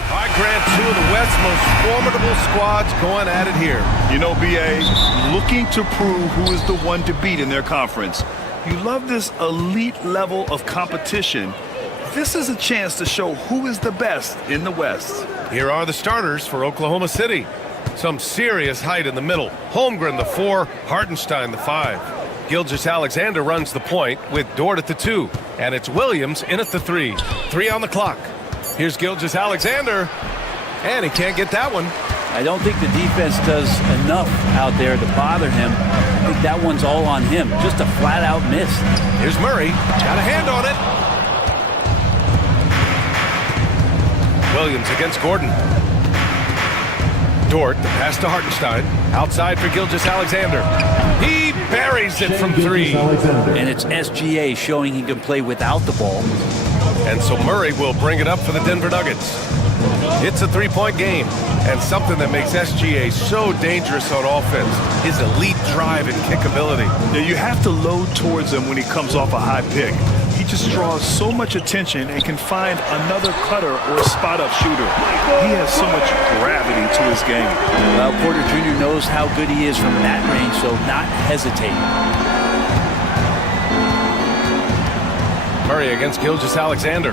I grant two of the West's most formidable squads going at it here. You know, B.A., looking to prove who is the one to beat in their conference. You love this elite level of competition. This is a chance to show who is the best in the West. Here are the starters for Oklahoma City. Some serious height in the middle. Holmgren, the 4, Hartenstein, the 5. Gilgeous-Alexander runs the point with Dort at the 2. And it's Williams in at the 3. 3 on the clock. Here's Gilgeous-Alexander. And he can't get that one. I don't think the defense does enough out there to bother him. I think that one's all on him. Just a flat-out miss. Here's Murray. Got a hand on it. Williams against Gordon. Dort, the pass to Hartenstein. Outside for Gilgeous-Alexander. He buries it from 3. And it's SGA showing he can play without the ball. And so Murray will bring it up for the Denver Nuggets. It's a 3-point game, and something that makes SGA so dangerous on offense, his elite drive and kick ability. Yeah, you have to load towards him when he comes off a high pick. He just draws so much attention and can find another cutter or spot-up shooter. He has so much gravity to his game. Well, Porter Jr. knows how good he is from that range, so not hesitate. Murray against Gilgeous-Alexander.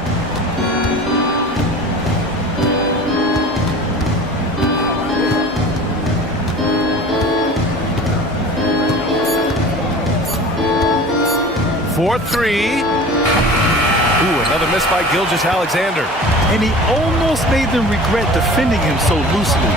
For 3. Ooh, another miss by Gilgeous-Alexander. And he almost made them regret defending him so loosely.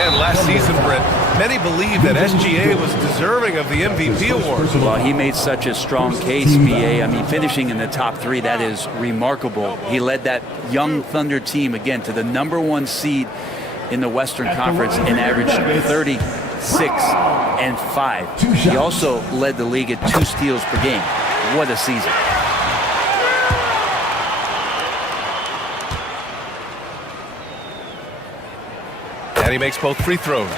And last season, Brent, many believe that SGA was deserving of the MVP award. Well, he made such a strong case, BA. I mean, finishing in the top 3, that is remarkable. He led that young Thunder team, again, to the #1 seed in the Western Conference and averaged 36 and 5. He also led the league at 2 steals per game. What a season. And he makes both free throws.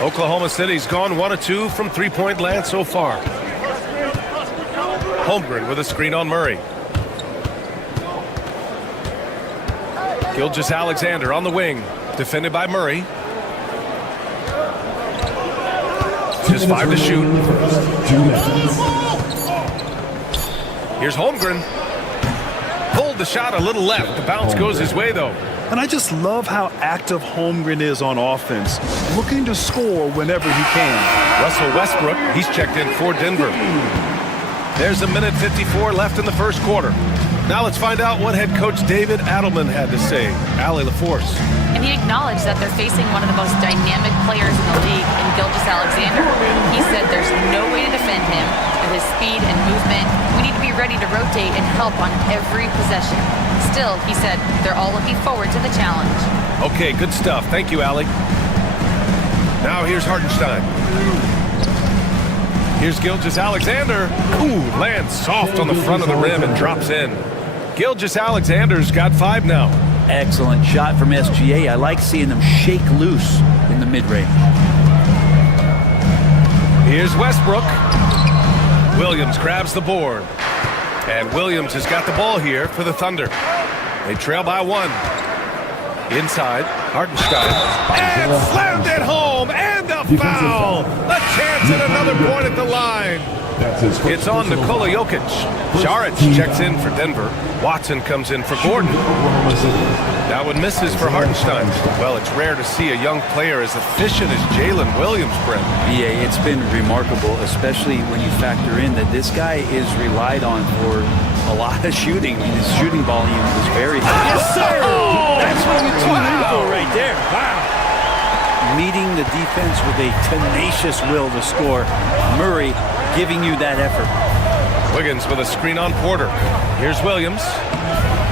Oklahoma City's gone 1 of 2 from 3-point land so far. Holmgren with a screen on Murray. Gilgeous-Alexander on the wing, defended by Murray. Just 5 to shoot. Here's Holmgren. Pulled the shot a little left. The bounce goes his way, though. And I just love how active Holmgren is on offense, looking to score whenever he can. Russell Westbrook, he's checked in for Denver. There's a minute 54 left in the first quarter. Now let's find out what head coach David Adelman had to say. Allie LaForce. And he acknowledged that they're facing one of the most dynamic players in the league in Gilgeous-Alexander. He said there's no way to defend him. With his speed and movement, we need to be ready to rotate and help on every possession. Still, he said they're all looking forward to the challenge. Okay, good stuff. Thank you, Allie. Now here's Hartenstein. Here's Gilgeous-Alexander. Ooh, lands soft on the front of the rim and drops in. Gilgeous-Alexander's got 5 now. Excellent shot from SGA. I like seeing them shake loose in the mid-range. Here's Westbrook. Williams grabs the board. And Williams has got the ball here for the Thunder. They trail by 1. Inside, Hartenstein. And slammed it home, and a foul! A chance at another point at the line. It's on Nikola Jokic. Šarić checks in for Denver. Watson comes in for Gordon. That one misses for Hartenstein. Well, it's rare to see a young player as efficient as Jalen Williams, Brent. Yeah, it's been remarkable, especially when you factor in that this guy is relied on for a lot of shooting. I mean, his shooting volume is very high. Yes, sir! That's what you tune in for right there. Wow. Meeting the defense with a tenacious will to score. Murray giving you that effort. Wiggins with a screen on Porter. Here's Williams.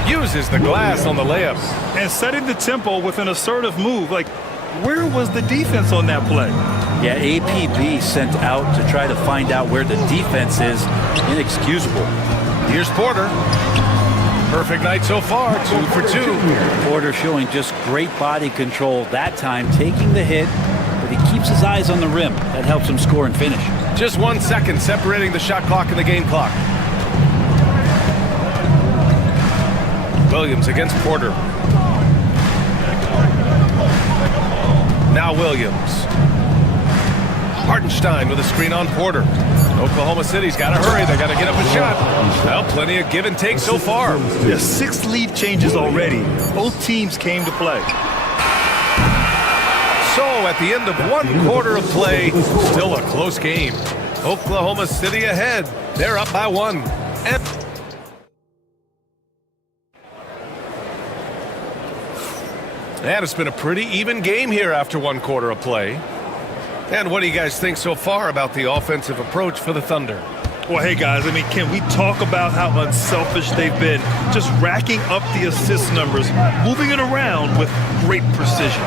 Uses the glass on the layup. And setting the tempo with an assertive move. Like, where was the defense on that play? Yeah, APB sent out to try to find out where the defense is. Inexcusable. Here's Porter. Perfect night so far, 2 for 2. Porter showing just great body control that time, taking the hit, but he keeps his eyes on the rim. That helps him score and finish. Just 1 second separating the shot clock and the game clock. Williams against Porter. Now Williams. Hartenstein with a screen on Porter. Oklahoma City's got to hurry. They got to get up a shot. Well, plenty of give and take so far. There's 6 lead changes already. Both teams came to play. So at the end of 1 quarter of play, still a close game. Oklahoma City ahead. They're up by 1. And it's been a pretty even game here after 1 quarter of play. And what do you guys think so far about the offensive approach for the Thunder? Well, hey, guys, I mean, can we talk about how unselfish they've been? Just racking up the assist numbers, moving it around with great precision.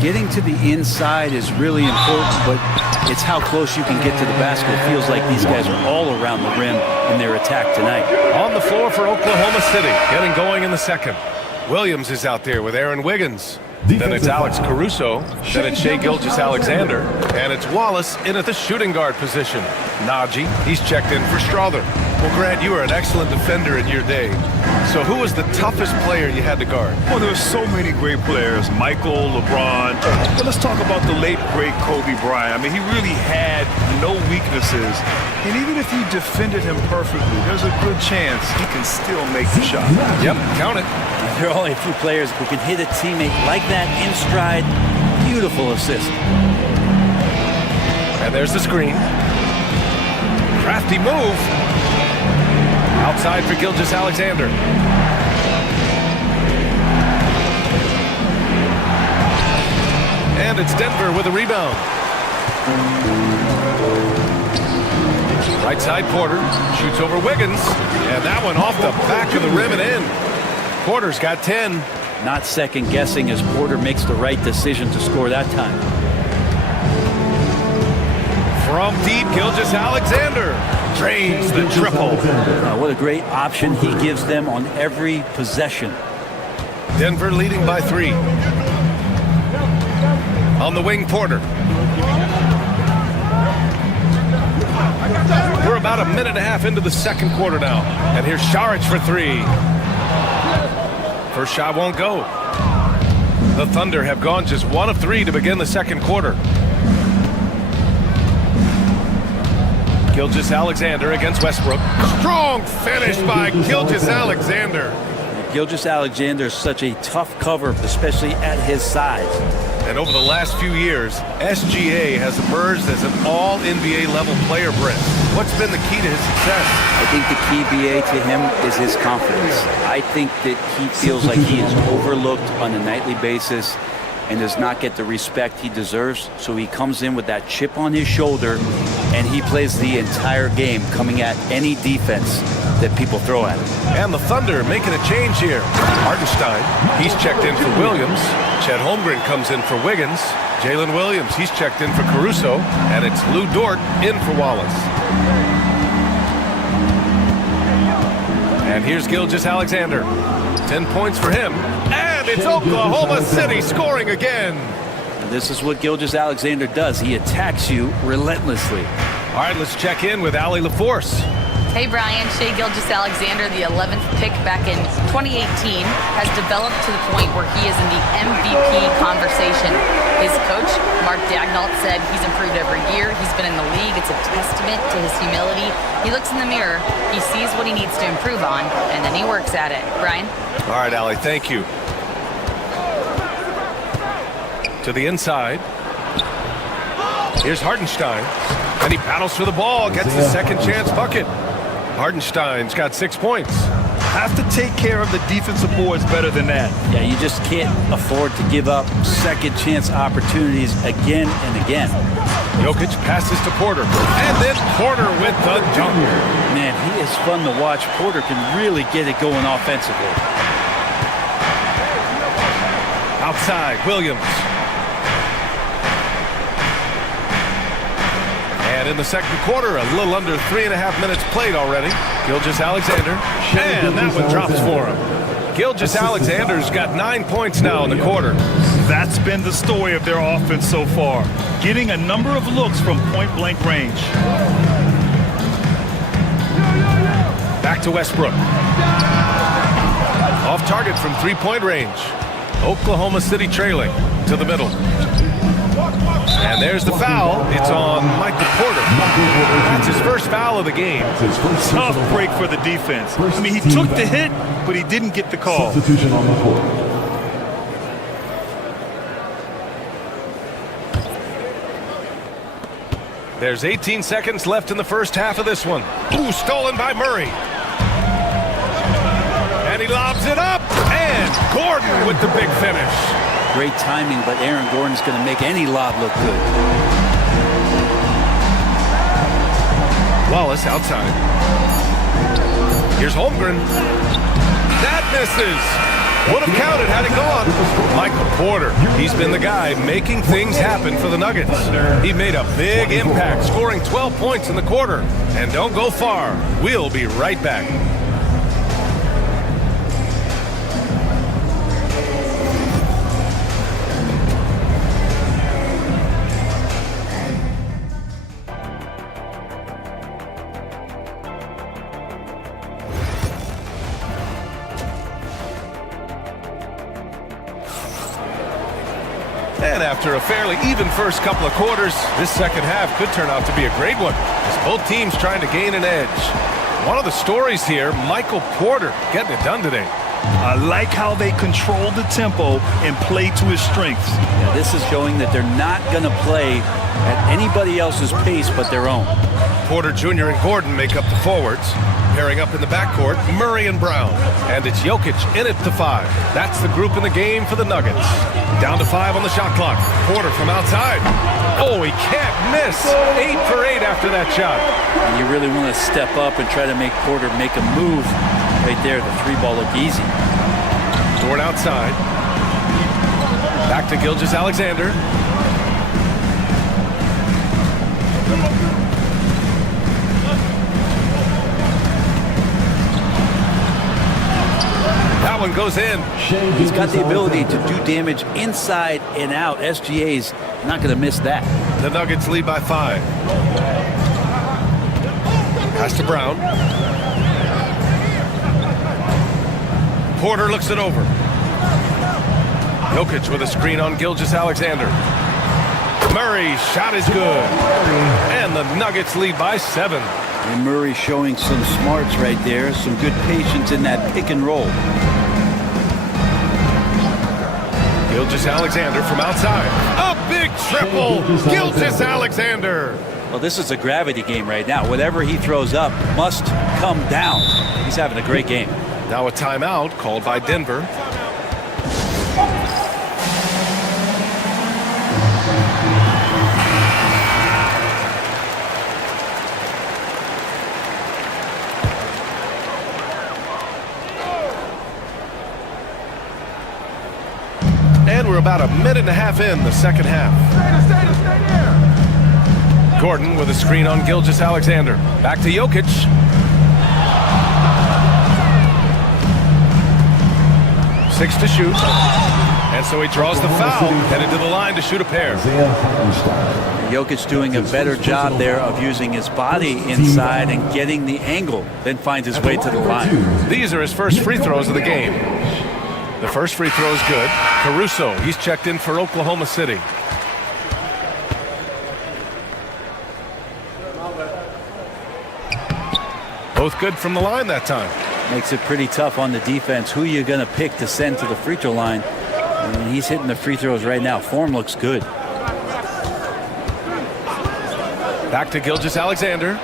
Getting to the inside is really important, but it's how close you can get to the basket. It feels like these guys are all around the rim in their attack tonight. On the floor for Oklahoma City, getting going in the second. Williams is out there with Aaron Wiggins. Then it's Alex Caruso. Then it's Shai Gilgeous-Alexander. And it's Wallace in at the shooting guard position. Najee, he's checked in for Strother. Well, Grant, you were an excellent defender in your day. So who was the toughest player you had to guard? Well, there were so many great players. Michael, LeBron. But let's talk about the late, great Kobe Bryant. I mean, he really had no weaknesses. And even if you defended him perfectly, there's a good chance he can still make the shot. Yep, count it. There are only a few players who can hit a teammate like that in stride. Beautiful assist. And there's the screen. Crafty move. Outside for Gilgeous-Alexander. And it's Denver with a rebound. Right side Porter shoots over Wiggins. And that one off the back of the rim and in. Porter's got 10. Not second guessing as Porter makes the right decision to score that time. From deep, Gilgeous-Alexander drains the triple. What a great option he gives them on every possession. Denver leading by 3. On the wing, Porter. We're about a minute and a half into the second quarter now. And here's Saric for 3. First shot won't go. The Thunder have gone just 1 of 3 to begin the second quarter. Gilgeous-Alexander against Westbrook. Strong finish by Gilgeous-Alexander. Gilgeous-Alexander is such a tough cover, especially at his size. And over the last few years, SGA has emerged as an all-NBA level player, Brent. What's been the key to his success? I think the key, BA, to him is his confidence. I think that he feels like he is overlooked on a nightly basis and does not get the respect he deserves. So he comes in with that chip on his shoulder and he plays the entire game, coming at any defense that people throw at him. And the Thunder making a change here. Hartenstein, he's checked in for Williams. Chet Holmgren comes in for Wiggins. Jalen Williams, he's checked in for Caruso. And it's Lou Dort in for Wallace. And here's Gilgeous-Alexander. 10 points for him. And it's Oklahoma City scoring again. And this is what Gilgeous-Alexander does. He attacks you relentlessly. All right, let's check in with Allie LaForce. Hey, Brian. Shai Gilgeous-Alexander, the 11th pick back in 2018, has developed to the point where he is in the MVP conversation. His coach, Mark Daignault, said he's improved every year. He's been in the league. It's a testament to his humility. He looks in the mirror, he sees what he needs to improve on, and then he works at it. Brian? All right, Allie, thank you. To the inside. Here's Hartenstein. And he paddles for the ball, gets the second chance bucket. Hartenstein's got 6 points. Have to take care of the defensive boards better than that. Yeah, you just can't afford to give up second chance opportunities again and again. Jokic passes to Porter. And then Porter with the dunk. Man, he is fun to watch. Porter can really get it going offensively. Outside, Williams. And in the second quarter, a little under 3.5 minutes played already. Gilgeous-Alexander, and that one drops for him. Gilgeous-Alexander's got 9 points now in the quarter. That's been the story of their offense so far, getting a number of looks from point-blank range. Back to Westbrook. Off target from three-point range. Oklahoma City trailing to the middle. And there's the foul. It's on Michael Porter. That's his first foul of the game. Tough break for the defense. I mean, he took the hit, but he didn't get the call. Substitution on the court. There's 18 seconds left in the first half of this one. Ooh, stolen by Murray. And he lobs it up. And Gordon with the big finish. Great timing, but Aaron Gordon's going to make any lob look good. Wallace outside. Here's Holmgren. That misses. Would have counted had it gone. Michael Porter, he's been the guy making things happen for the Nuggets. He made a big impact, scoring 12 points in the quarter. And don't go far. We'll be right back. And after a fairly even first couple of quarters, this second half could turn out to be a great one, as both teams trying to gain an edge. One of the stories here, Michael Porter getting it done today. I like how they control the tempo and play to his strengths. Yeah, this is showing that they're not going to play at anybody else's pace but their own. Porter Jr. and Gordon make up the forwards. Pairing up in the backcourt, Murray and Brown. And it's Jokic in it to 5. That's the group in the game for the Nuggets. Down to 5 on the shot clock. Porter from outside. Oh, he can't miss. 8 for 8 after that shot. And you really want to step up and try to make Porter make a move. Right there, the three ball looked easy. Dort outside. Back to Gilgeous-Alexander. That one goes in. He's got the ability to do damage inside and out. SGA's not going to miss that. The Nuggets lead by 5. Pass to Brown. Porter looks it over. Jokic with a screen on Gilgeous-Alexander. Murray's shot is good. And the Nuggets lead by 7. And Murray showing some smarts right there. Some good patience in that pick and roll. Gilgeous-Alexander from outside. A big triple. Gilgeous-Alexander. Well, this is a gravity game right now. Whatever he throws up must come down. He's having a great game. Now a timeout called by Denver. And we're about a minute and a half in the second half. Gordon with a screen on Gilgeous-Alexander. Back to Jokic. Six to shoot. And so he draws the foul, headed to the line to shoot a pair. Jokic doing a better job there of using his body inside and getting the angle, then finds his way to the line. These are his first free throws of the game. The first free throw is good. Caruso, he's checked in for Oklahoma City. Both good from the line that time. Makes it pretty tough on the defense. Who you going to pick to send to the free throw line? I mean, he's hitting the free throws right now. Form looks good. Back to Gilgeous-Alexander.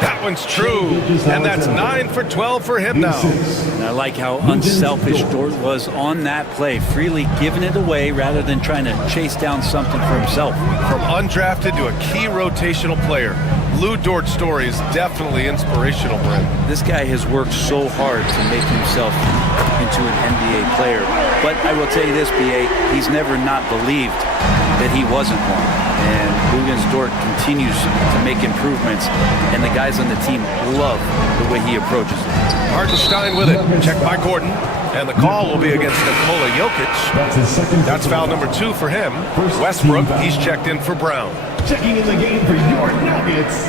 That one's true. And that's 9 for 12 for him now. And I like how unselfish Dort was on that play, freely giving it away rather than trying to chase down something for himself. From undrafted to a key rotational player, Lou Dort's story is definitely inspirational, Brent. This guy has worked so hard to make himself into an NBA player. But I will tell you this, BA, he's never not believed that he wasn't one. And Luguentz Dort continues to make improvements, and the guys on the team love the way he approaches it. Hartenstein with it. Checked by Gordon. And the call will be against Nikola Jokic. That's foul number 2 for him. Westbrook, he's checked in for Brown. Checking in the game for your Nuggets,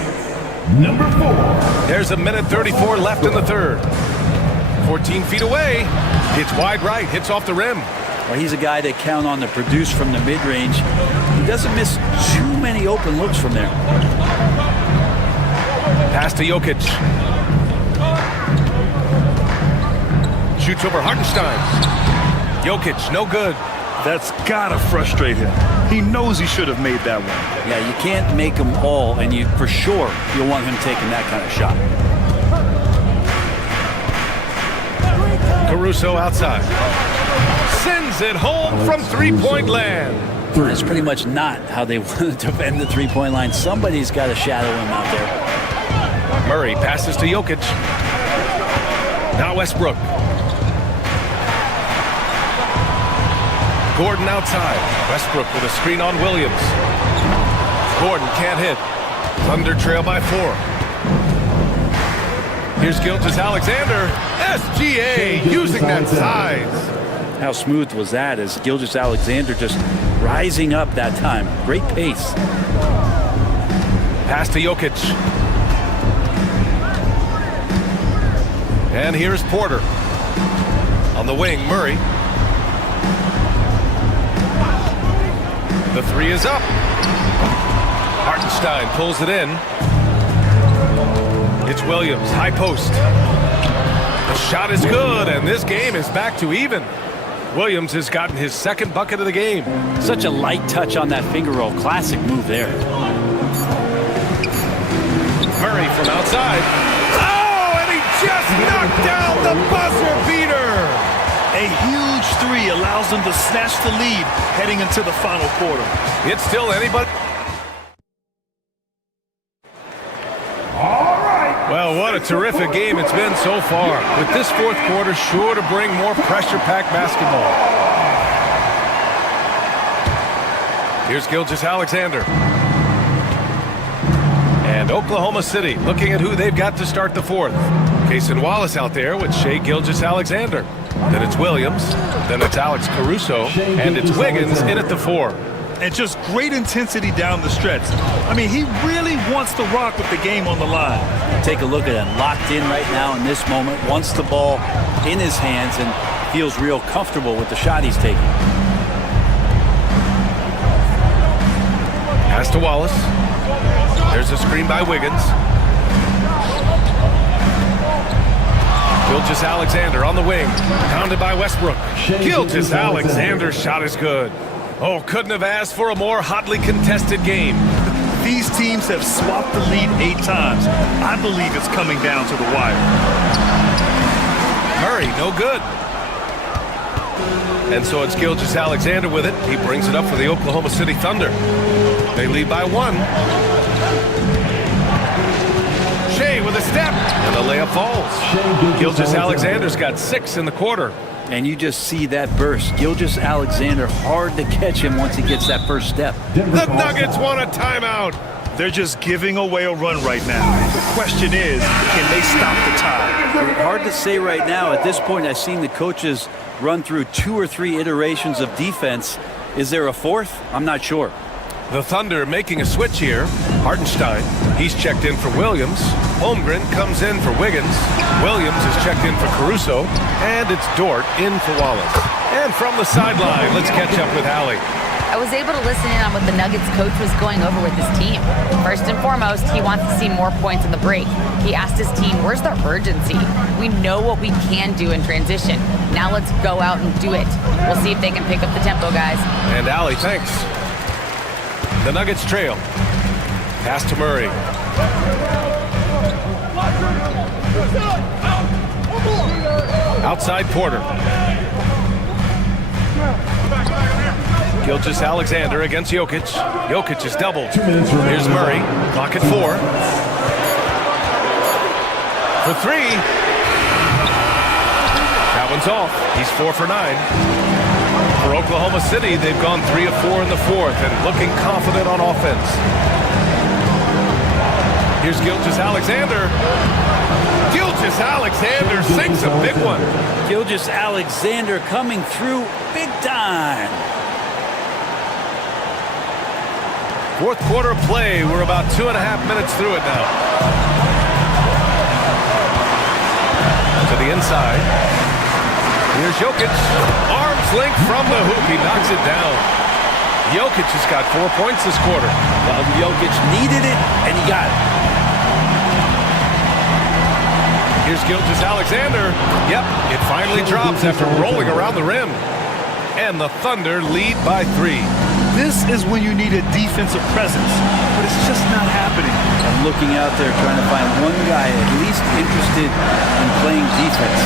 number 4. There's a minute 34 left in the third. 14 feet away. Hits wide right, hits off the rim. Well, he's a guy they count on to produce from the mid-range. He doesn't miss too many open looks from there. Pass to Jokic. Shoots over Hartenstein. Jokic, no good. That's gotta frustrate him. He knows he should have made that one. Yeah, you can't make them all, and for sure you'll want him taking that kind of shot. Caruso outside. Sends it home from three-point land. That's pretty much not how they want to defend the three-point line. Somebody's got to shadow him out there. Murray passes to Jokic. Now Westbrook. Gordon outside. Westbrook with a screen on Williams. Gordon can't hit. Thunder trail by 4. Here's Gilgeous-Alexander. SGA using that size. How smooth was that as Gilgeous-Alexander just rising up that time. Great pace. Pass to Jokic. And here's Porter. On the wing, Murray. The three is up. Hartenstein pulls it in. It's Williams, high post. The shot is good, and this game is back to even. Williams has gotten his second bucket of the game. Such a light touch on that finger roll. Classic move there. Murray from outside. Oh, and he just knocked down the buzzer beater. A huge three allows them to snatch the lead heading into the final quarter. It's still anybody. Well, what a terrific game it's been so far. With this fourth quarter sure to bring more pressure-packed basketball. Here's Gilgeous-Alexander. And Oklahoma City looking at who they've got to start the fourth. Cason Wallace out there with Shai Gilgeous-Alexander. Then it's Williams. Then it's Alex Caruso. And it's Wiggins in at the 4. And just great intensity down the stretch. I mean, he really wants to rock with the game on the line. Take a look at him. Locked in right now in this moment. Wants the ball in his hands and feels real comfortable with the shot he's taking. Pass to Wallace. There's a screen by Wiggins. Gilgeous-Alexander on the wing. Pounded by Westbrook. Gilgeous-Alexander's shot is good. Oh, couldn't have asked for a more hotly contested game. These teams have swapped the lead 8 times. I believe it's coming down to the wire. Murray, no good. And so it's Gilgeous-Alexander with it. He brings it up for the Oklahoma City Thunder. They lead by 1. Shai with a step, and the layup falls. Gilgeous-Alexander's got 6 in the quarter. And you just see that burst. Gilgeous-Alexander, hard to catch him once he gets that first step. The Nuggets want a timeout. They're just giving away a run right now. The question is, can they stop the tide? Hard to say right now. At this point, I've seen the coaches run through 2 or 3 iterations of defense. Is there a 4th? I'm not sure. The Thunder making a switch here. Hartenstein, he's checked in for Williams. Holmgren comes in for Wiggins. Williams is checked in for Caruso. And it's Dort in for Wallace. And from the sideline, let's catch up with Allie. I was able to listen in on what the Nuggets coach was going over with his team. First and foremost, he wants to see more points in the break. He asked his team, where's the urgency? We know what we can do in transition. Now let's go out and do it. We'll see if they can pick up the tempo, guys. And Allie, thanks. The Nuggets trail. Pass to Murray. Outside Porter. Gilgeous-Alexander against Jokic. Jokic is doubled. Here's Murray. Clock at 4. For 3. That one's off. He's 4 for 9. For Oklahoma City, they've gone 3 of 4 in the fourth and looking confident on offense. Here's Gilgeous-Alexander. Gilgeous-Alexander sinks a big one. Gilgeous-Alexander coming through big time. Fourth quarter play. We're about 2.5 minutes through it now. To the inside. Here's Jokic. Arms length from the hoop. He knocks it down. Jokic has got 4 points this quarter. Well, Jokic needed it, and he got it. Here's Gilgeous-Alexander. Yep, it finally drops after rolling around the rim. And the Thunder lead by 3. This is when you need a defensive presence, but it's just not happening. I'm looking out there trying to find one guy at least interested in playing defense,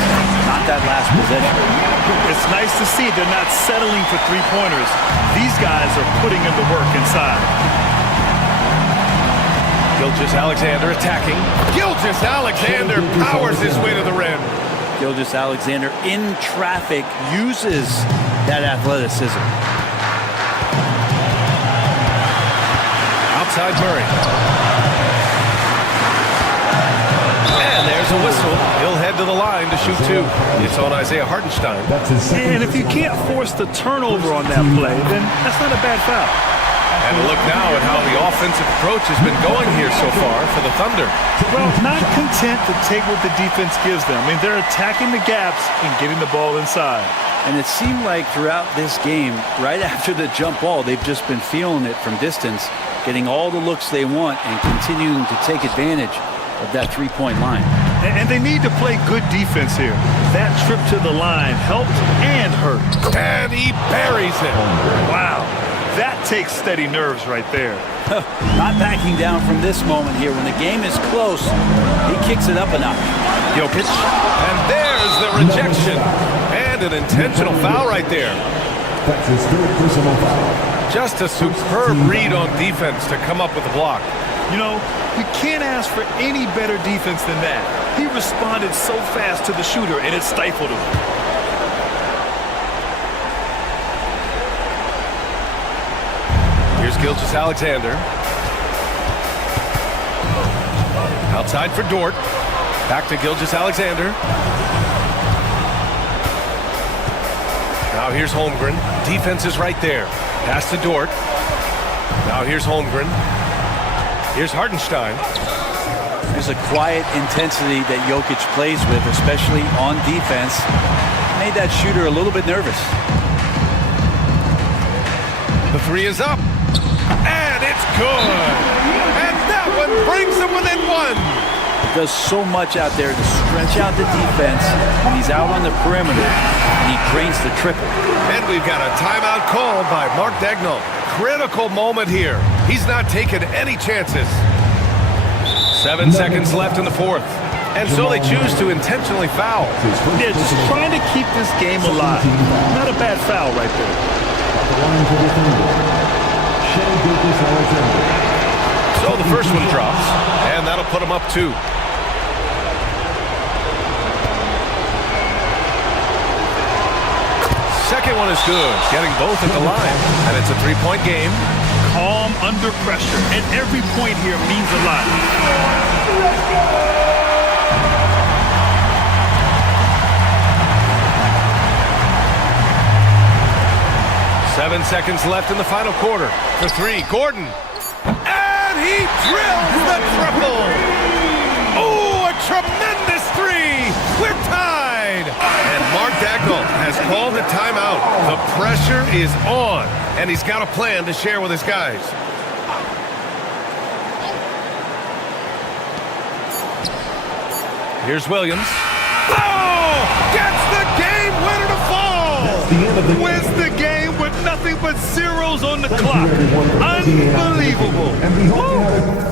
not that last possession. It's nice to see they're not settling for three-pointers. These guys are putting in the work inside. Gilgeous-Alexander attacking. Gilgeous-Alexander powers his way to the rim. Gilgeous-Alexander in traffic uses that athleticism. Outside Murray. And there's a whistle. He'll head to the line to shoot 2. It's on Isaiah Hartenstein. And if you can't force the turnover on that play, then that's not a bad foul. And look now at how the offensive approach has been going here so far for the Thunder. Well, not content to take what the defense gives them. I mean, they're attacking the gaps and getting the ball inside. And it seemed like throughout this game, right after the jump ball, they've just been feeling it from distance, getting all the looks they want and continuing to take advantage of that three-point line. And they need to play good defense here. That trip to the line helped and hurt. And he buries it. Wow. That takes steady nerves right there. Not backing down from this moment here. When the game is close, he kicks it up a notch. Jokic. And there's the rejection. And an intentional foul right there. That's his third personal foul. Just a superb read on defense to come up with the block. You know, you can't ask for any better defense than that. He responded so fast to the shooter, and it stifled him. Here's Gilgeous-Alexander. Outside for Dort. Back to Gilgeous-Alexander. Now here's Holmgren. Defense is right there. Pass to Dort. Now here's Holmgren. Here's Hartenstein. There's a quiet intensity that Jokic plays with, especially on defense. Made that shooter a little bit nervous. The 3 is up. And it's good. And that one brings them within 1. He does so much out there to stretch out the defense when he's out on the perimeter, and he drains the triple. And we've got a timeout called by Mark Daigneault. Critical moment here. He's not taking any chances. 7 seconds left in the 4th. And so they choose to intentionally foul. Yeah, just trying to keep this game alive. Not a bad foul right there. So the first one drops, and that'll put him up 2. Second one is good, getting both at the line. And it's a 3-point game. Calm under pressure, and every point here means a lot. 7 seconds left in the final quarter. For 3, Gordon. And he drills the triple. Oh, a tremendous 3. We're tied. And Mark Daigneault has called a timeout. The pressure is on, and he's got a plan to share with his guys. Here's Williams. Oh! Gets the game winner to fall! Wins the game with nothing but zeros on the clock. Unbelievable. Woo!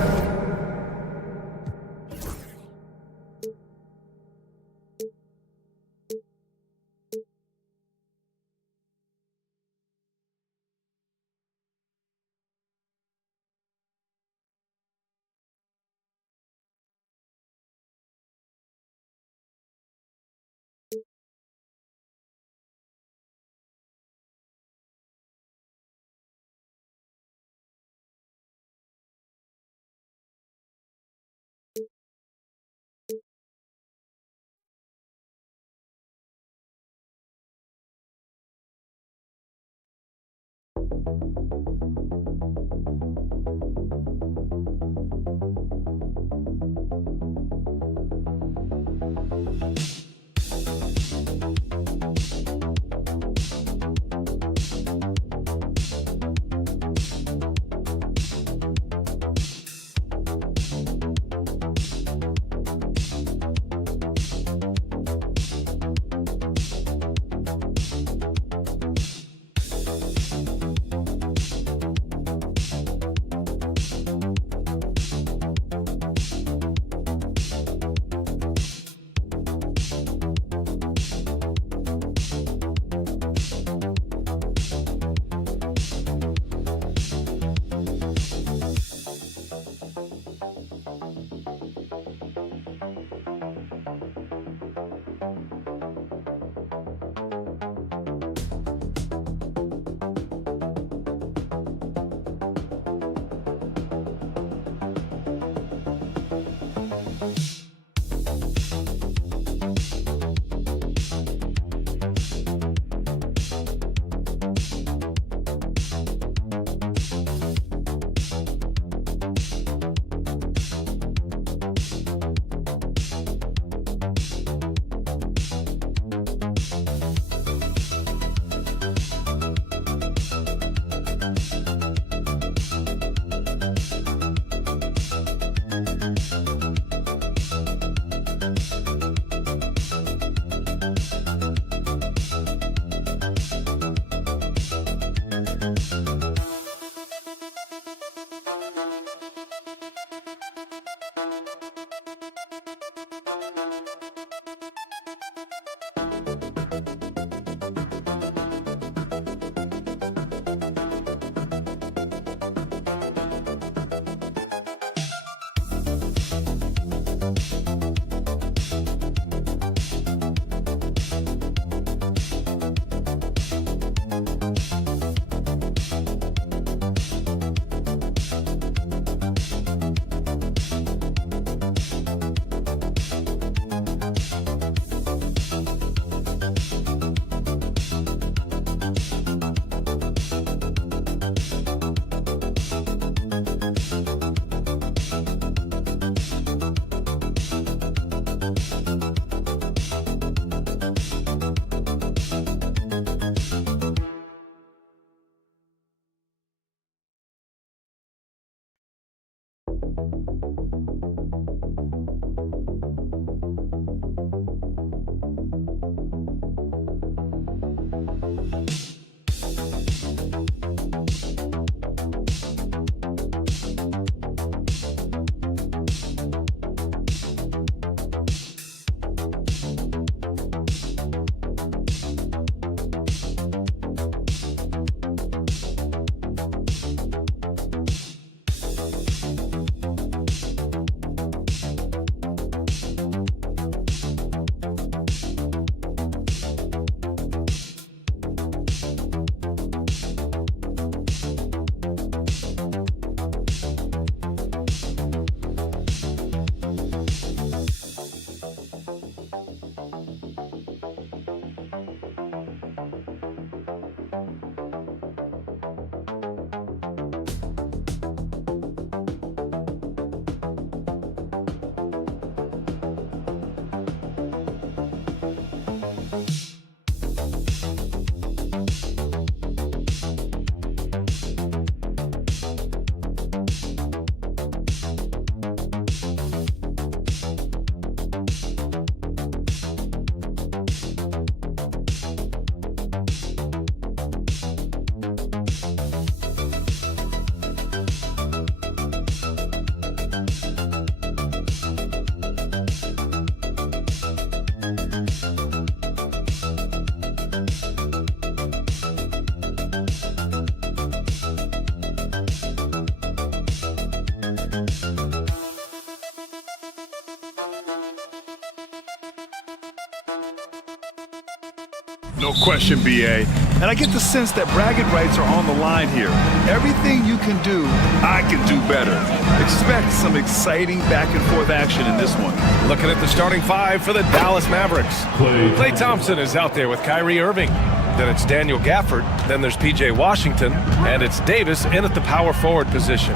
No question, B.A. And I get the sense that bragging rights are on the line here. Everything you can do, I can do better. Expect some exciting back-and-forth action in this one. Looking at the starting five for the Dallas Mavericks. Klay Thompson is out there with Kyrie Irving. Then it's Daniel Gafford. Then there's P.J. Washington. And it's Davis in at the power forward position.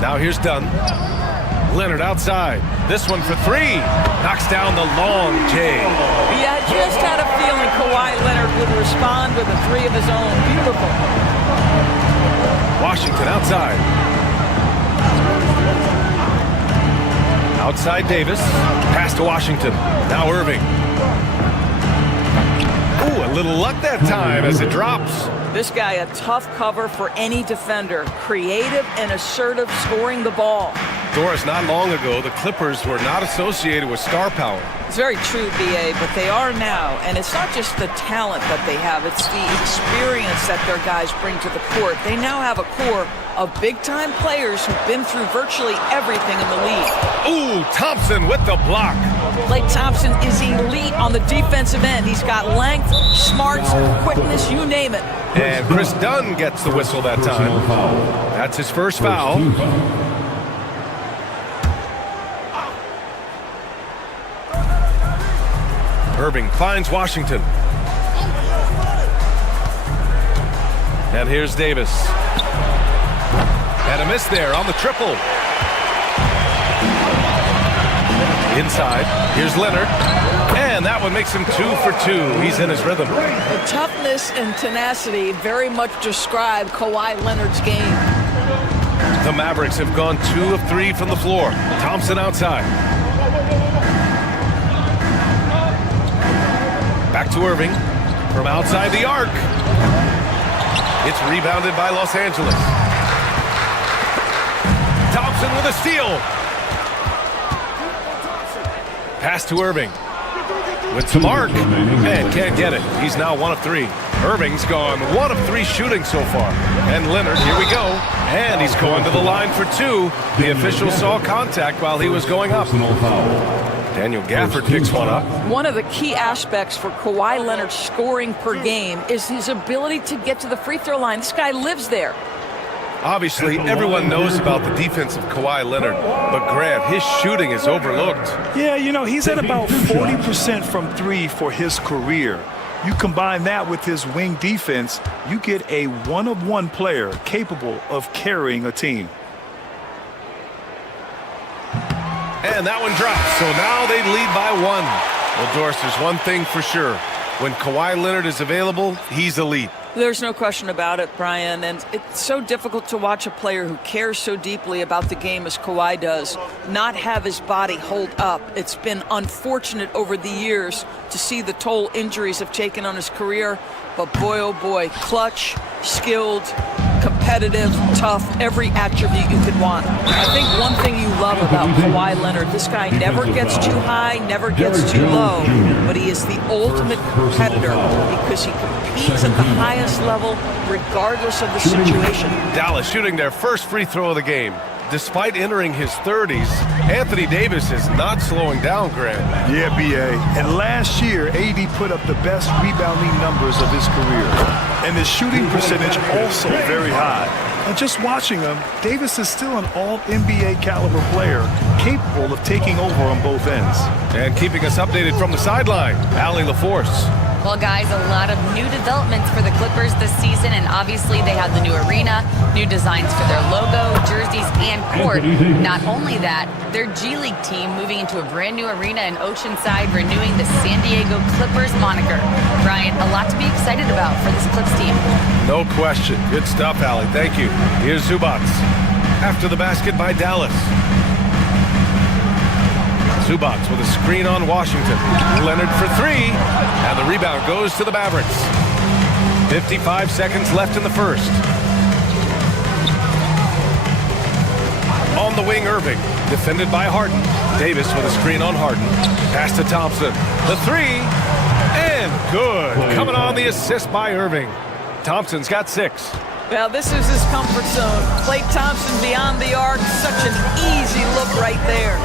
Now here's Dunn. Leonard outside. This one for three. Knocks down the long J. Yeah, I just had a feeling Kawhi Leonard would respond with a three of his own. Beautiful. Washington outside. Outside Davis. Pass to Washington. Now Irving. Ooh, a little luck that time as it drops. This guy, a tough cover for any defender. Creative and assertive scoring the ball. Doris, not long ago, the Clippers were not associated with star power. It's very true, B.A., but they are now. And it's not just the talent that they have. It's the experience that their guys bring to the court. They now have a core of big-time players who've been through virtually everything in the league. Ooh, Thompson with the block. Klay Thompson is elite on the defensive end. He's got length, smarts, quickness, you name it. And Chris Dunn gets the whistle that time. That's his first foul. Irving finds Washington. And here's Davis. And a miss there on the triple. Inside, here's Leonard. And that one makes him 2 for 2. He's in his rhythm. The toughness and tenacity very much describe Kawhi Leonard's game. The Mavericks have gone 2 of 3 from the floor. Thompson outside. Back to Irving from outside the arc. It's rebounded by Los Angeles. Thompson with a steal. Pass to Irving. With some arc. And can't get it. He's now 1 of 3. Irving's gone 1 of 3 shooting so far. And Leonard, here we go. And he's going to the line for 2. The official saw contact while he was going up. Daniel Gafford picks one up. One of the key aspects for Kawhi Leonard's scoring per game is his ability to get to the free throw line. This guy lives there. Obviously, everyone knows about the defense of Kawhi Leonard, but Grant, his shooting is overlooked. Yeah, you know, he's at about 40% from 3 for his career. You combine that with his wing defense, you get a one-of-one player capable of carrying a team. And that one drops, so now they lead by 1. Well, Doris, there's one thing for sure. When Kawhi Leonard is available, he's elite. There's no question about it, Brian, and it's so difficult to watch a player who cares so deeply about the game as Kawhi does not have his body hold up. It's been unfortunate over the years to see the toll injuries have taken on his career, but boy, oh boy, clutch, skilled, competitive, tough, every attribute you could want. I think one thing you love about Kawhi Leonard, this guy never gets too high, never gets too low, but he is the ultimate competitor because he competes at the highest level regardless of the situation. Dallas shooting their first free throw of the game. Despite entering his 30s, Anthony Davis is not slowing down, Grant. Yeah, B.A. And last year, AD put up the best rebounding numbers of his career. And his shooting percentage also very high. And just watching him, Davis is still an all-NBA caliber player, capable of taking over on both ends. And keeping us updated from the sideline, Allie LaForce. Well, guys, a lot of new developments for the Clippers this season, and obviously they have the new arena, new designs for their logo, jerseys, and court. Not only that, their G League team moving into a brand new arena in Oceanside, renewing the San Diego Clippers moniker. Brian, a lot to be excited about for this Clips team. No question. Good stuff, Allie. Thank you. Here's Zubats. After the basket by Dallas. Zubats with a screen on Washington. Leonard for 3, and the rebound goes to the Mavericks. 55 seconds left in the first. On the wing, Irving, defended by Harden. Davis with a screen on Harden. Pass to Thompson. The 3, and good. Coming on the assist by Irving. Thompson's got 6. Well, this is his comfort zone. Klay Thompson beyond the arc, such an easy look right there.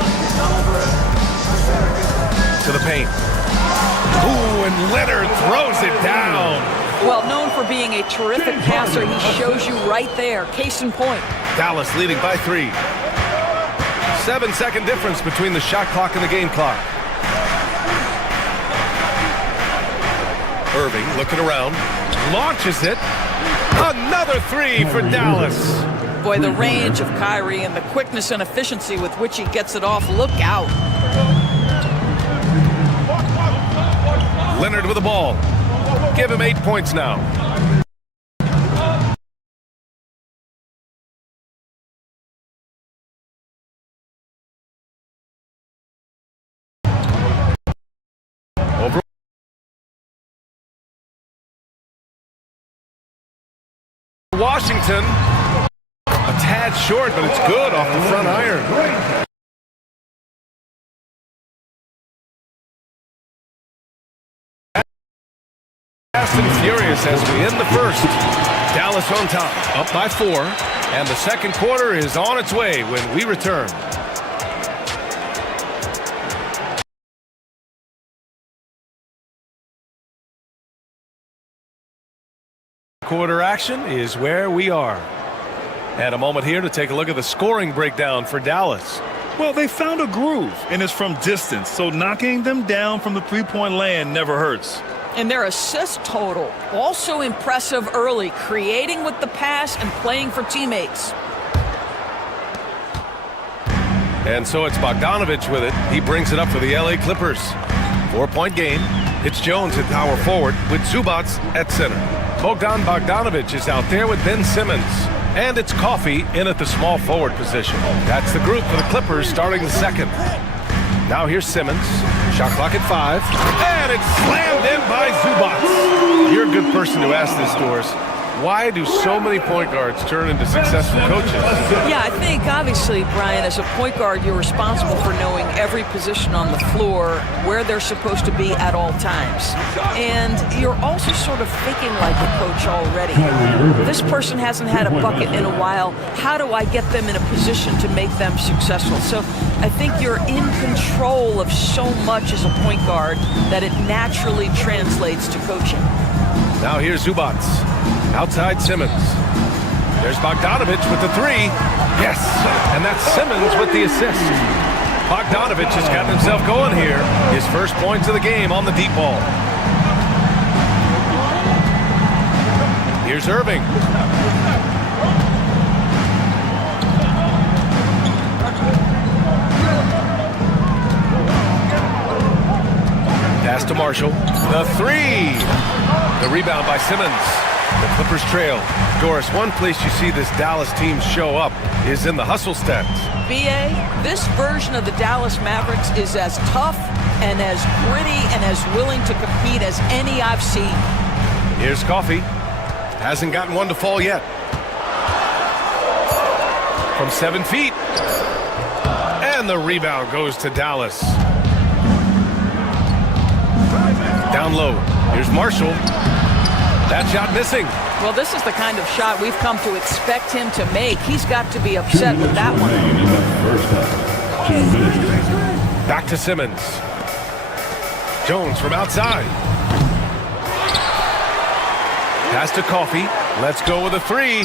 To the paint. Ooh, and Leonard throws it down. Well, known for being a terrific passer, he shows you right there. Case in point. Dallas leading by 3. 7-second difference between the shot clock and the game clock. Irving looking around, launches it. Another 3 for Dallas. Boy, the range of Kyrie and the quickness and efficiency with which he gets it off. Look out. Leonard with the ball. Give him 8 points now. Over. Washington. A tad short, but it's good off the front iron. Fast and furious as we end the first. Dallas on top, up by 4. And the second quarter is on its way when we return. Quarter action is where we are. And a moment here to take a look at the scoring breakdown for Dallas. Well, they found a groove, and it's from distance, so knocking them down from the three-point land never hurts. And their assist total, also impressive early, creating with the pass and playing for teammates. And so it's Bogdanovich with it. He brings it up for the LA Clippers. 4-point game. It's Jones at power forward with Zubac at center. Bogdan Bogdanovich is out there with Ben Simmons. And it's Coffey in at the small forward position. That's the group for the Clippers starting the second. Now here's Simmons. Shot clock at 5. And it's slammed in by Zubac. You're a good person to ask this, Doris. Why do so many point guards turn into successful coaches? Yeah, I think obviously, Brian, as a point guard, you're responsible for knowing every position on the floor, where they're supposed to be at all times. And you're also sort of thinking like a coach already. This person hasn't had a bucket in a while. How do I get them in a position to make them successful? So I think you're in control of so much as a point guard that it naturally translates to coaching. Now here's Zubac. Outside Simmons. There's Bogdanovich with the 3. Yes, and that's Simmons with the assist. Bogdanovich has gotten himself going here. His first points of the game on the deep ball. Here's Irving. Pass to Marshall. The 3. The rebound by Simmons. The Clippers trail. Doris, one place you see this Dallas team show up is in the hustle stats. B.A., this version of the Dallas Mavericks is as tough and as gritty and as willing to compete as any I've seen. Here's Coffey. Hasn't gotten one to fall yet. From 7 feet. And the rebound goes to Dallas. Down low. Here's Marshall. That shot missing. Well, this is the kind of shot we've come to expect him to make. He's got to be upset with that one. Back to Simmons. Jones from outside. Pass to Coffey. Let's go with a 3.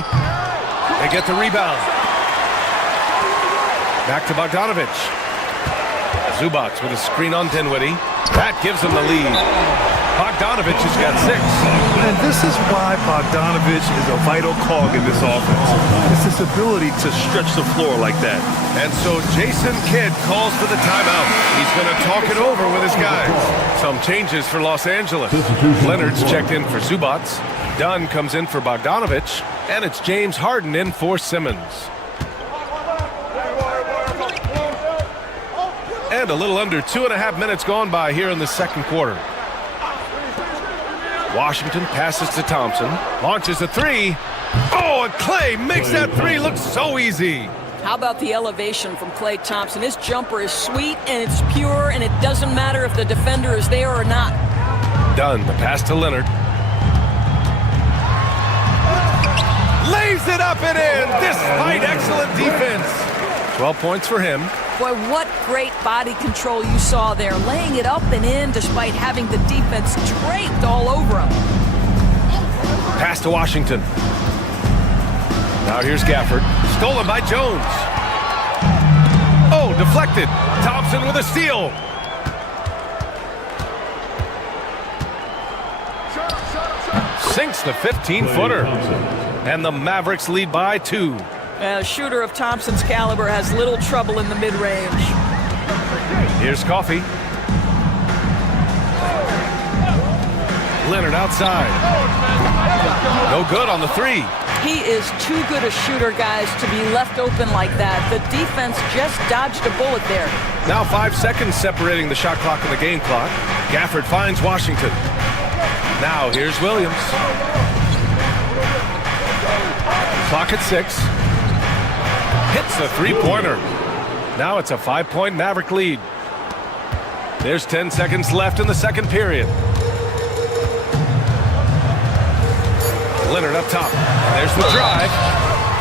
They get the rebound. Back to Bogdanovich. Zubac with a screen on Dinwiddie. That gives him the lead. Bogdanovich has got 6. And this is why Bogdanovich is a vital cog in this offense. It's his ability to stretch the floor like that. And so Jason Kidd calls for the timeout. He's going to talk it over with his guys. Some changes for Los Angeles. Leonard's checked in for Zubac. Dunn comes in for Bogdanovich. And it's James Harden in for Simmons. And a little under 2.5 minutes gone by here in the second quarter. Washington passes to Thompson. Launches a 3. Oh, and Clay makes that 3 look so easy. How about the elevation from Klay Thompson? His jumper is sweet and it's pure, and it doesn't matter if the defender is there or not. Dunn, the pass to Leonard. Lays it up and in, despite excellent defense. 12 points for him. Boy, what great body control you saw there, laying it up and in despite having the defense draped all over him. Pass to Washington. Now here's Gafford. Stolen by Jones. Oh, deflected. Thompson with a steal. Sinks the 15-footer. And the Mavericks lead by 2. A shooter of Thompson's caliber has little trouble in the mid-range. Here's Coffey. Leonard outside. No good on the 3. He is too good a shooter, guys, to be left open like that. The defense just dodged a bullet there. Now 5 seconds separating the shot clock and the game clock. Gafford finds Washington. Now here's Williams. Clock at 6. Hits the three-pointer. Now it's a 5-point Maverick lead. There's 10 seconds left in the second period. Leonard up top. There's the drive.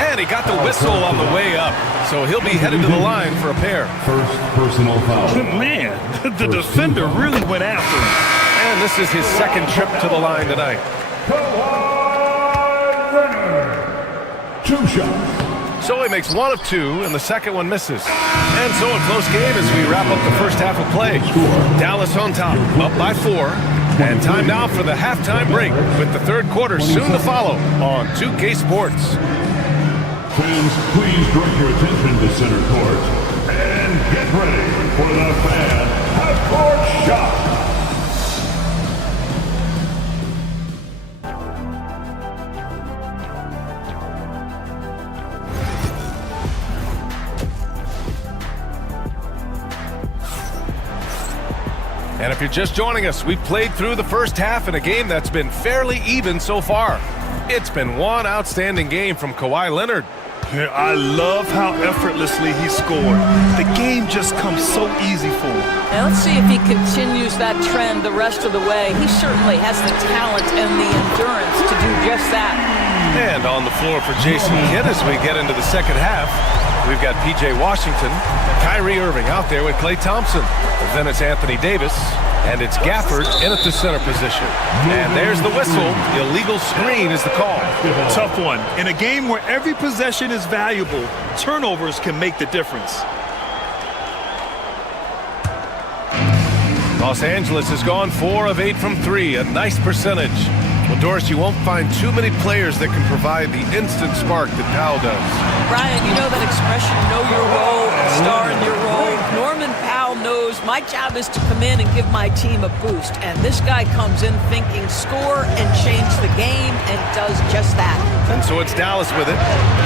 And he got the whistle on the way up. So he'll be headed to the line for a pair. First personal foul. Man, the defender really went after him. And this is his second trip to the line tonight. Leonard. 2 shots. So he makes 1 of 2, and the second one misses. And so a close game as we wrap up the first half of play. Dallas on top, up by 4. And time now for the halftime break, with the third quarter soon to follow on 2K Sports. Fans, please direct your attention to center court and get ready for the fan half-court shot. And if you're just joining us, we've played through the first half in a game that's been fairly even so far. It's been one outstanding game from Kawhi Leonard. I love how effortlessly he scored. The game just comes so easy for him. Now let's see if he continues that trend the rest of the way. He certainly has the talent and the endurance to do just that. And on the floor for Jason Kidd as we get into the second half, we've got P.J. Washington, Kyrie Irving out there with Klay Thompson. Then it's Anthony Davis, and it's Gafford in at the center position. And there's the whistle. Illegal screen is the call. Tough one. In a game where every possession is valuable, turnovers can make the difference. Los Angeles has gone 4 of 8 from 3, a nice percentage. Well, Doris, you won't find too many players that can provide the instant spark that Powell does. Brian, you know that expression, know your role, star in your role. Norman Powell knows my job is to come in and give my team a boost. And this guy comes in thinking score and change the game and does just that. And so it's Dallas with it.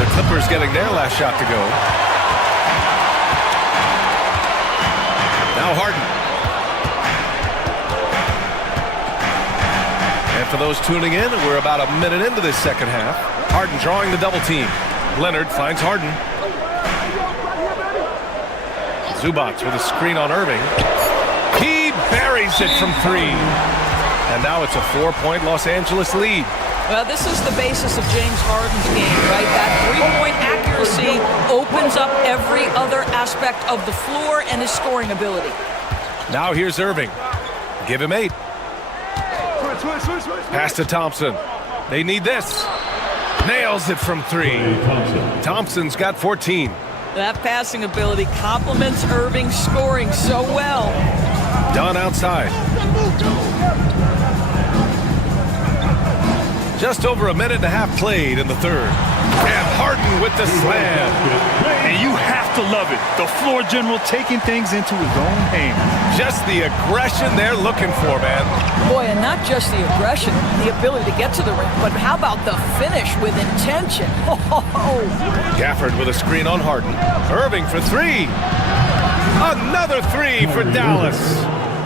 The Clippers getting their last shot to go. Now Harden. And for those tuning in, we're about a minute into this second half. Harden drawing the double team. Leonard finds Harden. Zubats with a screen on Irving. He buries it from 3. And now it's a 4-point Los Angeles lead. Well, this is the basis of James Harden's game, right? That three-point accuracy opens up every other aspect of the floor and his scoring ability. Now here's Irving. Give him 8. Pass to Thompson. They need this. Nails it from 3. Thompson's got 14. That passing ability complements Irving's scoring so well. Done outside. Just over a minute and a half played in the third. And Harden with the slam. And you have to love it. The floor general taking things into his own hands. Just the aggression they're looking for, man. Boy, and not just the aggression, the ability to get to the rim, but how about the finish with intention? Oh. Gafford with a screen on Harden. Irving for 3. Another 3 for Dallas.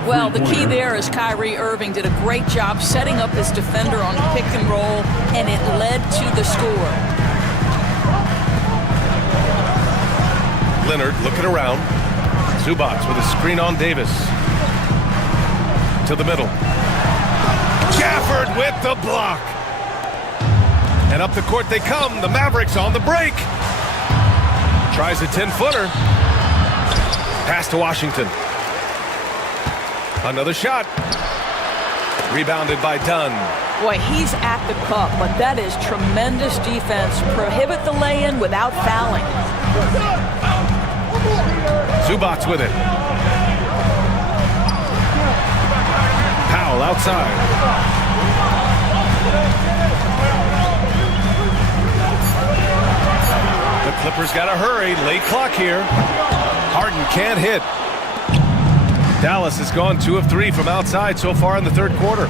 Well, the key there is Kyrie Irving did a great job setting up his defender on pick and roll, and it led to the score. Leonard looking around. Zubats with a screen on Davis. To the middle. Gafford with the block. And up the court they come. The Mavericks on the break. Tries a 10-footer. Pass to Washington. Another shot. Rebounded by Dunn. Boy, he's at the cup, but that is tremendous defense. Prohibit the lay-in without fouling. Zubats with it. Powell outside. The Clippers got to hurry. Late clock here. Harden can't hit. Dallas has gone 2 of 3 from outside so far in the third quarter.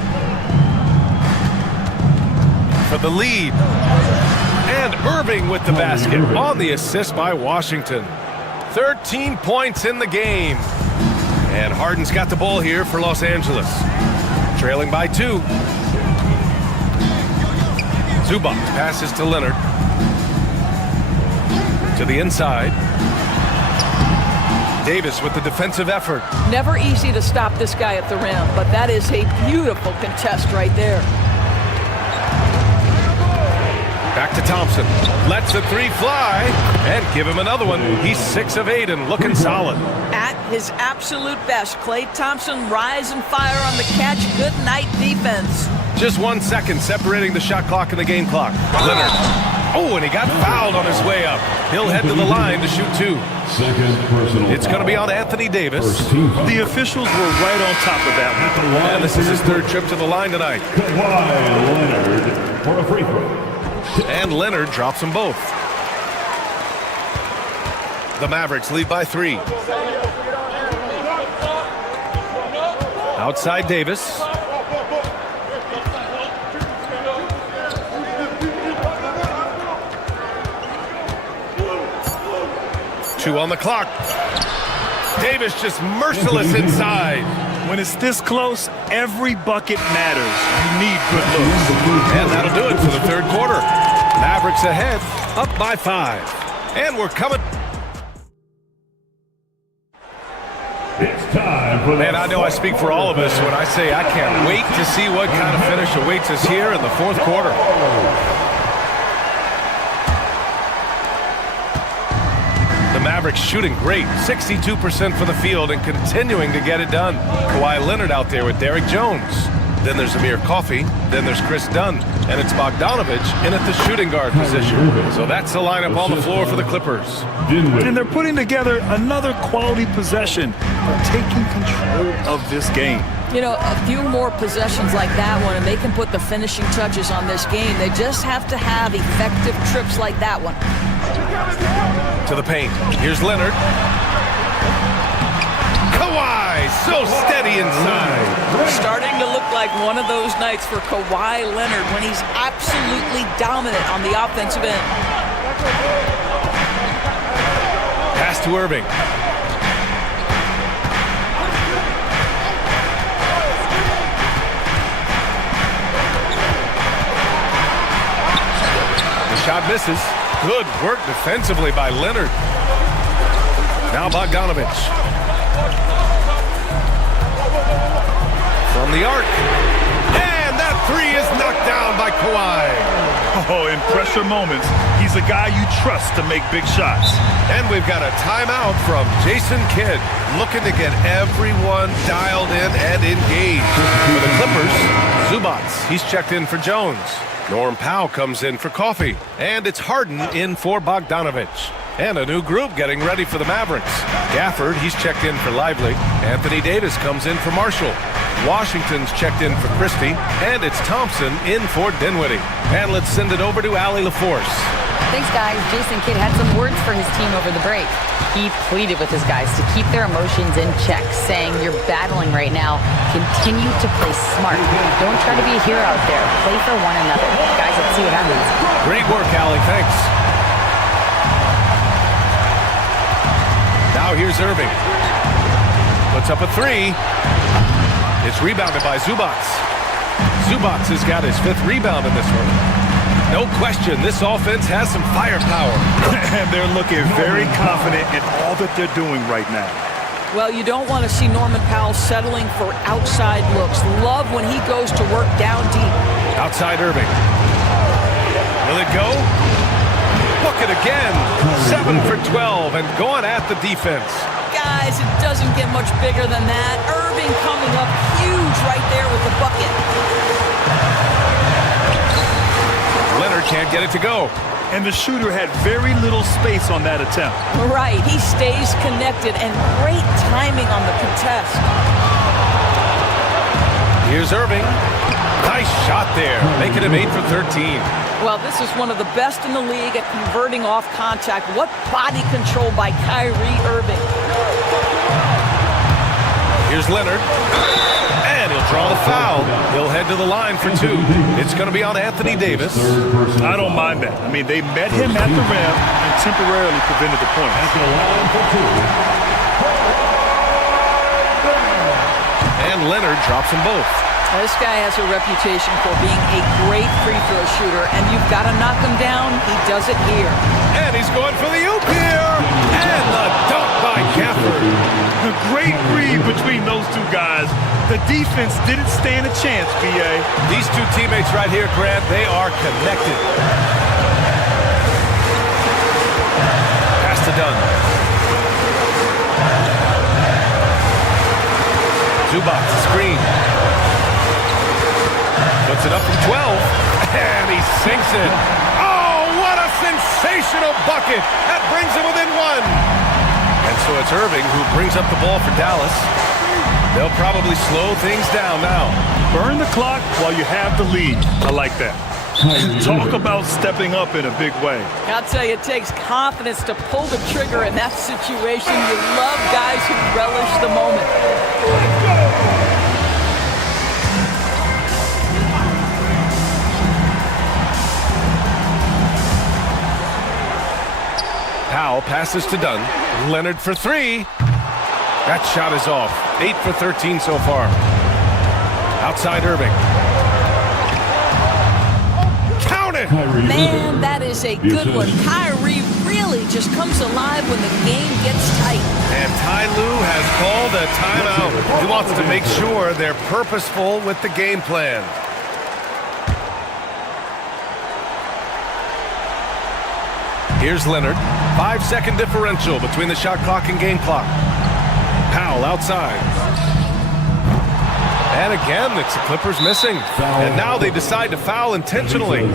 For the lead. And Irving with the basket on the assist by Washington. 13 points in the game. And Harden's got the ball here for Los Angeles. Trailing by 2. Zubac passes to Leonard. To the inside. Davis with the defensive effort. Never easy to stop this guy at the rim, but that is a beautiful contest right there. Back to Thompson. Lets the 3 fly and give him another one. He's 6 of 8 and looking solid. At his absolute best, Klay Thompson rise and fire on the catch. Good night defense. Just 1 second separating the shot clock and the game clock. Leonard. Oh, and he got fouled on his way up. He'll head to the line to shoot 2. Second personal. It's going to be on Anthony Davis. The officials were right on top of that one. And this is his 3rd trip to the line tonight. Kawhi Leonard for a free throw. And Leonard drops them both. The Mavericks lead by 3. Outside Davis. Two on the clock. Davis just merciless inside. When it's this close, every bucket matters. You need good looks. And that'll do it for the third quarter. Mavericks ahead, up by 5. And we're coming. It's time for Man, I know I speak for all of us when I say I can't wait to see what kind of finish awaits us here in the fourth quarter. The Mavericks shooting great, 62% from the field and continuing to get it done. Kawhi Leonard out there with Derrick Jones. Then there's Amir Coffey. Then there's Chris Dunn. And it's Bogdanovich in at the shooting guard position. So that's the lineup on the floor for the Clippers. And they're putting together another quality possession for taking control of this game. You know, a few more possessions like that one, and they can put the finishing touches on this game. They just have to have effective trips like that one. To the paint. Here's Leonard. Kawhi, so steady inside. Starting to look like one of those nights for Kawhi Leonard when he's absolutely dominant on the offensive end. Pass to Irving. The shot misses. Good work defensively by Leonard. Now Bogdanovich. From the arc. And that 3 is knocked down by Kawhi. Oh, in pressure moments, he's a guy you trust to make big shots. And we've got a timeout from Jason Kidd, looking to get everyone dialed in and engaged. For the Clippers, Zubats, he's checked in for Jones. Norm Powell comes in for Coffey. And it's Harden in for Bogdanovich. And a new group getting ready for the Mavericks. Gafford, he's checked in for Lively. Anthony Davis comes in for Marshall. Washington's checked in for Christie. And it's Thompson in for Dinwiddie. And let's send it over to Allie LaForce. Thanks, guys. Jason Kidd had some words for his team over the break. He pleaded with his guys to keep their emotions in check, saying, "You're battling right now. Continue to play smart. Don't try to be a hero out there. Play for one another." Guys, let's see what happens. Great work, Allie. Thanks. Now here's Irving. Puts up a 3. It's rebounded by Zubats. Zubats has got his 5th rebound in this one. No question, this offense has some firepower. And they're looking very confident in all that they're doing right now. Well, you don't want to see Norman Powell settling for outside looks. Love when he goes to work down deep. Outside Irving. Will it go? Book it again. 7 for 12 and going at the defense. guys, it doesn't get much bigger than that. Irving coming up huge right there with the bucket. Leonard can't get it to go. And the shooter had very little space on that attempt. Right, he stays connected, and great timing on the contest. Here's Irving. Nice shot there, making him 8 for 13. Well, this is one of the best in the league at converting off contact. What body control by Kyrie Irving. Here's Leonard. And he'll draw the foul. He'll head to the line for 2. It's going to be on Anthony Davis. I don't mind that. I mean, they met him at the rim and temporarily prevented the point. At the line for 2. And Leonard drops them both. This guy has a reputation for being a great free throw shooter, and you've got to knock him down. He does it here. And he's going for the oop here. And the dunk by Gafford. A great read between those two guys. The defense didn't stand a chance, B.A. These two teammates right here, Grant, they are connected. Pass to Dunn. Zubac, screen. Puts it up from 12, and he sinks it. Oh, what a sensational bucket. That brings him within 1. And so it's Irving who brings up the ball for Dallas. They'll probably slow things down now. Burn the clock while you have the lead. I like that. Talk about stepping up in a big way. I'll tell you, it takes confidence to pull the trigger in that situation. You love guys who relish the moment. Powell passes to Dunn. Leonard for 3. That shot is off. 8 for 13 so far. Outside Irving. Count it! Man, that is a good one. Kyrie really just comes alive when the game gets tight. And Ty Lue has called a timeout. He wants to make sure they're purposeful with the game plan. Here's Leonard. 5-second differential between the shot clock and game clock. Powell outside. And again, it's the Clippers missing. And now they decide to foul intentionally.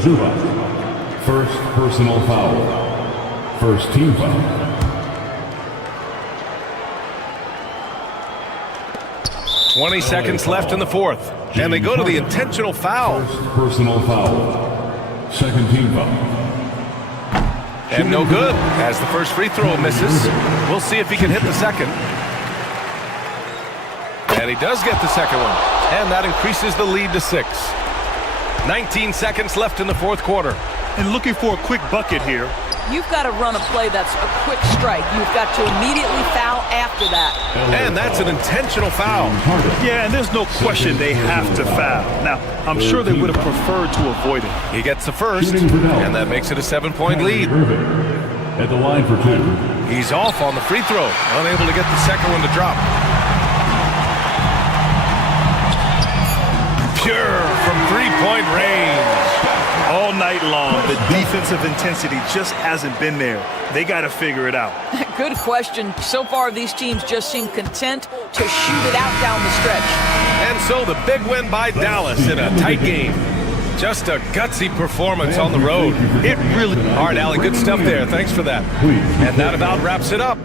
First personal foul. First team foul. 20 seconds left in the 4th. And they go to the intentional foul. First personal foul. Second team foul. And no good, as the first free throw misses. We'll see if he can hit the second. And he does get the second one. And that increases the lead to 6. 19 seconds left in the 4th quarter. And looking for a quick bucket here. You've got to run a play that's a quick strike. You've got to immediately foul after that. And that's an intentional foul. Yeah, and there's no question they have to foul. Now, I'm sure they would have preferred to avoid it. He gets the first, and that makes it a 7-point lead. At the line for 2. He's off on the free throw, unable to get the second one to drop. Pure from 3-point range. All night long, the defensive intensity just hasn't been there. They got to figure it out. Good question. So far, these teams just seem content to shoot it out down the stretch. And so the big win by Dallas in a tight game. Just a gutsy performance on the road. It really... All right, Allie, good stuff there. Thanks for that. And that about wraps it up.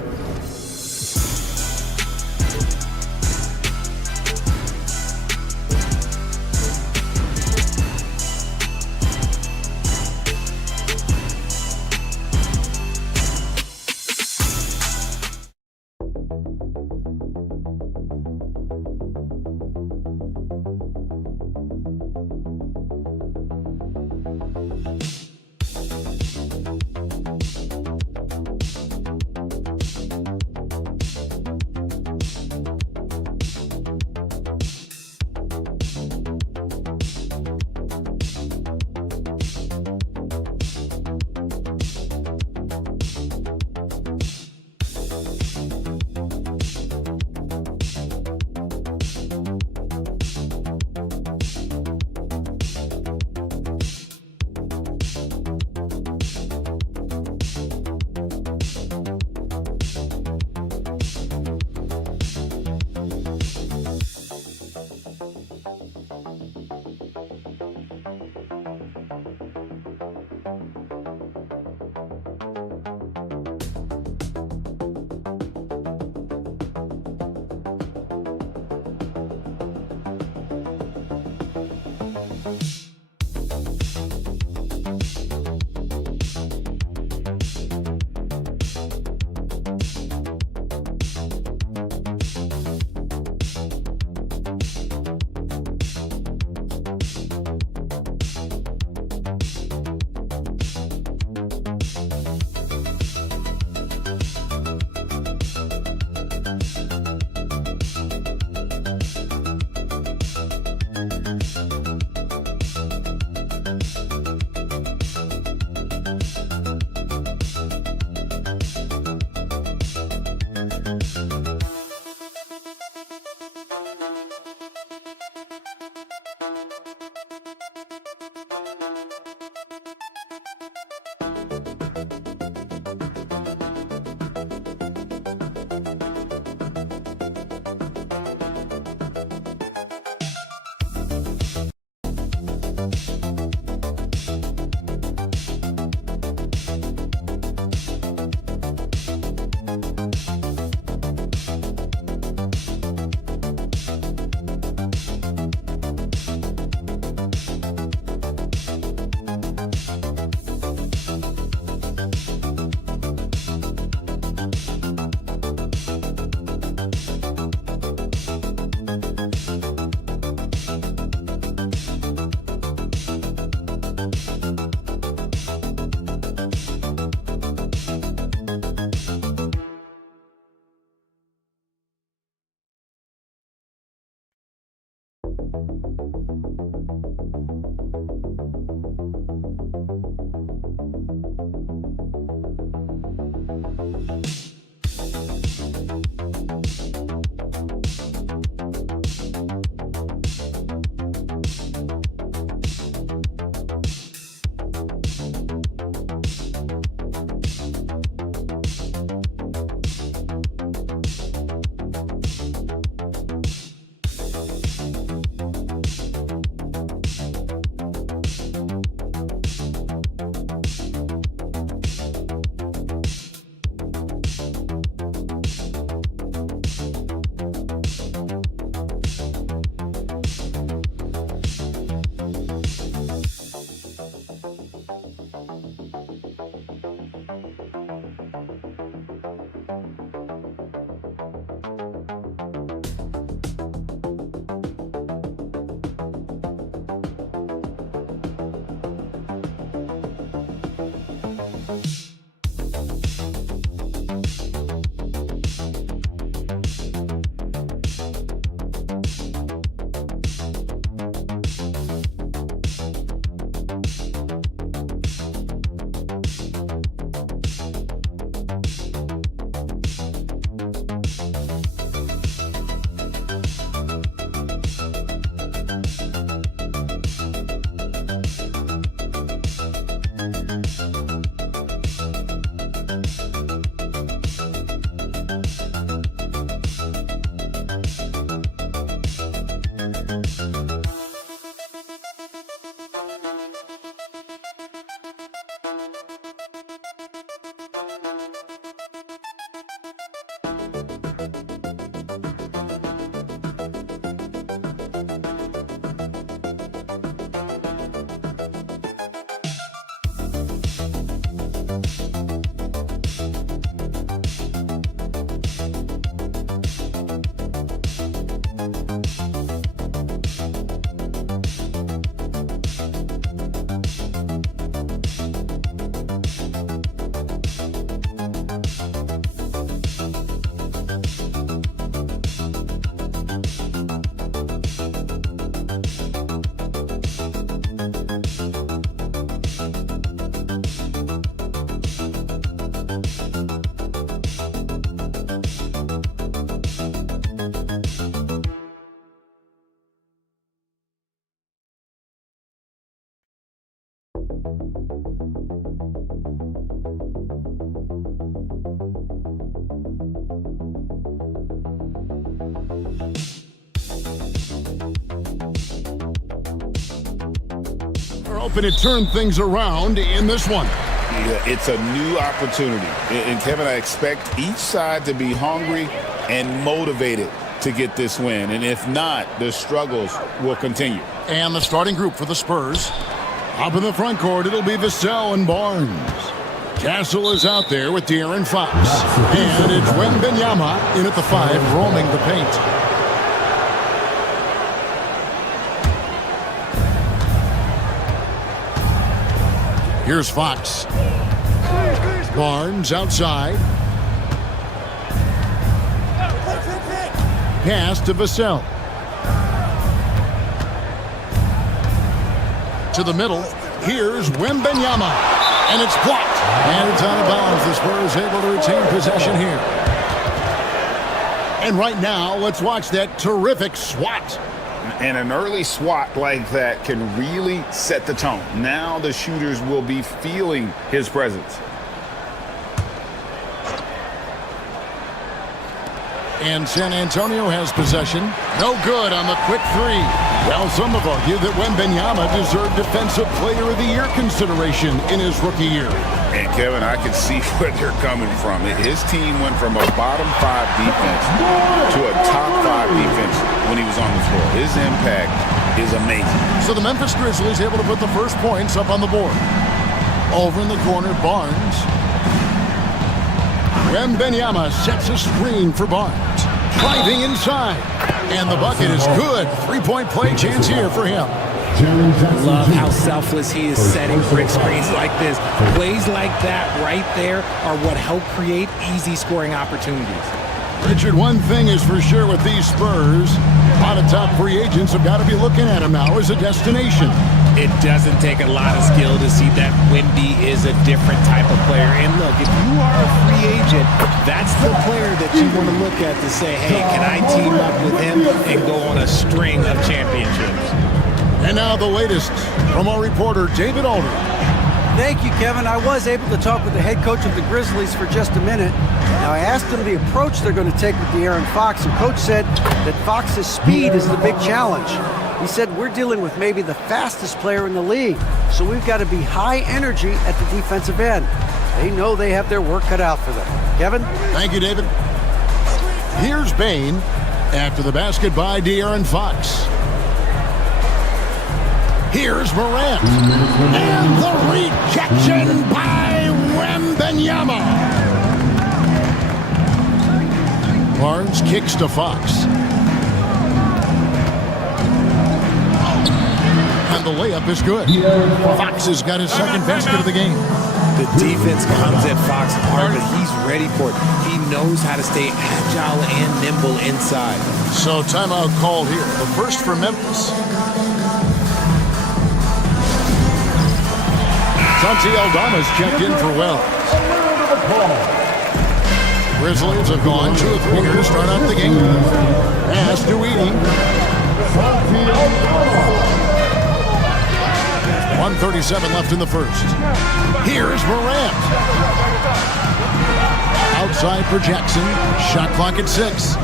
Hoping to turn things around in this one. Yeah, it's a new opportunity. And Kevin, I expect each side to be hungry and motivated to get this win. And if not, the struggles will continue. And the starting group for the Spurs. Up in the front court, it'll be Vassell and Barnes. Castle is out there with De'Aaron Fox. And it's Wembanyama in at the 5, roaming the paint. Here's Fox. Barnes outside. Pass to Vassell. To the middle. Here's Wembanyama. And it's blocked. And it's out of bounds. The Spurs able to retain possession here. And right now, let's watch that terrific swat. And an early swat like that can really set the tone. Now the shooters will be feeling his presence. And San Antonio has possession. No good on the quick 3. Well, some have argued that Wembanyama deserved Defensive Player of the Year consideration in his rookie year. And Kevin, I can see where they're coming from. His team went from a bottom 5 defense to a top 5 defense when he was on the floor. His impact is amazing. So the Memphis Grizzlies able to put the first points up on the board. Over in the corner, Barnes. Wembanyama sets a screen for Barnes. Driving inside. And the bucket is good. 3-point play chance here for him. Love how selfless he is setting brick screens like this. Plays like that right there are what help create easy scoring opportunities. Richard, one thing is for sure with these Spurs, lot of top free agents have got to be looking at him now as a destination. It doesn't take a lot of skill to see that Wemby is a different type of player. And look, if you are a free agent, that's the player that you want to look at to say, hey, can I team up with him and go on a string of championships? And now the latest from our reporter, David Aldridge. Thank you, Kevin. I was able to talk with the head coach of the Grizzlies for just a minute. Now, I asked him the approach they're going to take with De'Aaron Fox, and Coach said that Fox's speed is the big challenge. He said, we're dealing with maybe the fastest player in the league, so we've got to be high energy at the defensive end. They know they have their work cut out for them. Kevin? Thank you, David. Here's Bane after the basket by De'Aaron Fox. Here's Morant. And the rejection by Wembanyama. Barnes kicks to Fox. And the layup is good. Fox has got his second basket of the game. The defense comes at Fox hard, but he's ready for it. He knows how to stay agile and nimble inside. So timeout call here. The first for Memphis. Santi Aldama's checked in for Wells. Grizzlies have gone 2 of 3 here to start out the game. Pass to Edie. 1:37 left in the first. Here's Morant. Outside for Jackson. Shot clock at 6.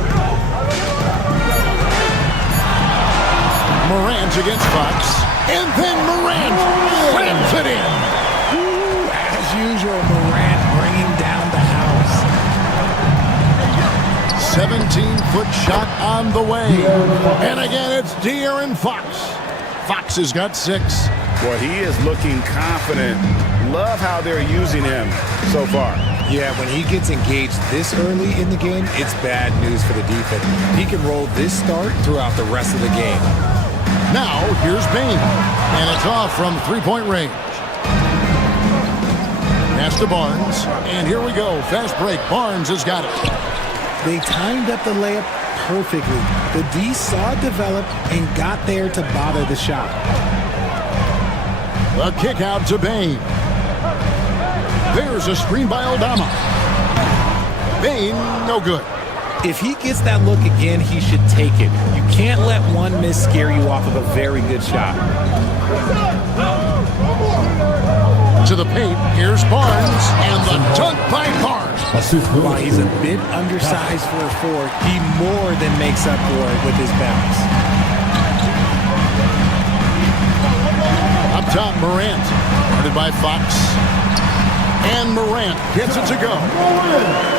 Morant against Fox. And then Morant slams it in. As usual, Morant bringing down the house. 17-foot shot on the way. And again, it's De'Aaron Fox. Fox has got 6. Boy, he is looking confident. Love how they're using him so far. Yeah, when he gets engaged this early in the game, it's bad news for the defense. He can roll this start throughout the rest of the game. Now, here's Bane. And it's off from 3-point range. Pass to Barnes. And here we go. Fast break. Barnes has got it. They timed up the layup perfectly. The D saw it develop and got there to bother the shot. The kick out to Bane. There's a screen by Aldama. Bane, no good. If he gets that look again, he should take it. You can't let one miss scare you off of a very good shot. To the paint, here's Barnes, and the dunk by Barnes. While he's a bit undersized for a 4, he more than makes up for it with his bounce. Up top, Morant, guarded by Fox. And Morant gets it to go.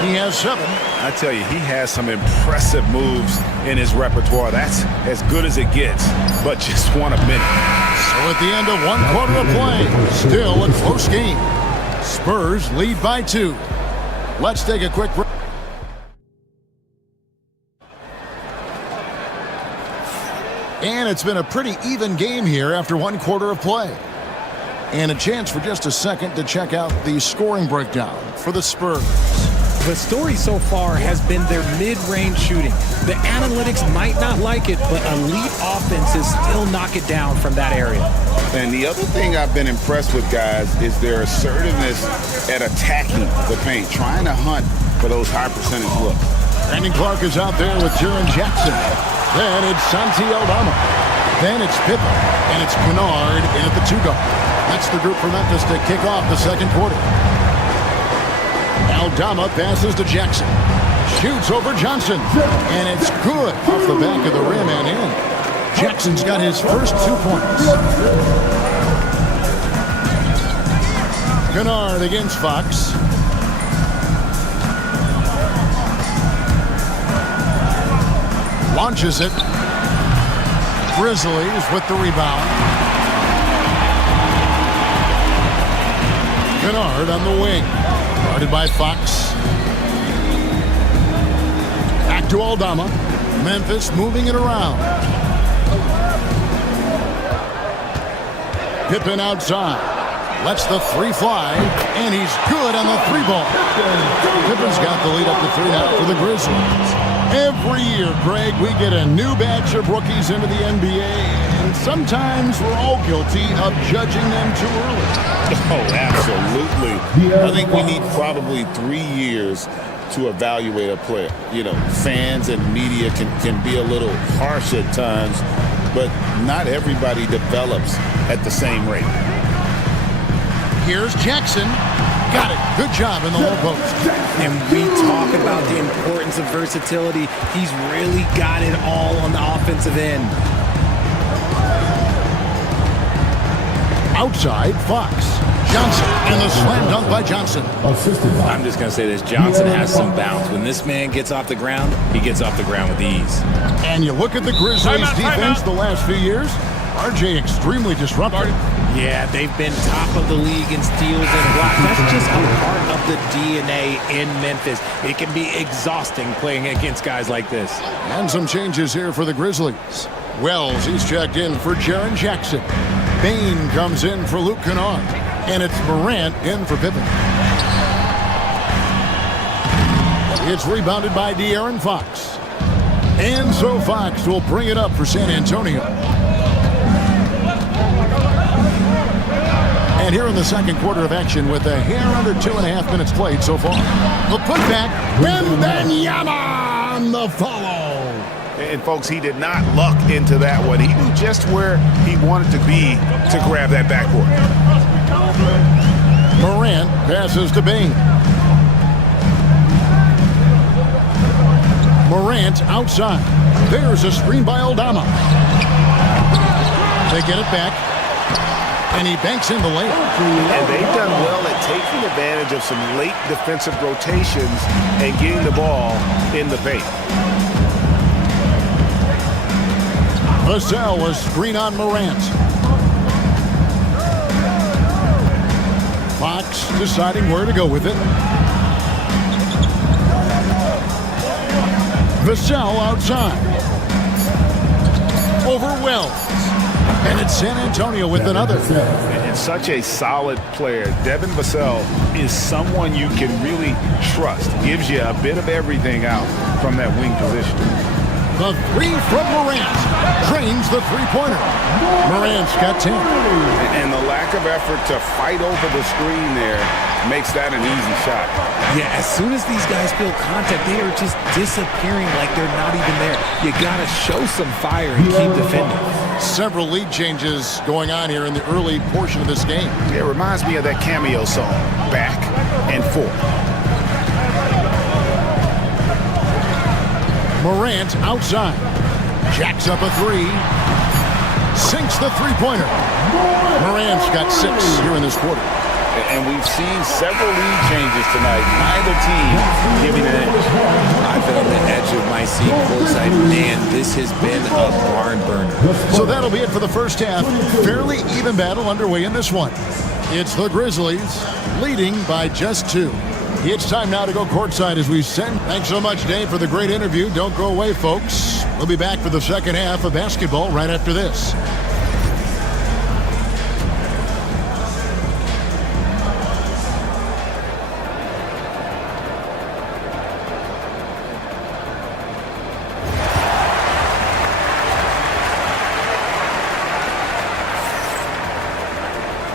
He has 7. I tell you, he has some impressive moves in his repertoire. That's as good as it gets, but just won a minute. So at the end of 1 quarter of play, still a close game. Spurs lead by 2. Let's take a quick break. And it's been a pretty even game here after 1 quarter of play. And a chance for just a second to check out the scoring breakdown for the Spurs. The story so far has been their mid-range shooting. The analytics might not like it, but elite offenses still knock it down from that area. And the other thing I've been impressed with, guys, is their assertiveness at attacking the paint, trying to hunt for those high percentage looks. Brandon Clark is out there with Jaren Jackson. Then it's Santi Aldama. Then it's Pippen. And it's Kennard in at the 2-guard. That's the group for Memphis to kick off the second quarter. Aldama passes to Jackson. Shoots over Johnson. And it's good off the back of the rim and in. Jackson's got his first 2 points. Kennard against Fox. Launches it. Grizzlies with the rebound. Kennard on the wing. Guarded by Fox. Back to Aldama. Memphis moving it around. Pippen outside. Lets the 3 fly. And he's good on the 3 ball. Pippen's got the lead up to 3 now for the Grizzlies. Every year, Greg, we get a new batch of rookies into the NBA, and sometimes we're all guilty of judging them too early. Oh, absolutely. I think we need probably 3 years to evaluate a player. You know, fans and media can be a little harsh at times, but not everybody develops at the same rate. Here's Jackson. Got it. Good job in the low post. And we talk about the importance of versatility. He's really got it all on the offensive end. Outside, Fox. Johnson, and the slam dunk by Johnson. I'm just going to say this. Johnson has some bounce. When this man gets off the ground, he gets off the ground with ease. And you look at the Grizzlies defense the last few years. RJ extremely disruptive. Yeah, they've been top of the league in steals and blocks. That's just a part of the DNA in Memphis. It can be exhausting playing against guys like this. And some changes here for the Grizzlies. Wells, he's checked in for Jaren Jackson. Bain comes in for Luke Kennard. And it's Morant in for Pippen. It's rebounded by De'Aaron Fox. And so Fox will bring it up for San Antonio. And here in the second quarter of action with a hair under 2.5 minutes played so far. The putback, Wembanyama on the follow. And folks, he did not luck into that one. He knew just where he wanted to be to grab that backboard. Morant passes to Bain. Morant outside. There's a screen by Aldama. They get it back. And he banks in the layup. And they've done well at taking advantage of some late defensive rotations and getting the ball in the paint. Vassell was screen on Morant. Fox deciding where to go with it. Vassell outside. Over Wells. And it's San Antonio with another. And such a solid player. Devin Vassell is someone you can really trust. Gives you a bit of everything out from that wing position. The three from Morant. Drains the three-pointer. Morant's got 10. And the lack of effort to fight over the screen there makes that an easy shot. Yeah, as soon as these guys feel contact, they are just disappearing like they're not even there. You got to show some fire and keep defending. Several lead changes going on here in the early portion of this game. It reminds me of that cameo song, Back and Forth. Morant outside. Jacks up a three. Sinks the three-pointer. Morant's got 6 here in this quarter. And we've seen several lead changes tonight. Neither team giving an edge. I've been on the edge of my seat courtside. Man, this has been a barn burner. So that'll be it for the first half. Fairly even battle underway in this one. It's the Grizzlies leading by just 2. It's time now to go courtside as we send. Thanks so much, Dave, for the great interview. Don't go away, folks. We'll be back for the second half of basketball right after this.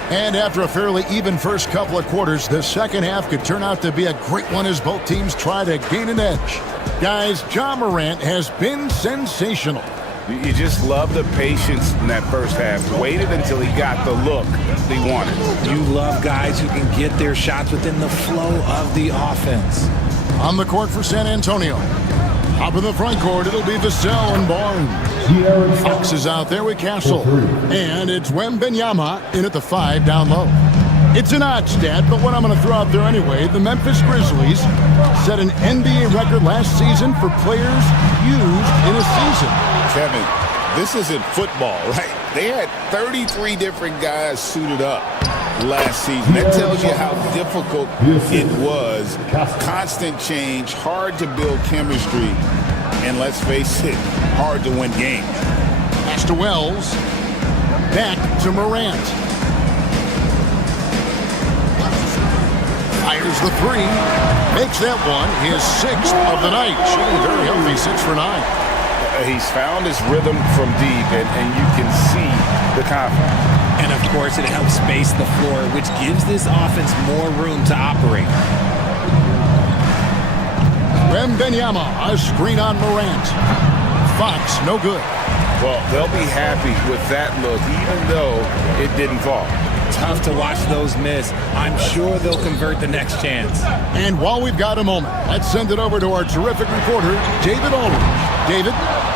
And after a fairly even first couple of quarters, the second half could turn out to be a great one as both teams try to gain an edge. Guys, Ja Morant has been sensational. You just love the patience in that first half. Waited until he got the look he wanted. You love guys who can get their shots within the flow of the offense. On the court for San Antonio. Up in the front court, it'll be Vassell and Barnes. Fox is out there with Castle. And it's Wembanyama in at the 5 down low. It's an odd stat, but what I'm going to throw out there anyway, the Memphis Grizzlies set an NBA record last season for players used in a season. Kevin, this isn't football, right? They had 33 different guys suited up last season. That tells you how difficult it was. Constant change, hard to build chemistry, and let's face it, hard to win games. Pass to Wells. Back to Morant. Fires the three. Makes that one his 6th of the night. Shooting very healthy, 6 for 9. He's found his rhythm from deep, and you can see the confidence. And, of course, it helps space the floor, which gives this offense more room to operate. Wembanyama, a screen on Morant. Fox, no good. Well, they'll be happy with that look, even though it didn't fall. Tough to watch those miss. I'm sure they'll convert the next chance. And while we've got a moment, let's send it over to our terrific reporter, David Aldridge. David?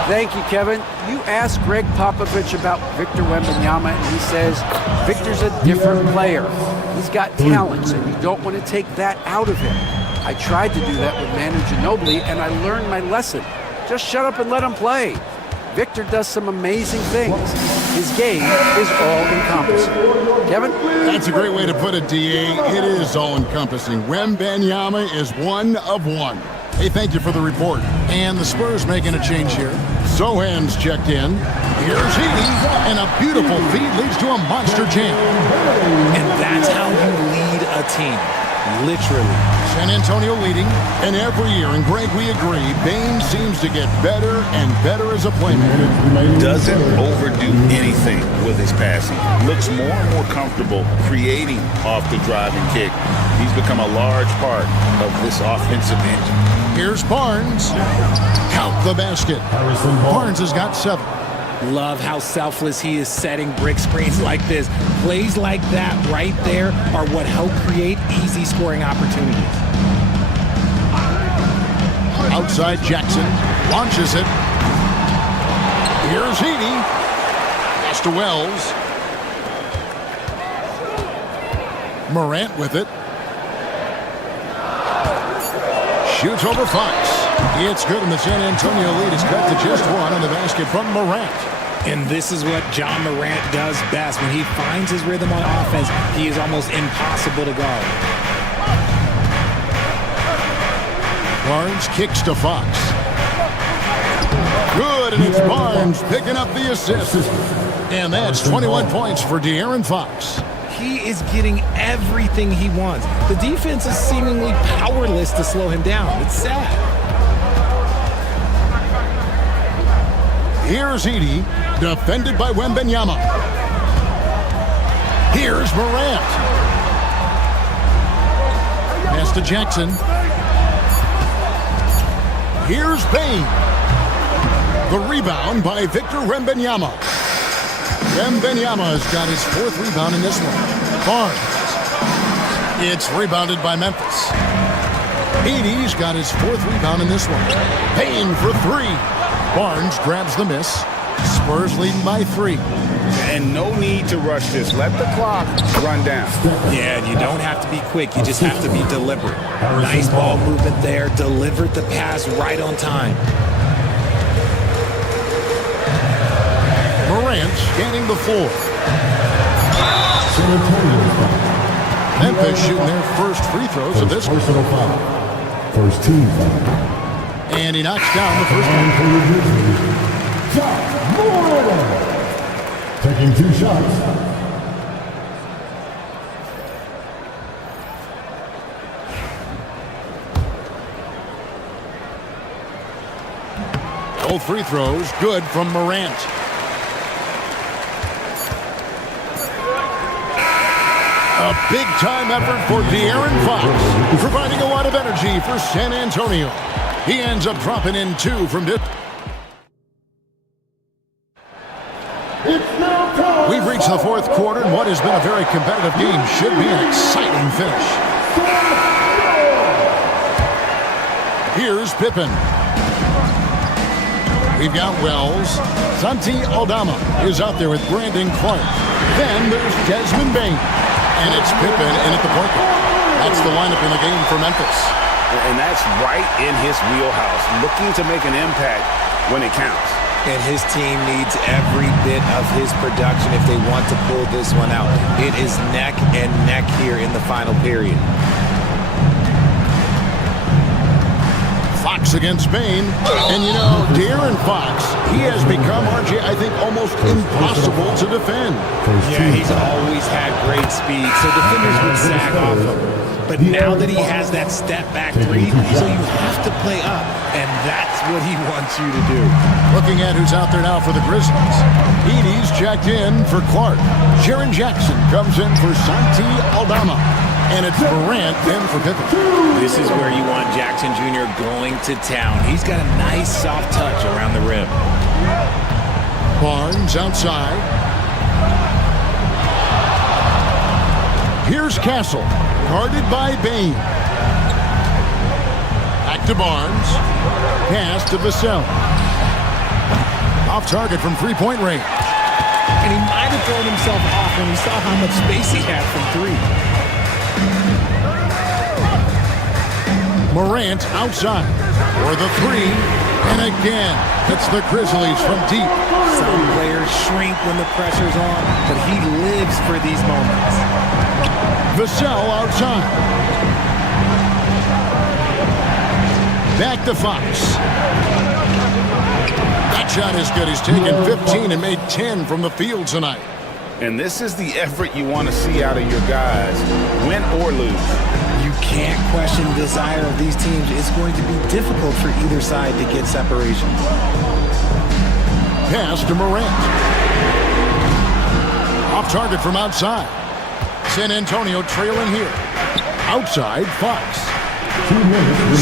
Thank you, Kevin. You asked Greg Popovich about Victor Wembanyama, and he says Victor's a different player. He's got talents, and you don't want to take that out of him. I tried to do that with Manu Ginobili, and I learned my lesson. Just shut up and let him play. Victor does some amazing things. His game is all-encompassing. Kevin? That's a great way to put it, D.A. It is all-encompassing. Wembanyama is one of one. Hey, thank you for the report. And the Spurs making a change here. Sohan's checked in. Here's Heaney, and a beautiful feed leads to a monster jam. And that's how you lead a team. Literally. San Antonio leading, and every year, and Greg, we agree, Bane seems to get better and better as a playmaker. Doesn't overdo anything with his passing. Looks more and more comfortable creating off the driving kick. He's become a large part of this offensive engine. Here's Barnes. Count the basket. Barnes has got 7. Love how selfless he is setting brick screens like this. Plays like that right there are what help create easy scoring opportunities. Outside Jackson. Launches it. Here's Heaney. Pass to Wells. Morant with it. Shoots over Fox. It's good, and the San Antonio lead is cut to just 1 on the basket from Morant. And this is what John Morant does best. When he finds his rhythm on offense, he is almost impossible to guard. Barnes kicks to Fox. Good, and it's Barnes picking up the assist. And that's 21 points for De'Aaron Fox. He is getting everything he wants. The defense is seemingly powerless to slow him down. It's sad. Here's Edey, defended by Wembanyama. Here's Morant. Pass to Jackson. Here's Payne. The rebound by Victor Wembanyama. Wembanyama has got his 4th rebound in this one. Barnes. It's rebounded by Memphis. Edey's got his 4th rebound in this one. Payne for 3. Barnes grabs the miss. Spurs leading by 3. And no need to rush this. Let the clock run down. Yeah, you don't have to be quick. You just have to be deliberate. Nice ball movement there. Delivered the pass right on time. Morant scanning the floor. Memphis shooting their first free throws of this one. First team foul. And he knocks down the first one. Taking 2 shots. Both free throws good from Morant. A big-time effort for De'Aaron Fox, providing a lot of energy for San Antonio. He ends up dropping in 2 from distance. We've reached the 4th quarter, and what has been a very competitive game should be an exciting finish. Here's Pippen. We've got Wells. Santi Aldama is out there with Brandon Clark. Then there's Desmond Bane. And it's Pippen in at the point guard. That's the lineup in the game for Memphis. And that's right in his wheelhouse, looking to make an impact when it counts. And his team needs every bit of his production if they want to pull this one out. It is neck and neck here in the final period. Fox Fox against Spain. And you know, De'Aaron Fox, he has become, RJ, I think, almost impossible to defend. Yeah, he's always had great speed, so defenders would sag off him. But now that he has that step-back three, so you have to play up, and that's what he wants you to do. Looking at who's out there now for the Grizzlies. Edie's checked in for Clark. Jaren Jackson comes in for Santi Aldama. And it's Morant in for Pippen. This is where you want Jackson Jr. going to town. He's got a nice soft touch around the rim. Barnes outside. Here's Castle, guarded by Bain. Back to Barnes. Pass to Vassell. Off target from three-point range. And he might have thrown himself off when he saw how much space he had from three. Morant outside for the three. And again, it's the Grizzlies from deep. Some players shrink when the pressure's on, but he lives for these moments. Vassell outside. Back to Fox. That shot is good. He's taken 15 and made 10 from the field tonight. And this is the effort you want to see out of your guys, win or lose. You can't question the desire of these teams. It's going to be difficult for either side to get separation. Pass to Morant. Off target from outside. San Antonio trailing here. Outside, Fox.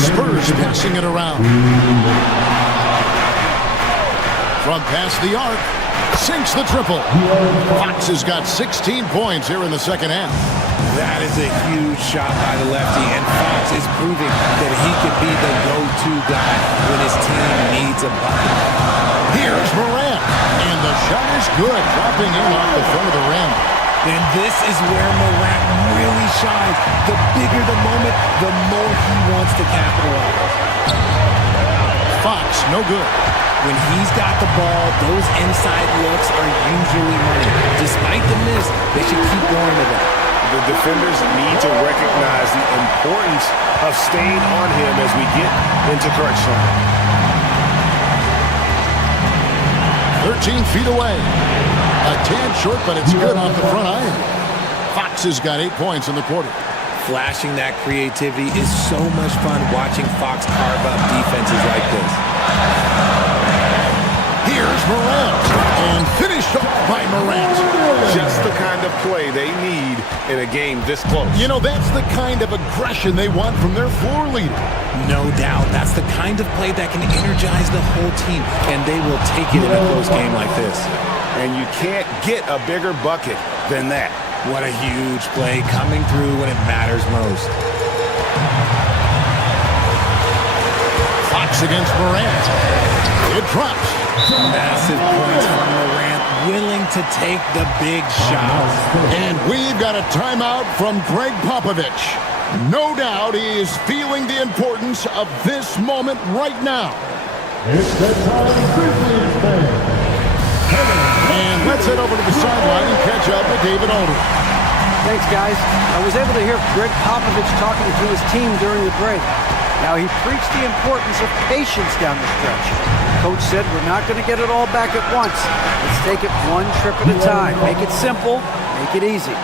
Spurs passing it around. From past the arc. Sinks the triple. Fox has got 16 points here in the second half. That is a huge shot by the lefty, and Fox is proving that he can be the go-to guy when his team needs a bucket. Here's Morant, and the shot is good, dropping in off the front of the rim. And this is where Morant really shines. The bigger the moment, the more he wants to capitalize. Fox, no good. When he's got the ball, those inside looks are usually money. Despite the miss, they should keep going to that. The defenders need to recognize the importance of staying on him as we get into crunch time. 13 feet away. A tad short, but it's good off the front iron. Fox has got 8 points in the quarter. Flashing that creativity is so much fun watching Fox carve up defenses like this. Here's Morant, and finished off by Morant. Just the kind of play they need in a game this close. You know, that's the kind of aggression they want from their floor leader. No doubt. That's the kind of play that can energize the whole team, and they will take it in a close game like this. And you can't get a bigger bucket than that. What a huge play coming through when it matters most. Fox against Morant. It drops. Massive points from Morant, willing to take the big shots. And we've got a timeout from Greg Popovich. No doubt he is feeling the importance of this moment right now. It's the time Grizzlies fan. And let's head over to the sideline and catch up with David Aldridge. Thanks, guys. I was able to hear Greg Popovich talking to his team during the break. Now, he preached the importance of patience down the stretch. Coach said we're not going to get it all back at once. Let's take it one trip at a time. Make it simple, make it easy.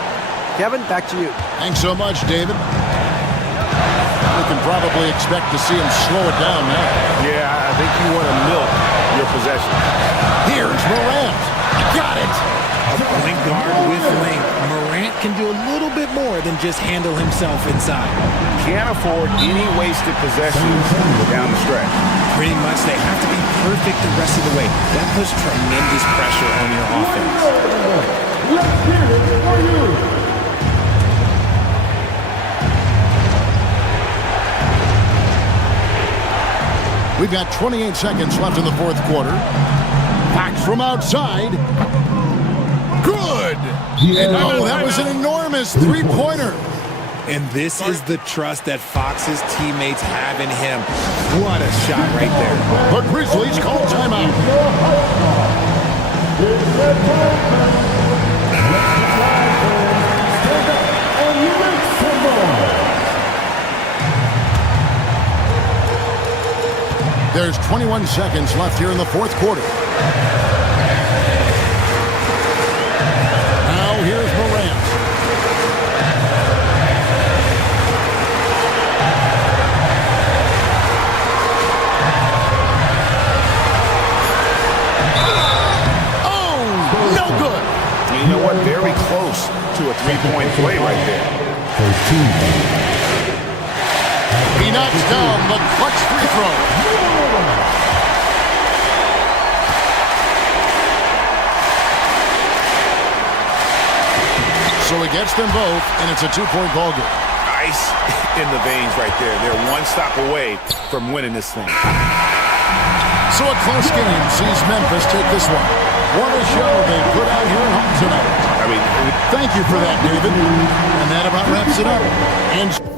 Kevin, back to you. Thanks so much, David. We can probably expect to see him slow it down now. Yeah, I think you want to milk your possession. Here's Morant. Got it. A point guard with length. Morant can do a little bit more than just handle himself inside. Can't afford any wasted possessions down the stretch. Pretty much they have to be perfect the rest of the way. That puts tremendous pressure on your offense. Let's hear it for you. We've got 28 seconds left in the fourth quarter. Fox from outside. Good! And oh, that was an enormous three-pointer. And this is the trust that Fox's teammates have in him. What a shot right there. The Grizzlies call timeout. There's 21 seconds left here in the fourth quarter. Now here's Morant. No good. You know what? Very close to a three-point play right there. He knocks down the clutch free throw. So he gets them both, and it's a two-point ball game. Ice in the veins right there. They're one stop away from winning this thing. So a close game sees Memphis take this one. What a show they put out here at home tonight. Thank you for that, David. And that about wraps it up. And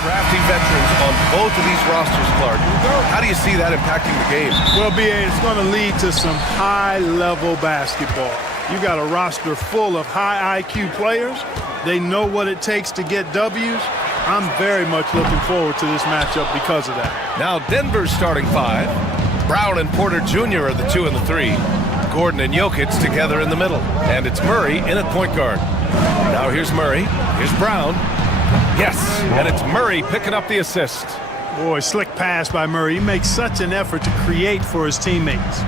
Drafting veterans on both of these rosters, Clark. How do you see that impacting the game? Well, BA, it's going to lead to some high-level basketball. You got a roster full of high IQ players. They know what it takes to get W's. I'm very much looking forward to this matchup because of that. Now Denver's starting five. Brown and Porter Jr. are the 2 and the 3. Gordon and Jokic together in the middle. And it's Murray in at point guard. Now here's Murray. Here's Brown. Yes, and it's Murray picking up the assist. Boy, slick pass by Murray. He makes such an effort to create for his teammates.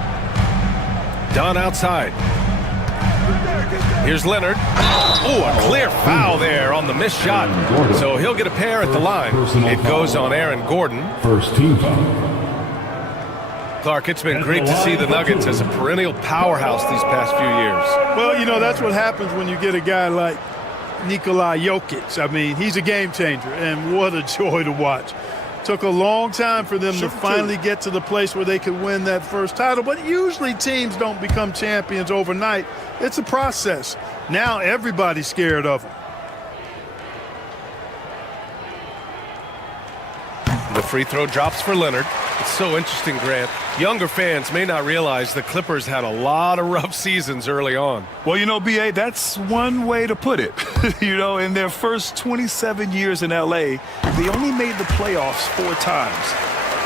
Dunn outside. Here's Leonard. Oh, a clear foul there on the missed shot. So he'll get a pair at the line. It goes on Aaron Gordon. First team foul. Clark, it's been great to see the Nuggets as a perennial powerhouse these past few years. Well, you know, that's what happens when you get a guy like Nikola Jokic. I mean, he's a game changer, and what a joy to watch. Took a long time for them to finally get to the place where they could win that first title, but usually teams don't become champions overnight. It's a process. Now everybody's scared of them. The free throw drops for Leonard. It's so interesting, Grant. Younger fans may not realize the Clippers had a lot of rough seasons early on. Well, you know, B.A., that's one way to put it. You know, in their first 27 years in L.A., they only made the playoffs 4 times.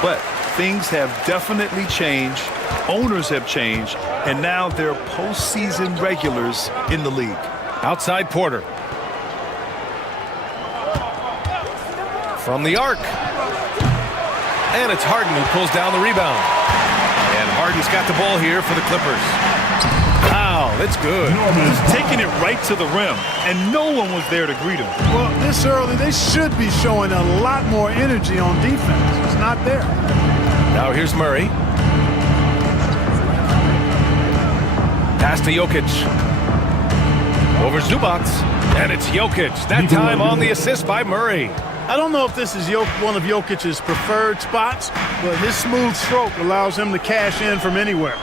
But things have definitely changed. Owners have changed. And now they're postseason regulars in the league. Outside Porter. From the arc. And it's Harden who pulls down the rebound. And Harden's got the ball here for the Clippers. Wow, that's good. Just taking it right to the rim, and no one was there to greet him. Well, this early, they should be showing a lot more energy on defense. It's not there. Now here's Murray. Pass to Jokic. Over Zubats. And it's Jokic, that time on the assist by Murray. I don't know if this is one of Jokic's preferred spots, but his smooth stroke allows him to cash in from anywhere.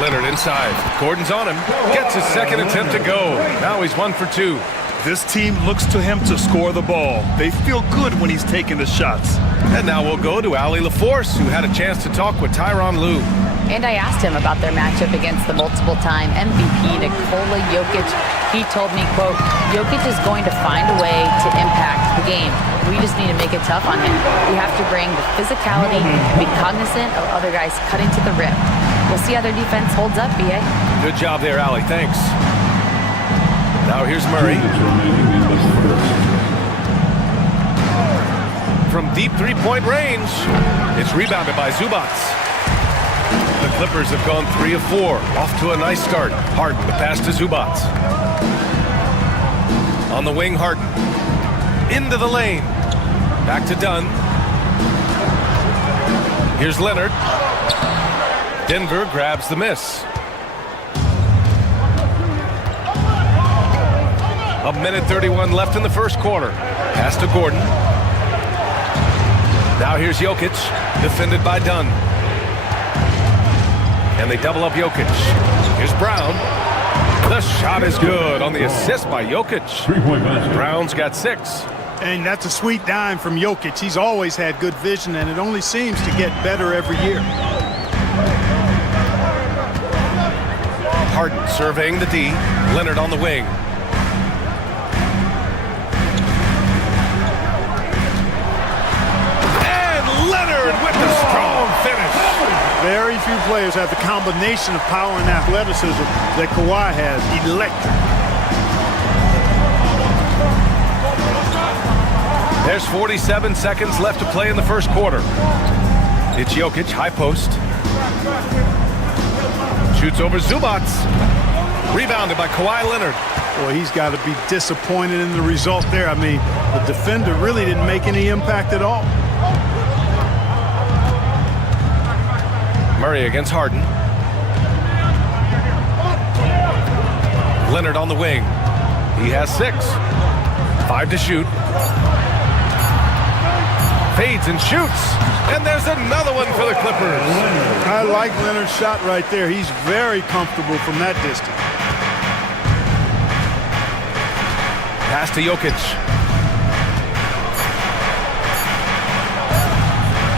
Leonard inside. Gordon's on him. Gets his second attempt to go. Now he's 1 for 2. This team looks to him to score the ball. They feel good when he's taking the shots. And now we'll go to Ali LaForce, who had a chance to talk with Tyronn Lue. And I asked him about their matchup against the multiple-time MVP Nikola Jokic. He told me, quote, Jokic is going to find a way to impact the game. We just need to make it tough on him. We have to bring the physicality and be cognizant of other guys cutting to the rim. We'll see how their defense holds up, B.A. Good job there, Ali. Thanks. Now here's Murray. From deep three-point range, it's rebounded by Zubac. The Clippers have gone 3 of 4. Off to a nice start. Harden, the pass to Zubac. On the wing, Harden. Into the lane. Back to Dunn. Here's Leonard. Denver grabs the miss. A minute 31 left in the first quarter. Pass to Gordon. Now here's Jokic, defended by Dunn. And they double up Jokic. Here's Brown. The shot is good on the assist by Jokic. Brown's got 6. And that's a sweet dime from Jokic. He's always had good vision, and it only seems to get better every year. Harden surveying the D. Leonard on the wing. And Leonard with the strong finish. Very few players have the combination of power and athleticism that Kawhi has. Electric. There's 47 seconds left to play in the first quarter. It's Jokic, high post. Shoots over Zubac. Rebounded by Kawhi Leonard. Boy, he's got to be disappointed in the result there. I mean, the defender really didn't make any impact at all. Murray against Harden. Leonard on the wing. He has 6. 5 to shoot. Fades and shoots. And there's another one for the Clippers. I like Leonard's shot right there. He's very comfortable from that distance. Pass to Jokic.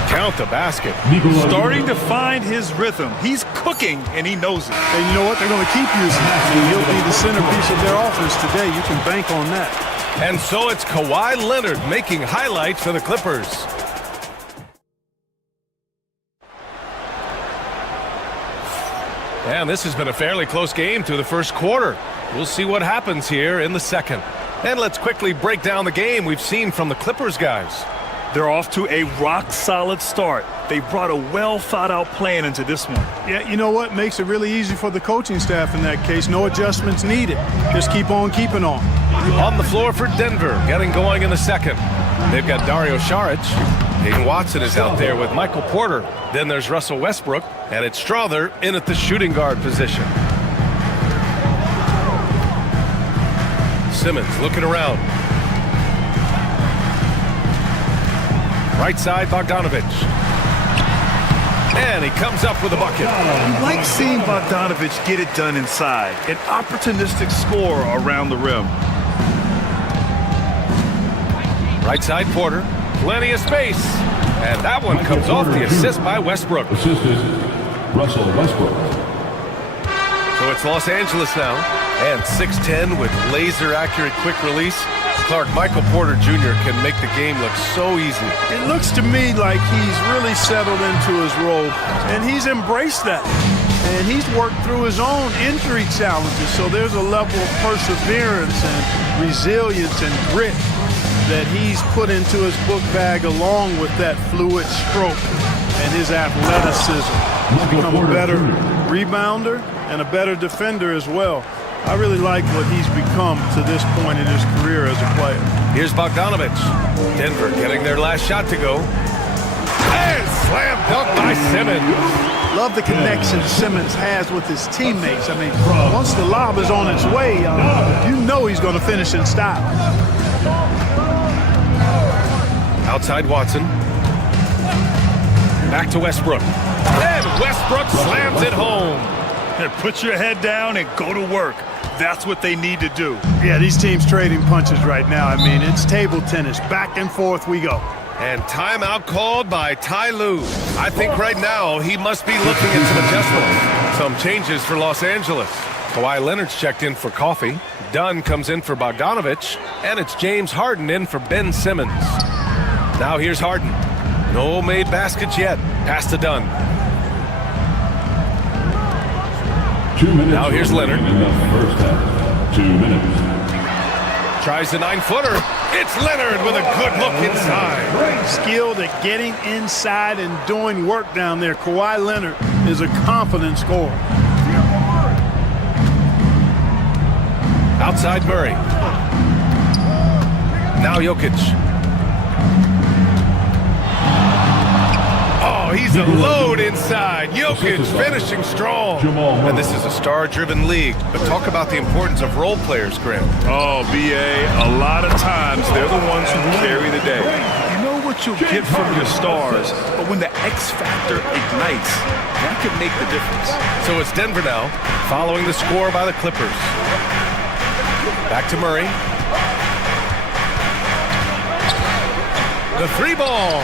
Count the basket. Starting to find his rhythm. He's cooking, and he knows it. And you know what? They're going to keep using him. And he'll be the centerpiece of their offense today. You can bank on that. And so it's Kawhi Leonard making highlights for the Clippers. And this has been a fairly close game through the first quarter. We'll see what happens here in the second. And let's quickly break down the game we've seen from the Clippers guys. They're off to a rock-solid start. They brought a well-thought-out plan into this one. Yeah, you know what? Makes it really easy for the coaching staff in that case. No adjustments needed. Just keep on keeping on. On the floor for Denver, getting going in the second. They've got Dario Saric. Hayden Watson is out there with Michael Porter. Then there's Russell Westbrook, and it's Strother in at the shooting guard position. Simmons looking around. Right side, Bogdanovic. And he comes up with a bucket. You like seeing Bogdanovic get it done inside. An opportunistic score around the rim. Right side, Porter. Plenty of space. And that one comes off the assist by Westbrook. Assisted Russell Westbrook. So it's Los Angeles now. And 6'10" with laser-accurate quick release. Clark, Michael Porter Jr. can make the game look so easy. It looks to me like he's really settled into his role, and he's embraced that. And he's worked through his own injury challenges, so there's a level of perseverance and resilience and grit that he's put into his book bag along with that fluid stroke and his athleticism. He's become a better rebounder and a better defender as well. I really like what he's become to this point in his career as a player. Here's Bogdanovic. Denver getting their last shot to go. And slam dunk by Simmons. Love the connection Simmons has with his teammates. I mean, once the lob is on its way, you know he's going to finish in style. Outside Watson. Back to Westbrook. And Westbrook slams it home. And put your head down and go to work. That's what they need to do. Yeah, these teams trading punches right now. I mean, it's table tennis. Back and forth we go. And timeout called by Ty Lue. I think right now he must be looking at some adjustments. Some changes for Los Angeles. Kawhi Leonard's checked in for coffee. Dunn comes in for Bogdanovich. And it's James Harden in for Ben Simmons. Now here's Harden. No made baskets yet. Pass to Dunn. 2 minutes. Now here's Leonard. In the first half. 2 minutes. Tries the 9-footer. It's Leonard with a good look inside. Great skilled at getting inside and doing work down there. Kawhi Leonard is a confident scorer. Outside Murray. Now Jokic. Oh, he's a load inside. Jokic finishing strong. And this is a star-driven league. But talk about the importance of role players, Graham. Oh, B.A., a lot of times they're the ones who carry the day. You know what you'll get from your stars, but when the X factor ignites, that can make the difference. So it's Denver now, following the score by the Clippers. Back to Murray. The 3-ball.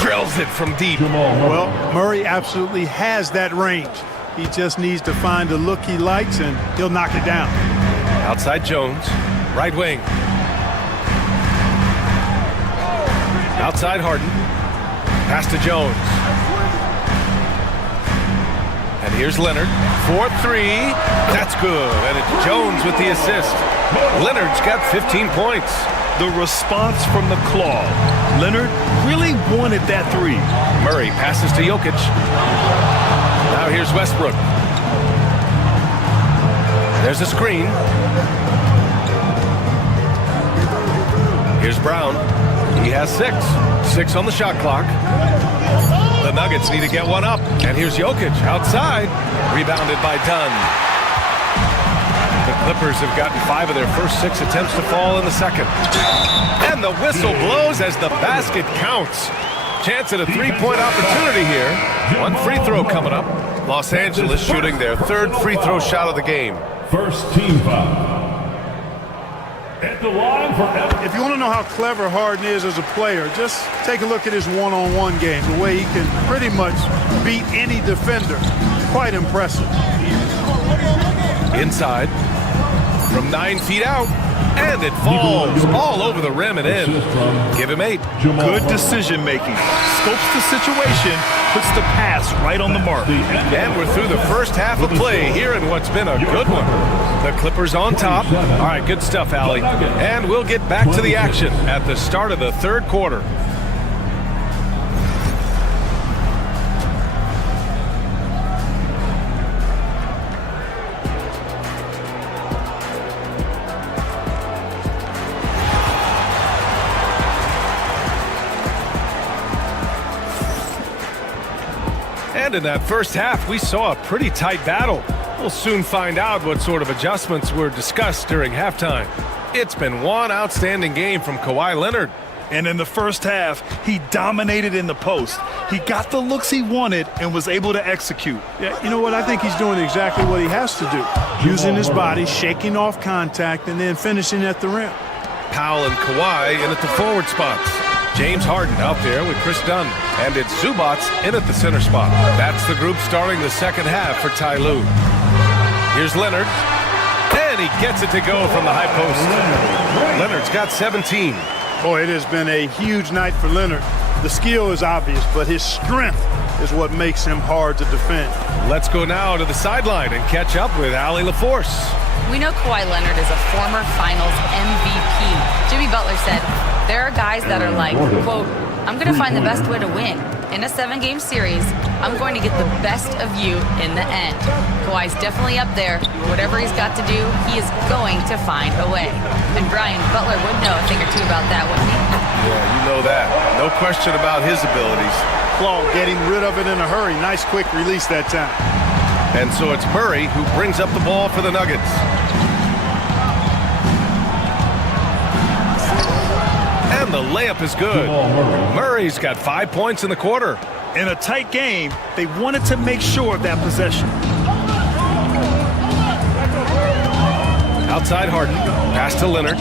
Drills it from deep. Well, Murray absolutely has that range. He just needs to find the look he likes, and he'll knock it down. Outside Jones. Right wing. Outside Harden. Pass to Jones. And here's Leonard. 4-3. That's good. And it's Jones with the assist. Leonard's got 15 points. The response from the claw. Leonard really wanted that three. Murray passes to Jokic. Now here's Westbrook. There's a screen. Here's Brown. He has 6. 6 on the shot clock. The Nuggets need to get one up. And here's Jokic outside. Rebounded by Dunn. The Clippers have gotten 5 of their first 6 attempts to fall in the second. And the whistle blows as the basket counts. Chance at a 3-point opportunity here. One free throw coming up. Los Angeles shooting their 3rd free throw shot of the game. First team foul. At the line for If you want to know how clever Harden is as a player, just take a look at his one-on-one game. The way he can pretty much beat any defender. Quite impressive. Inside. From 9 feet out. And it falls all over the rim and in. Give him 8. Good decision making. Scopes the situation, puts the pass right on the mark. And we're through the first half of play here in what's been a good one. The Clippers on top. All right, good stuff, Allie. And we'll get back to the action at the start of the 3rd quarter. And in that first half, we saw a pretty tight battle. We'll soon find out what sort of adjustments were discussed during halftime. It's been one outstanding game from Kawhi Leonard. And in the first half, he dominated in the post. He got the looks he wanted and was able to execute. Yeah, you know what? I think he's doing exactly what he has to do. Using his body, shaking off contact, and then finishing at the rim. Powell and Kawhi in at the forward spots. James Harden out there with Chris Dunn. And it's Zubats in at the center spot. That's the group starting the second half for Ty Lue. Here's Leonard. And he gets it to go from the high post. Leonard's got 17. Boy, it has been a huge night for Leonard. The skill is obvious, but his strength is what makes him hard to defend. Let's go now to the sideline and catch up with Allie LaForce. We know Kawhi Leonard is a former Finals MVP. Jimmy Butler said, there are guys that are like, quote, I'm going to find the best way to win. In a 7-game series, I'm going to get the best of you in the end. Kawhi's definitely up there. Whatever he's got to do, he is going to find a way. And Brian Butler would know a thing or two about that, wouldn't he? Yeah, you know that. No question about his abilities. Claw getting rid of it in a hurry. Nice quick release that time. And so it's Murray who brings up the ball for the Nuggets. And the layup is good. Murray's got 5 points in the quarter. In a tight game, they wanted to make sure of that possession. Outside Harden. Pass to Leonard.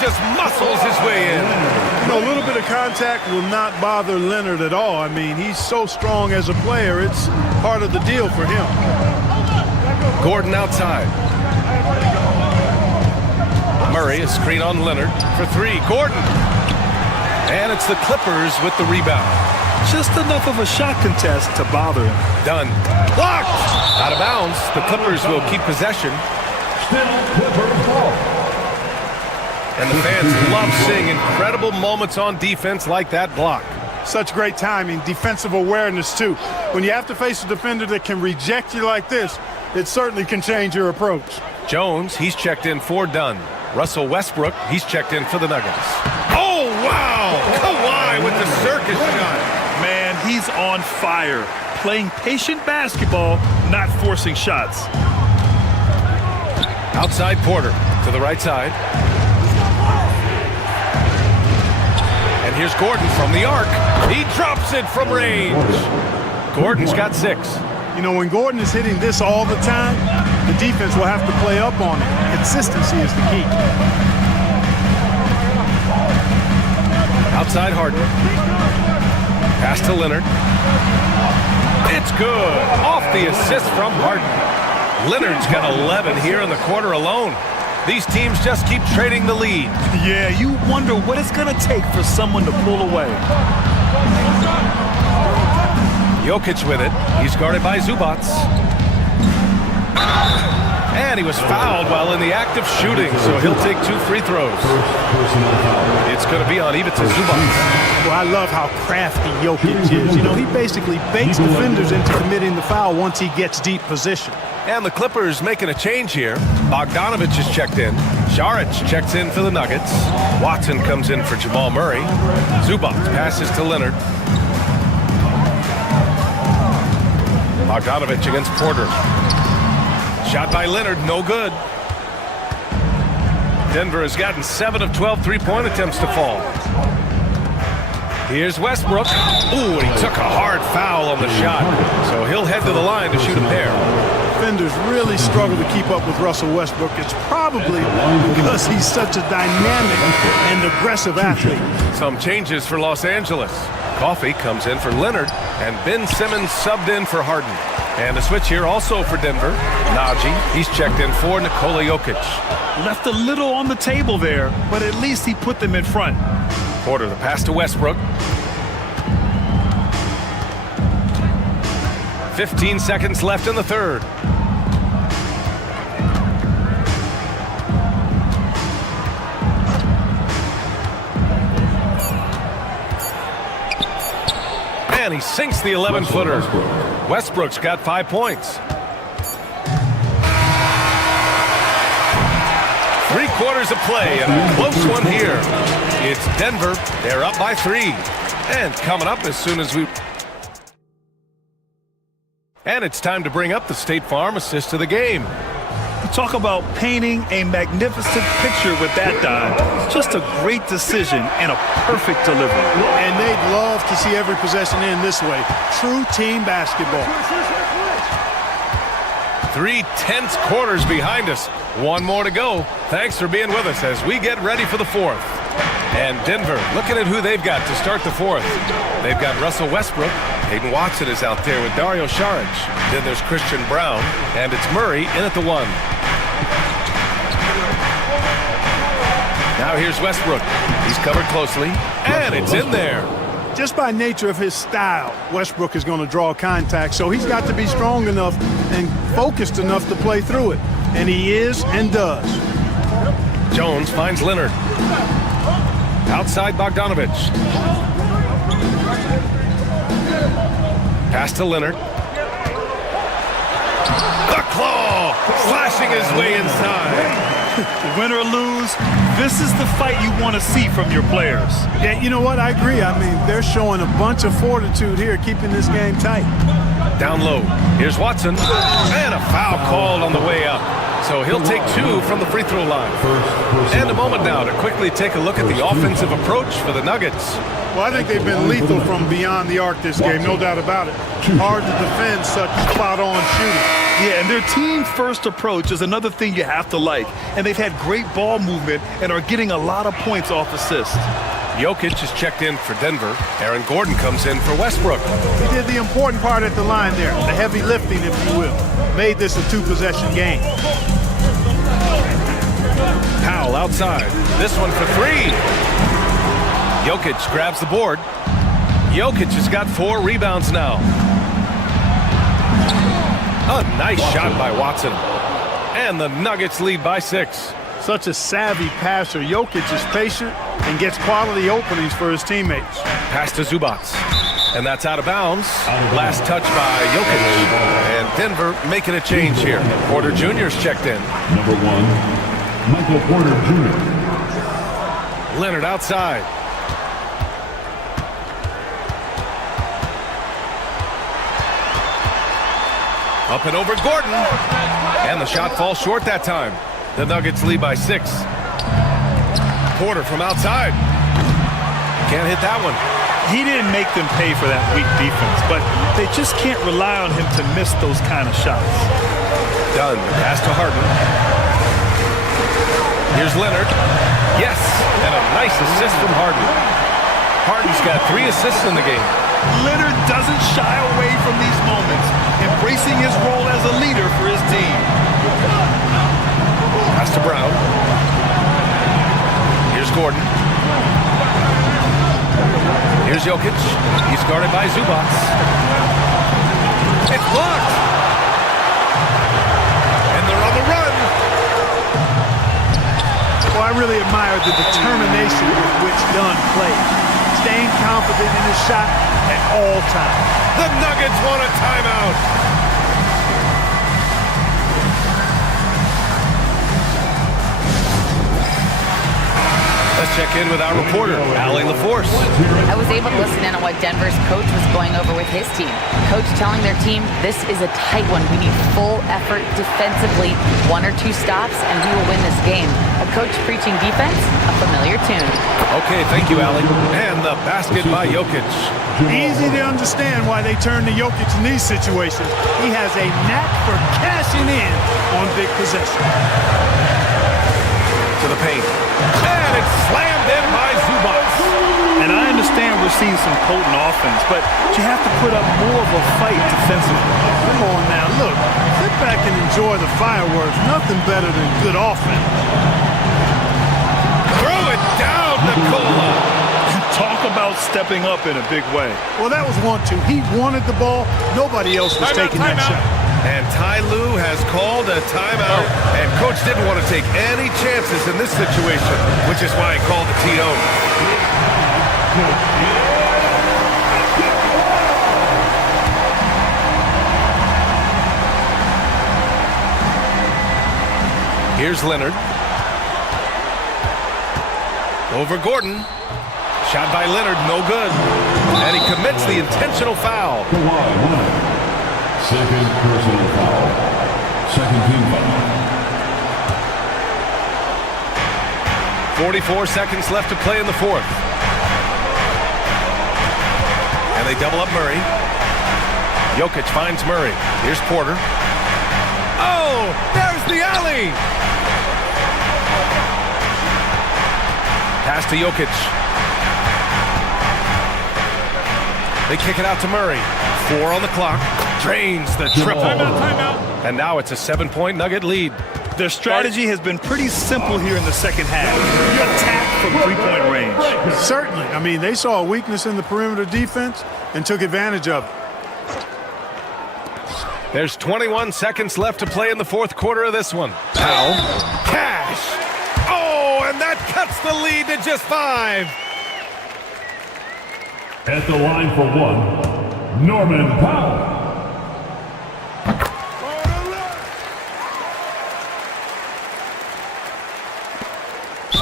Just muscles his way in. You know, a little bit of contact will not bother Leonard at all. I mean, he's so strong as a player. It's part of the deal for him. Gordon outside. Murray, a screen on Leonard for three. Gordon. And it's the Clippers with the rebound. Just enough of a shot contest to bother him. Done. Blocked. Out of bounds. The Clippers will keep possession. Still Clippers ball. And the fans love seeing incredible moments on defense like that block. Such great timing, defensive awareness too. When you have to face a defender that can reject you like this, it certainly can change your approach. Jones, he's checked in for Dunn. Russell Westbrook, he's checked in for the Nuggets. Oh, wow! Kawhi with the circus shot. Man, he's on fire. Playing patient basketball, not forcing shots. Outside Porter to the right side. And here's Gordon from the arc. He drops it from range. Gordon's got 6. You know, when Gordon is hitting this all the time, the defense will have to play up on it. Consistency is the key. Outside Harden. Pass to Leonard. It's good. Off the assist from Harden. Leonard's got 11 here in the quarter alone. These teams just keep trading the lead. Yeah, you wonder what it's going to take for someone to pull away. Jokic with it. He's guarded by Zubac. And he was fouled while in the act of shooting, so he'll take 2 free throws. It's going to be on Ivica Zubac. Well, I love how crafty Jokic is. You know, he basically baits defenders into committing the foul once he gets deep position. And the Clippers making a change here. Bogdanovich is checked in. Saric checks in for the Nuggets. Watson comes in for Jamal Murray. Zubac passes to Leonard. Bogdanovich against Porter. Shot by Leonard, no good. Denver has gotten 7 of 12 three-point attempts to fall. Here's Westbrook. Ooh, he took a hard foul on the shot. So he'll head to the line to shoot a pair. Defenders really struggle to keep up with Russell Westbrook. It's probably because he's such a dynamic and aggressive athlete. Some changes for Los Angeles. Coffey comes in for Leonard, and Ben Simmons subbed in for Harden. And a switch here also for Denver. Najee, he's checked in for Nikola Jokic. Left a little on the table there, but at least he put them in front. Porter, the pass to Westbrook. 15 seconds left in the third. And he sinks the 11-footer. Westbrook's got 5 points. 3 quarters of play and a close one here. It's Denver. They're up by 3. And coming up as soon as we... And it's time to bring up the State Farm assist of the game. You talk about painting a magnificent picture with that dive. Just a great decision and a perfect delivery. And they'd love to see every possession end this way. True team basketball. 3 tense quarters behind us. 1 more to go. Thanks for being with us as we get ready for the 4th. And Denver, looking at who they've got to start the 4th. They've got Russell Westbrook. Hayden Watson is out there with Dario Saric. Then there's Christian Brown. And it's Murray in at the 1. Now here's Westbrook. He's covered closely. And it's in there. Just by nature of his style, Westbrook is going to draw contact, so he's got to be strong enough and focused enough to play through it. And he is and does. Jones finds Leonard. Outside Bogdanovich. Pass to Leonard. The claw! Slashing his way inside. Win or lose, this is the fight you want to see from your players. Yeah, you know what? I agree. I mean, they're showing a bunch of fortitude here, keeping this game tight. Down low. Here's Watson. And a foul called on the way up. So he'll take 2 from the free throw line. And a moment now to quickly take a look at the offensive approach for the Nuggets. Well, I think they've been lethal from beyond the arc this game, no doubt about it. Hard to defend such spot-on shooting. Yeah, and their team-first approach is another thing you have to like. And they've had great ball movement and are getting a lot of points off assists. Jokic is checked in for Denver. Aaron Gordon comes in for Westbrook. He did the important part at the line there, the heavy lifting, if you will. Made this a 2-possession game. Powell outside. This one for 3. Jokic grabs the board. Jokic has got 4 rebounds now. A nice shot by Watson. And the Nuggets lead by 6. Such a savvy passer. Jokic is patient and gets quality openings for his teammates. Pass to Zubac. And that's out of bounds. Last touch by Jokic. And Denver making a change here. Porter Jr.'s checked in. Number 1, Michael Porter Jr. Leonard outside. Up and over Gordon. And the shot falls short that time. The Nuggets lead by 6. Porter from outside. Can't hit that one. He didn't make them pay for that weak defense, but they just can't rely on him to miss those kind of shots. Done. Pass to Harden. Here's Leonard. Yes, and a nice assist from Harden. Harden's got 3 assists in the game. Leonard doesn't shy away from these moments, embracing his role as a leader for his team. Pass to Brown. Here's Gordon. Here's Jokic. He's guarded by Zubac. It's blocked. And they're on the run. Well, I really admired the determination with which Dunn played. Staying confident in his shot at all times. The Nuggets want a timeout. Let's check in with our reporter, Allie LaForce. I was able to listen in on what Denver's coach was going over with his team. Coach telling their team, this is a tight one. We need full effort defensively, 1 or 2 stops, and we will win this game. A coach preaching defense, a familiar tune. Okay, thank you, Allie. And the basket by Jokic. Easy to understand why they turn to Jokic in these situations. He has a knack for cashing in on big possession. To the paint. And it's slammed in by Zubac. And I understand we're seeing some potent offense, but you have to put up more of a fight defensively. Come on now, look. Sit back and enjoy the fireworks. Nothing better than good offense. Throw it down, Nikola. Talk about stepping up in a big way. Well, that was 1-2. He wanted the ball. Nobody else was taking that shot. And Ty Lue has called a timeout, and Coach didn't want to take any chances in this situation, which is why he called the TO. Here's Leonard. Over Gordon. Shot by Leonard, no good. And he commits the intentional foul. Second personal foul. Second team foul. 44 seconds left to play in the 4th. And they double up Murray. Jokic finds Murray. Here's Porter. Oh, there's the alley. Pass to Jokic. They kick it out to Murray. 4 on the clock. Drains the triple. Timeout. And now it's a 7-point Nugget lead. Their strategy has been pretty simple here in the second half. You attack from three-point range. Certainly. I mean, they saw a weakness in the perimeter defense and took advantage of it. There's 21 seconds left to play in the fourth quarter of this one. Powell. Cash. Oh, and that cuts the lead to just 5. At the line for one, Norman Powell.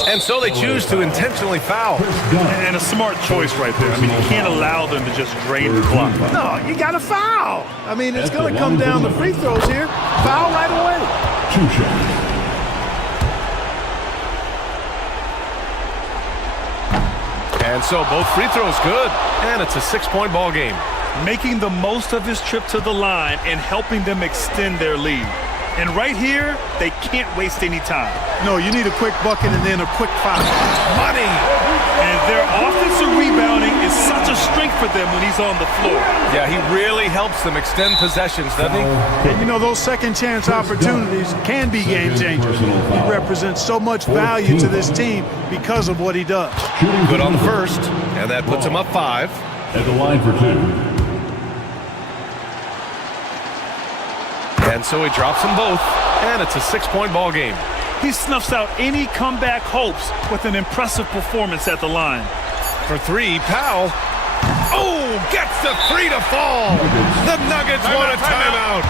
And so they choose to intentionally foul. And a smart choice right there. I mean, you can't allow them to just drain the clock. No, you got to foul. I mean, it's going to come down to free throws here. Foul right away. 2 shots. And so both free throws good. And it's a 6-point ball game. Making the most of his trip to the line and helping them extend their lead. And right here, they can't waste any time. No, you need a quick bucket and then a quick foul. Money! And their offensive rebounding is such a strength for them when he's on the floor. Yeah, he really helps them extend possessions, doesn't he? And you know, those second chance opportunities can be game changers. He represents so much value to this team because of what he does. Good on the first, and that puts him up 5. At the line for 2. And so he drops them both, and it's a 6-point ball game. He snuffs out any comeback hopes with an impressive performance at the line. For 3, Powell. Oh, gets the 3 to fall. The Nuggets want a timeout.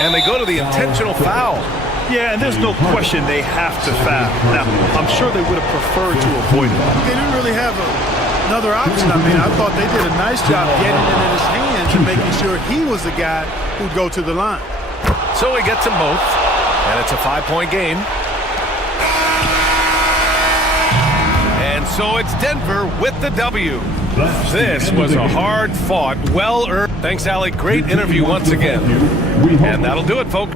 And they go to the intentional foul. Yeah, and there's no question they have to foul. Now, I'm sure they would have preferred to avoid it. They didn't really have another option. I mean, I thought they did a nice job getting it in his hands and making sure he was the guy who'd go to the line. So he gets them both, and it's a 5-point game. And so it's Denver with the W. This was a hard-fought, well-earned. Thanks, Alec. Great interview once again. And that'll do it, folks.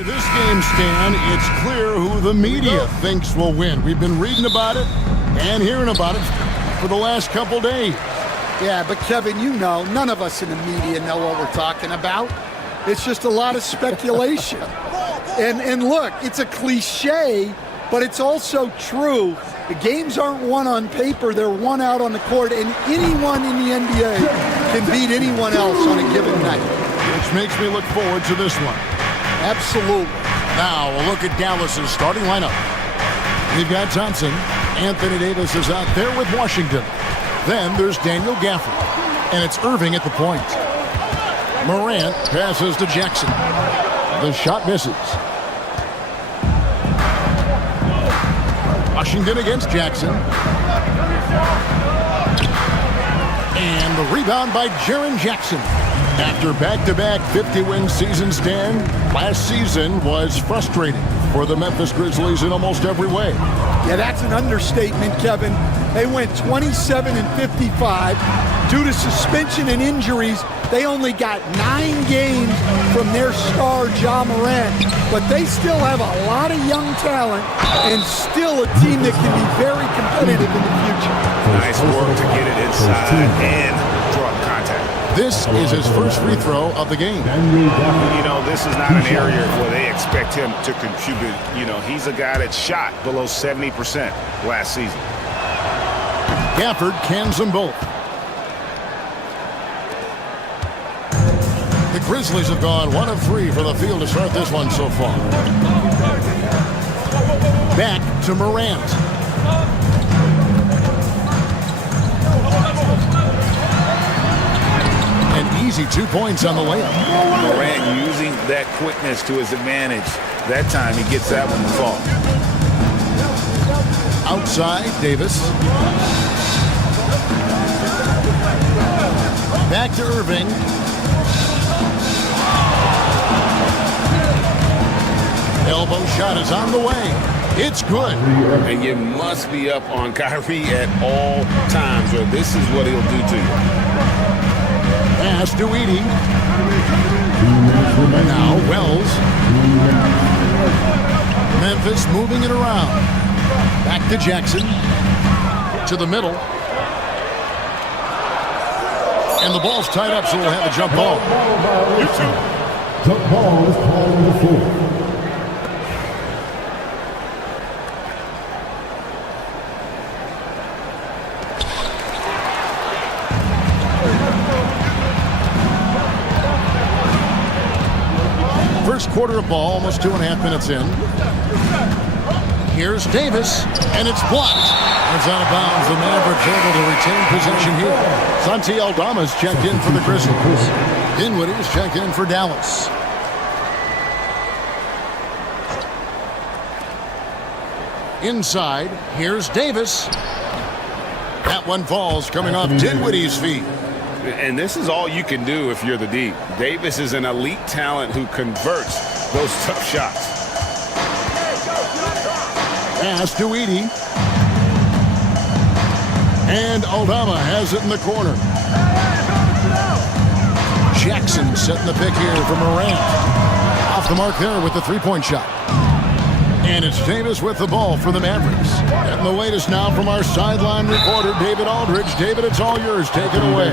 This game, Stan, it's clear who the media thinks will win. We've been reading about it and hearing about it for the last couple days. Yeah, but Kevin, you know, none of us in the media know what we're talking about. It's just a lot of speculation. And look, it's a cliche, but it's also true. The games aren't won on paper, they're won out on the court, and anyone in the NBA can beat anyone else on a given night. Which makes me look forward to this one. Absolutely. Now, we'll look at Dallas's starting lineup. We've got Johnson. Anthony Davis is out there with Washington. Then there's Daniel Gafford. And it's Irving at the point. Morant passes to Jackson. The shot misses. Washington against Jackson. And the rebound by Jaren Jackson. After back-to-back 50-win seasons, Stan, last season was frustrating for the Memphis Grizzlies in almost every way. Yeah, that's an understatement, Kevin. They went 27 and 55. Due to suspension and injuries, they only got 9 games from their star, Ja Morant. But they still have a lot of young talent and still a team that can be very competitive in the future. Nice work to get it inside and draw contact. This is his first free throw of the game. You know, this is not an area where they expect him to contribute. You know, he's a guy that shot below 70% last season. Gafford cans them both. The Grizzlies have gone 1 of 3 for the field to start this one so far. Back to Morant. Easy 2 points on the layup. Morant using that quickness to his advantage. That time he gets that one to fall. Outside, Davis. Back to Irving. elbow shot is on the way. It's good. And you must be up on Kyrie at all times, or this is what he'll do to you. Pass to Edie. Now Wells. Memphis moving it around. Back to Jackson. To the middle. And the ball's tied up, so we'll have a jump ball. Jump ball is called on the floor. First quarter of ball, almost 2.5 minutes in. Here's Davis, and it's blocked. It's out of bounds. The Mavericks able to retain possession here. Santi Aldama's checked in for the Grizzlies. Dinwiddie's checked in for Dallas. Inside, here's Davis. That one falls, coming off Dinwiddie's feet. And this is all you can do if you're the D. Davis is an elite talent who converts those tough shots. Pass to Edie. And Aldama has it in the corner. Jackson setting the pick here for Morant. Off the mark there with the three-point shot. And it's Davis with the ball for the Mavericks. Getting the latest now from our sideline reporter, David Aldridge. David, it's all yours. Take it away.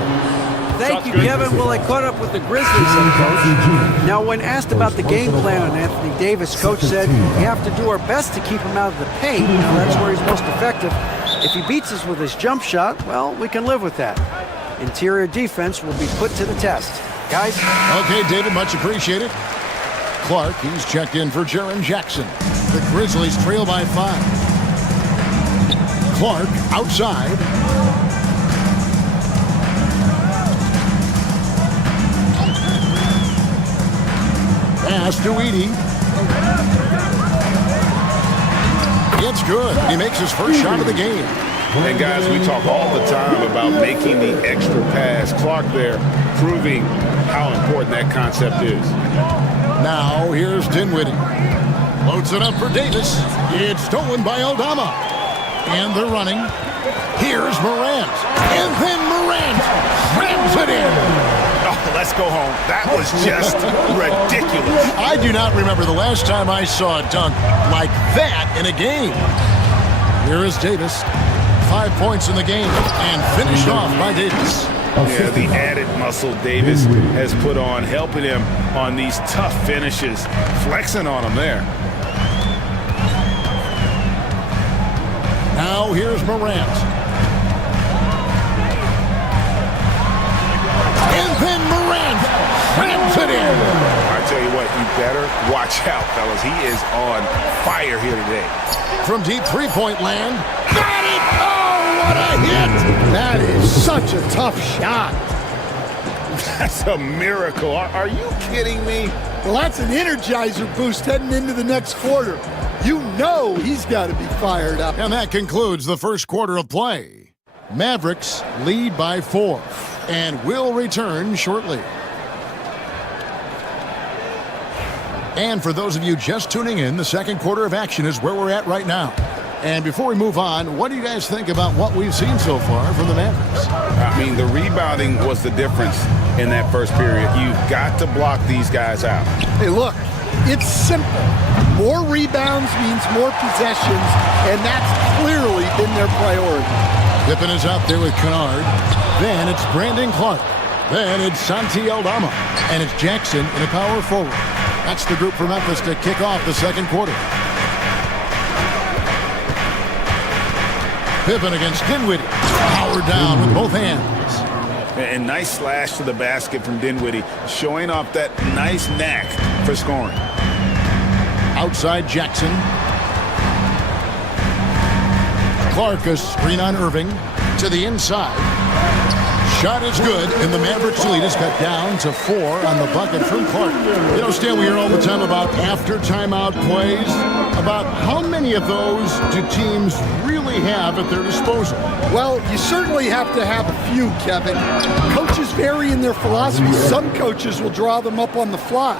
Thank you, Kevin. Well, I caught up with the Grizzlies head coach. Now, when asked about the game plan on Anthony Davis, coach said, we have to do our best to keep him out of the paint. Now, that's where he's most effective. If he beats us with his jump shot, well, we can live with that. Interior defense will be put to the test. Guys? Okay, David, much appreciated. Clark, he's checked in for Jaren Jackson. The Grizzlies trail by 5. Clark outside. Pass to Edie. It's good. He makes his first shot of the game. And guys, we talk all the time about making the extra pass. Clark there proving how important that concept is. Now here's Dinwiddie. Loads it up for Davis. It's stolen by Aldama. And they're running. Here's Morant. And then Morant rams it in. Oh, let's go home. That was just ridiculous. I do not remember the last time I saw a dunk like that in a game. Here is Davis. 5 points in the game and finished off by Davis. Yeah, the added muscle Davis has put on, helping him on these tough finishes, flexing on him there. Now here's Morant. And then Morant rams it in. I tell you what, you better watch out, fellas. He is on fire here today. From deep three-point land. Got it! Oh, what a hit! That is such a tough shot. That's a miracle. Are you kidding me? Well, that's an energizer boost heading into the next quarter. You know he's got to be fired up. And that concludes the first quarter of play. Mavericks lead by 4 and will return shortly. And for those of you just tuning in, the second quarter of action is where we're at right now. And before we move on, what do you guys think about what we've seen so far from the Mavericks? I mean, the rebounding was the difference in that first period. You've got to block these guys out. Hey, look, it's simple. More rebounds means more possessions, and that's clearly been their priority. Pippen is out there with Kennard. Then it's Brandon Clark. Then it's Santi Aldama. And it's Jackson in a power forward. That's the group for Memphis to kick off the second quarter. Pippen against Dinwiddie. Power down with both hands. And nice slash to the basket from Dinwiddie, showing off that nice knack for scoring. Outside Jackson. Clark, a screen on Irving. To the inside. Shot is good, and the Mavericks lead is cut down to 4 on the bucket from Clark. You know, Stan, we hear all the time about after timeout plays, about how many of those do teams really have at their disposal? Well, you certainly have to have a few, Kevin. Coaches vary in their philosophy. Some coaches will draw them up on the fly.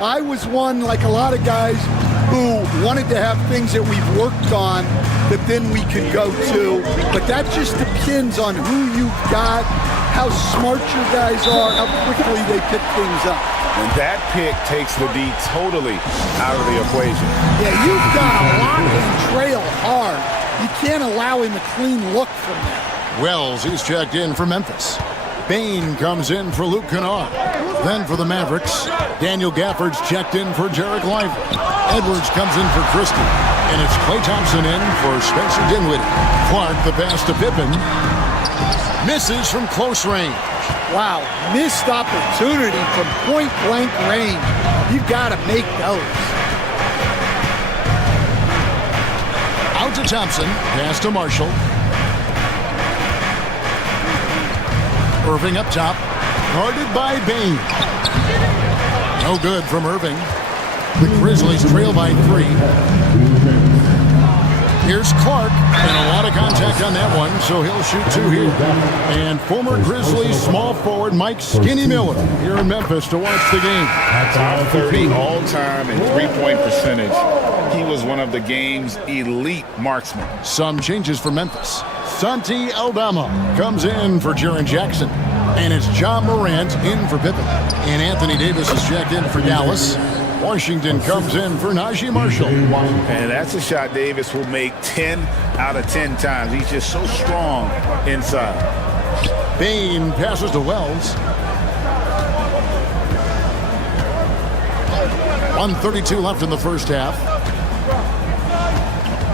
I was one, like a lot of guys, who wanted to have things that we've worked on that then we can go to. But that just depends on who you've got, how smart your guys are, how quickly they pick things up. And that pick takes the D totally out of the equation. Yeah, you've got to lock and trail hard. You can't allow him a clean look from there. Wells, he's checked in for Memphis. Bain comes in for Luke Kennard. Then for the Mavericks, Daniel Gafford's checked in for Jarek Lively. Edwards comes in for Christie. And it's Klay Thompson in for Spencer Dinwiddie. Clark, the pass to Pippen. Misses from close range. Wow, missed opportunity from point-blank range. You've got to make those. Out to Thompson. Pass to Marshall. Irving up top. Guarded by Bain. No good from Irving. The Grizzlies trail by 3. Here's Clark, and a lot of contact on that one, so he'll shoot 2 here. And former Grizzlies small forward Mike Skinny Miller here in Memphis to watch the game. Top 30 all-time in three-point percentage. He was one of the game's elite marksmen. Some changes for Memphis. Santi Aldama comes in for Jaren Jackson. And it's John Morant in for Pippen. And Anthony Davis is checked in for Dallas. Washington comes in for Najee Marshall. And that's a shot Davis will make 10 out of 10 times. He's just so strong inside. Bain passes to Wells. 1:32 left in the first half.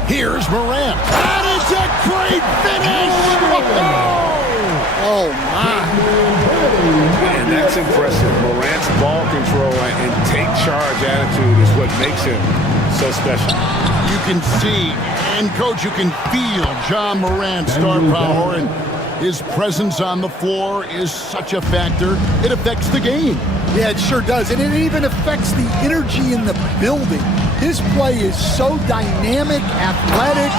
Here's Morant. That is a great finish! Oh, my. And that's impressive. Morant's ball control and take charge attitude is what makes him so special. You can see, and coach, you can feel John Morant's star power, and his presence on the floor is such a factor. It affects the game. Yeah, it sure does. And it even affects the energy in the building. His play is so dynamic, athletic,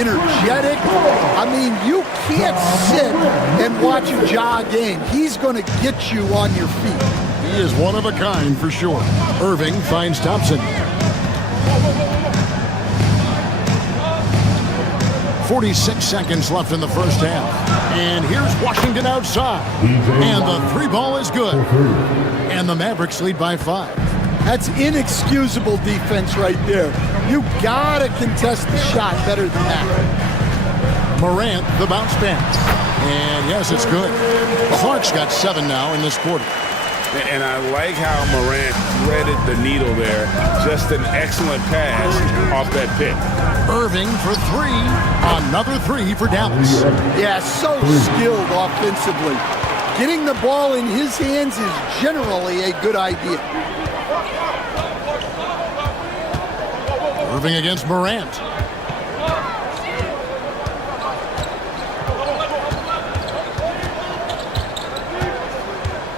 energetic. I mean, you can't sit and watch a Ja game. He's going to get you on your feet. He is one of a kind for sure. Irving finds Thompson. 46 seconds left in the first half. And here's Washington outside. And the 3 ball is good. And the Mavericks lead by 5. That's inexcusable defense right there. You gotta contest the shot better than that. Morant, the bounce pass. And yes, it's good. Clark's got 7 now in this quarter. And I like how Morant threaded the needle there. Just an excellent pass off that pick. Irving for 3. Another 3 for Dallas. Yeah, so skilled offensively. Getting the ball in his hands is generally a good idea. Irving against Morant.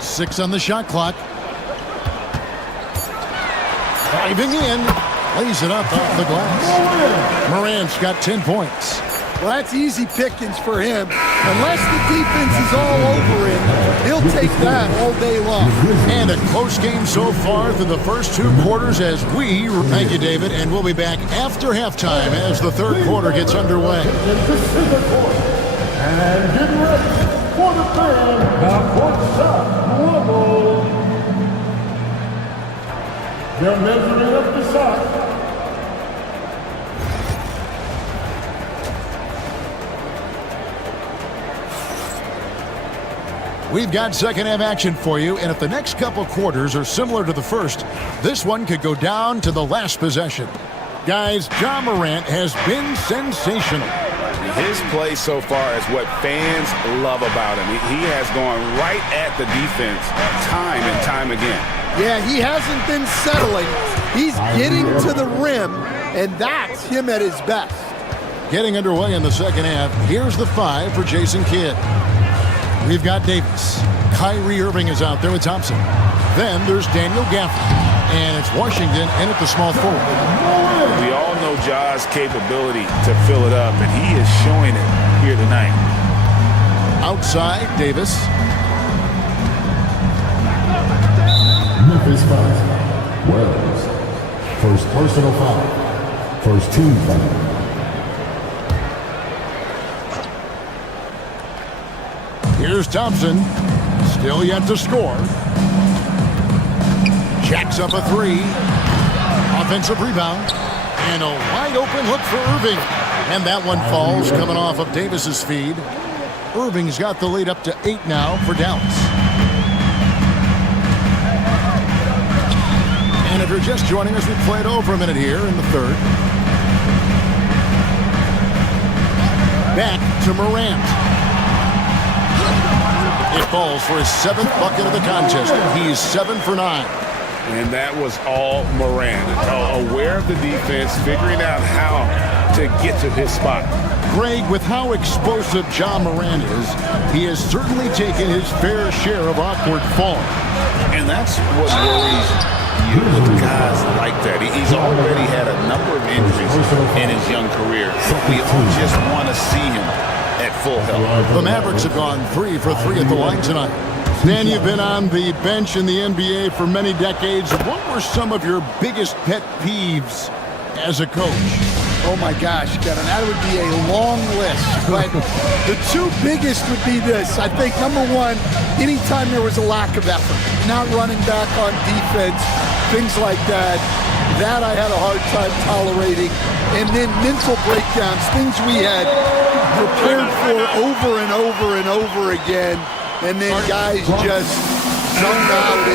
Six on the shot clock. Driving in. Lays it up off the glass. Morant's got 10 points. Well, that's easy pickings for him. Unless the defense is all over him, he'll take that all day long. And a close game so far through the first 2 quarters as we... Thank you, David, and we'll be back after halftime as the third quarter gets underway. And get ready for the fan half-court shot rumble. They're measuring up the shot. We've got second half action for you, and if the next couple quarters are similar to the first, this one could go down to the last possession. Guys, John Morant has been sensational. His play so far is what fans love about him. He has gone right at the defense time and time again. Yeah, he hasn't been settling. He's getting to the rim, and that's him at his best. Getting underway in the second half, here's the 5 for Jason Kidd. We've got Davis. Kyrie Irving is out there with Thompson. Then there's Daniel Gafford. And it's Washington in at the small forward. We all know Ja's capability to fill it up, and he is showing it here tonight. Outside, Davis. Memphis 5. Wells. First personal foul. First team foul. Here's Thompson. Still yet to score. Jacks up a three. Offensive rebound. And a wide open look for Irving. And that one falls coming off of Davis's feed. Irving's got the lead up to 8 now for Dallas. And if you're just joining us, we played over a minute here in the third. Back to Morant. It falls for his 7th bucket of the contest. He's 7 for 9. And that was all Morant. Aware of the defense, figuring out how to get to his spot. Greg, with how explosive John Morant is, he has certainly taken his fair share of awkward falls. And that's what worries you with guys like that. He's already had a number of injuries in his young career. We just want to see him at full health. The Mavericks have gone 3 for 3 at the line tonight. Dan, you've been on the bench in the NBA for many decades. What were some of your biggest pet peeves as a coach? Oh my gosh, Kevin, that would be a long list. But the two biggest would be this. I think number one, anytime there was a lack of effort, not running back on defense, things like that, that I had a hard time tolerating. And then mental breakdowns, things we had prepared for over and over and over again. And then guys just zone out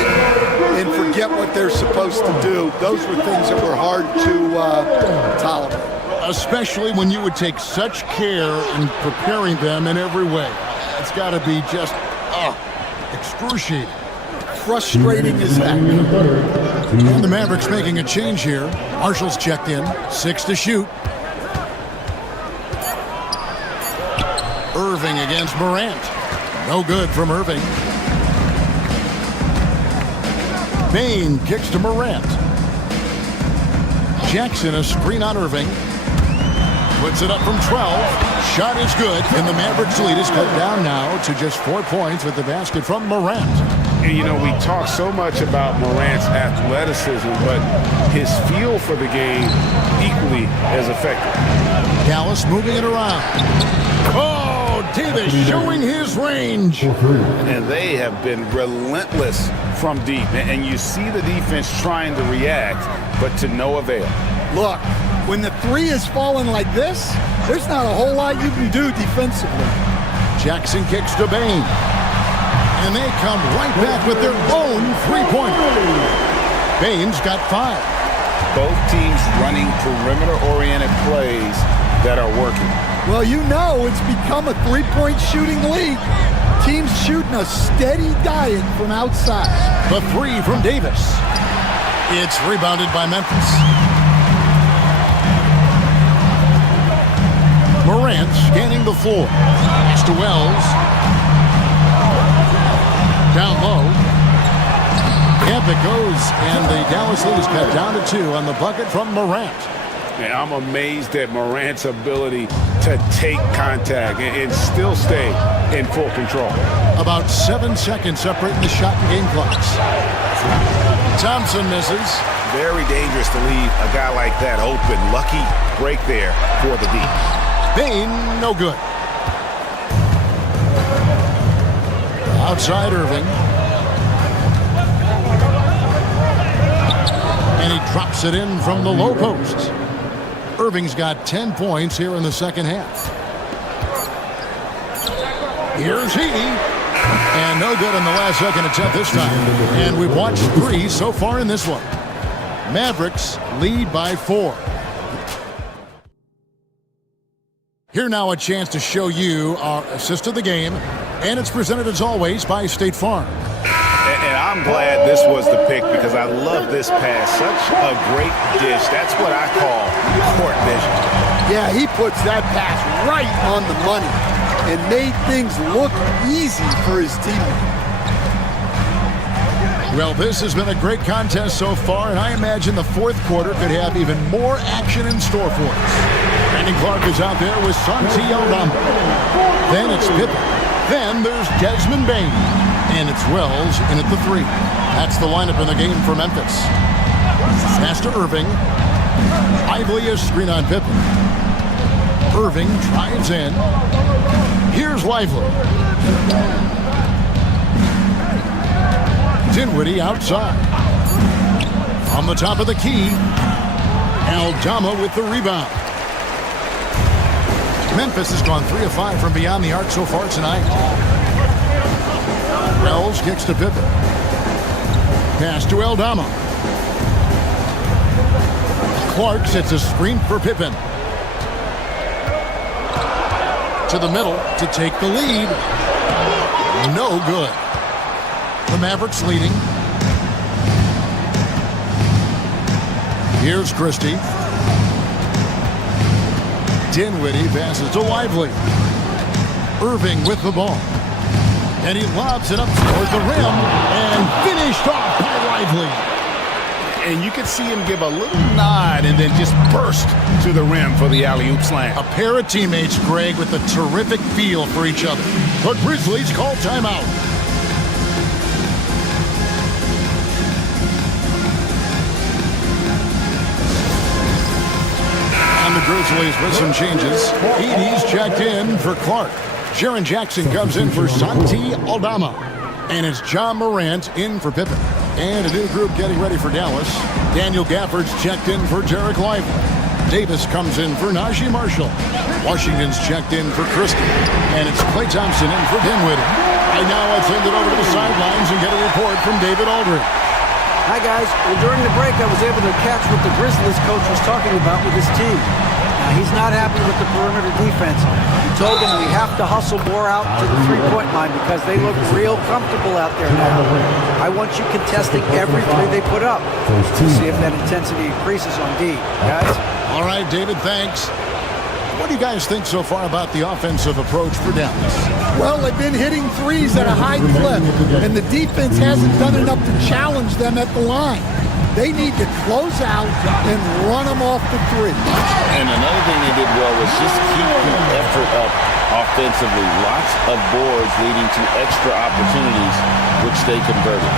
and forget what they're supposed to do. Those were things that were hard to tolerate. Especially when you would take such care in preparing them in every way. It's got to be just excruciating. Frustrating as heck. And the Mavericks making a change here. Marshall's checked in. 6 to shoot. Irving against Morant. No good from Irving. Bain kicks to Morant. Jackson a screen on Irving. Puts it up from 12. Shot is good. And the Mavericks lead is cut down now to just 4 points with the basket from Morant. And, you know, we talk so much about Morant's athleticism, but his feel for the game equally as effective. Dallas moving it around. Oh, Davis showing his range. And they have been relentless from deep. And you see the defense trying to react, but to no avail. Look, when the three is falling like this, there's not a whole lot you can do defensively. Jackson kicks to Bain. And they come right back with their own three-pointer. Bain's got 5. Both teams running perimeter-oriented plays that are working. Well, you know it's become a three-point shooting league. Teams shooting a steady diet from outside. The 3 from Davis. It's rebounded by Memphis. Morant scanning the floor. Pass to Wells. Down low. Up it goes, and the Dallas lead is cut down to 2 on the bucket from Morant. And I'm amazed at Morant's ability to take contact and still stay in full control. About 7 seconds separating the shot and game clocks. Thompson misses. Very dangerous to leave a guy like that open. Lucky break there for the D. Bain, no good. Outside Irving. And he drops it in from the low post. Irving's got 10 points here in the second half. Here's Heaney. And no good on the last second attempt this time. And we've watched 3 so far in this one. Mavericks lead by 4. Here now a chance to show you our assist of the game. And it's presented as always by State Farm. And I'm glad this was the pick because I love this pass. Such a great dish. That's what I call court vision. Yeah, he puts that pass right on the money and made things look easy for his teammate. Well, this has been a great contest so far, and I imagine the fourth quarter could have even more action in store for us. Brandon Clark is out there with Santi Aldama. Then it's Pippen. Then there's Desmond Bain. And it's Wells in at the 3. That's the lineup in the game for Memphis. Pass to Irving. Lively is screen on Pippen. Irving drives in. Here's Lively. Dinwiddie outside. On the top of the key, Aldama with the rebound. Memphis has gone 3 of 5 from beyond the arc so far tonight. Wells kicks to Pippen. Pass to Aldama. Clark sets a screen for Pippen. To the middle to take the lead. No good. The Mavericks leading. Here's Christie. Dinwiddie passes to Lively. Irving with the ball. And he lobs it up toward the rim and finished off by Lively. And you could see him give a little nod and then just burst to the rim for the alley-oop slam. A pair of teammates, Greg, with a terrific feel for each other. The Grizzlies call timeout. And the Grizzlies with some changes. Edie's checked in for Clark. Jaren Jackson comes in for Santi Aldama. And it's John Morant in for Pippen. And a new group getting ready for Dallas. Daniel Gafford's checked in for Derek Lively. Davis comes in for Najee Marshall. Washington's checked in for Christie. And it's Klay Thompson in for Dinwiddie. Right now, let's send it over to the sidelines and get a report from David Aldridge. Hi, guys. Well, during the break, I was able to catch what the Grizzlies coach was talking about with his team. He's not happy with the perimeter defense. He told them we have to hustle more out to the three-point line because they look real comfortable out there now. I want you contesting every three they put up to see if that intensity increases on D. Guys? All right, David, thanks. What do you guys think so far about the offensive approach for Dallas? Well, they've been hitting threes at a high clip, and the defense hasn't done enough to challenge them at the line. They need to close out and run them off the three. And another thing they did well was just keep the effort up offensively. Lots of boards leading to extra opportunities, which they converted.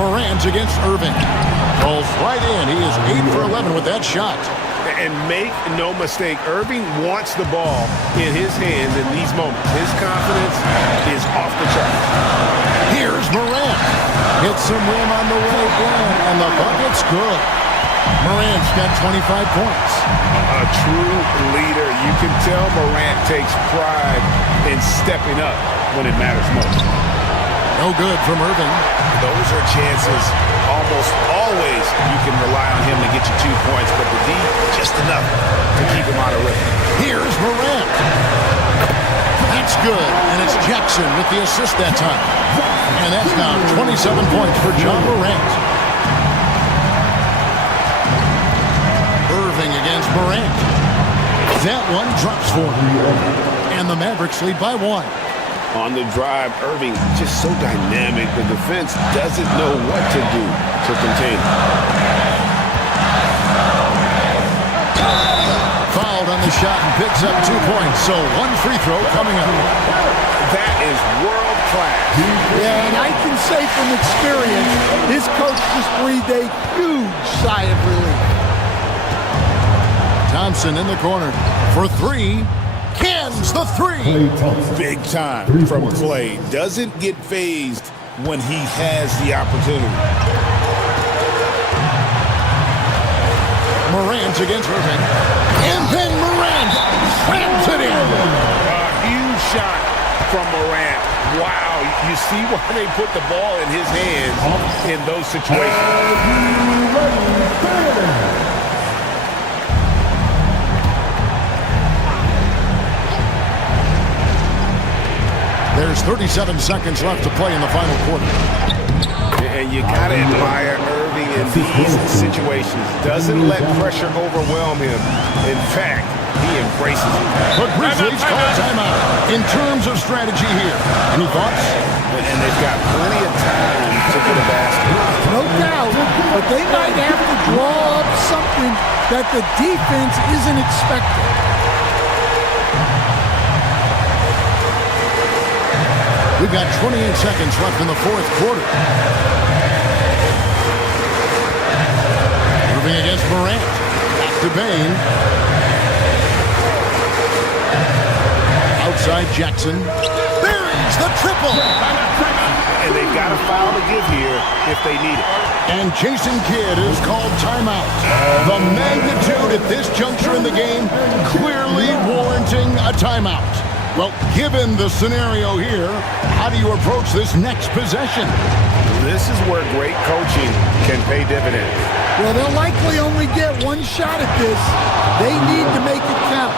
Morant against Irving. Goes right in. He is 8 for 11 with that shot. And make no mistake, Irving wants the ball in his hands in these moments. His confidence is off the charts. Here's Morant. Hits some rim on the way in, and the bucket's good. Morant's got 25 points. A true leader. You can tell Morant takes pride in stepping up when it matters most. No good from Irving. Those are chances almost always you can rely on him to get you 2 points, but the D, just enough to keep him out of rhythm. Here's Morant. That's good, and it's Jackson with the assist that time. And that's now 27 points for John Morant. Irving against Morant. That one drops for him. And the Mavericks lead by 1. On the drive, Irving just so dynamic. The defense doesn't know what to do to contain him. Fouled on the shot and picks up 2 points. So 1 free throw coming up. That is world class. Yeah, and I can say from experience, his coach just breathed a huge sigh of relief. Thompson in the corner for 3. Cans the 3. Big time from Klay. Doesn't get phased when he has the opportunity. Morant against Irving. And then Morant slams it in. A huge shot from Morant. Wow, you see why they put the ball in his hands in those situations. There's 37 seconds left to play in the final quarter. And you got to admire Irving in these situations. Doesn't let pressure overwhelm him. In fact, he embraces it. But Grizzlies call timeout. In terms of strategy here, any thoughts? And they've got plenty of time to get a basket. No doubt, but they might have to draw up something that the defense isn't expecting. We've got 28 seconds left in the fourth quarter. Moving against Morant. Back to Bain. Outside Jackson. Buries the triple. And they've got a foul to give here if they need it. And Jason Kidd is called timeout. The magnitude at this juncture in the game clearly warranting a timeout. Well, given the scenario here, how do you approach this next possession? This is where great coaching can pay dividends. Well, they'll likely only get one shot at this. They need to make it count.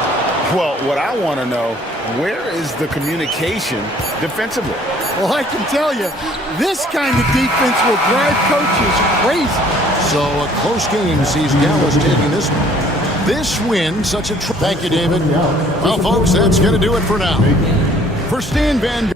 Well, what I want to know, where is the communication defensively? Well, I can tell you, this kind of defense will drive coaches crazy. So a close game sees Dallas taking this one. This win, such a... Thank you, David. Well, folks, that's going to do it for now. For Stan Van...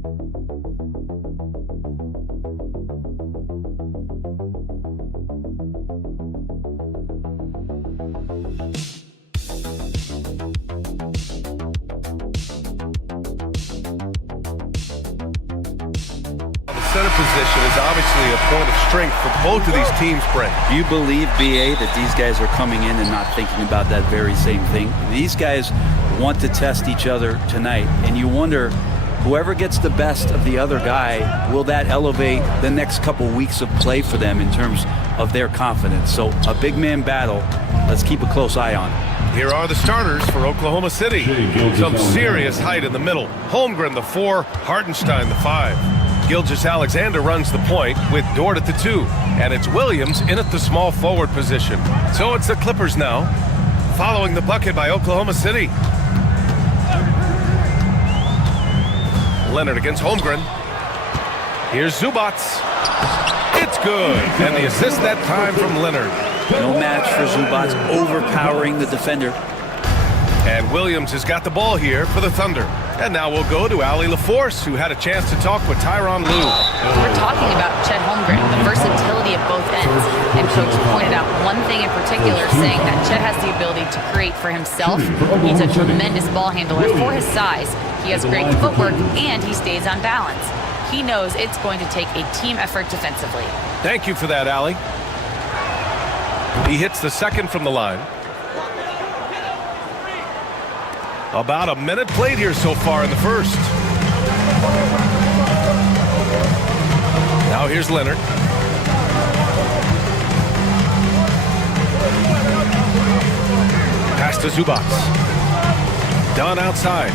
Center position is obviously a point of strength for both of these teams, Brent. Do you believe, BA, that these guys are coming in and not thinking about that very same thing? These guys want to test each other tonight, and you wonder, whoever gets the best of the other guy, will that elevate the next couple weeks of play for them in terms of their confidence? So a big man battle, let's keep a close eye on it. Here are the starters for Oklahoma City. Some serious height in the middle. Holmgren, the 4, Hartenstein, the 5. Gilgeous-Alexander runs the point with Dort at the 2, and it's Williams in at the small forward position. So it's the Clippers now, following the bucket by Oklahoma City. Leonard against Holmgren. Here's Zubac. It's good, and the assist that time from Leonard. No match for Zubac, overpowering the defender. And Williams has got the ball here for the Thunder. And now we'll go to Allie LaForce, who had a chance to talk with Tyronn Lue. We're talking about Chet Holmgren, the versatility of both ends. And Coach pointed out one thing in particular, saying that Chet has the ability to create for himself. He's a tremendous ball handler for his size. He has great footwork, and he stays on balance. He knows it's going to take a team effort defensively. Thank you for that, Allie. He hits the second from the line. About a minute played here so far in the first. Now here's Leonard. Pass to Zubac. Done outside.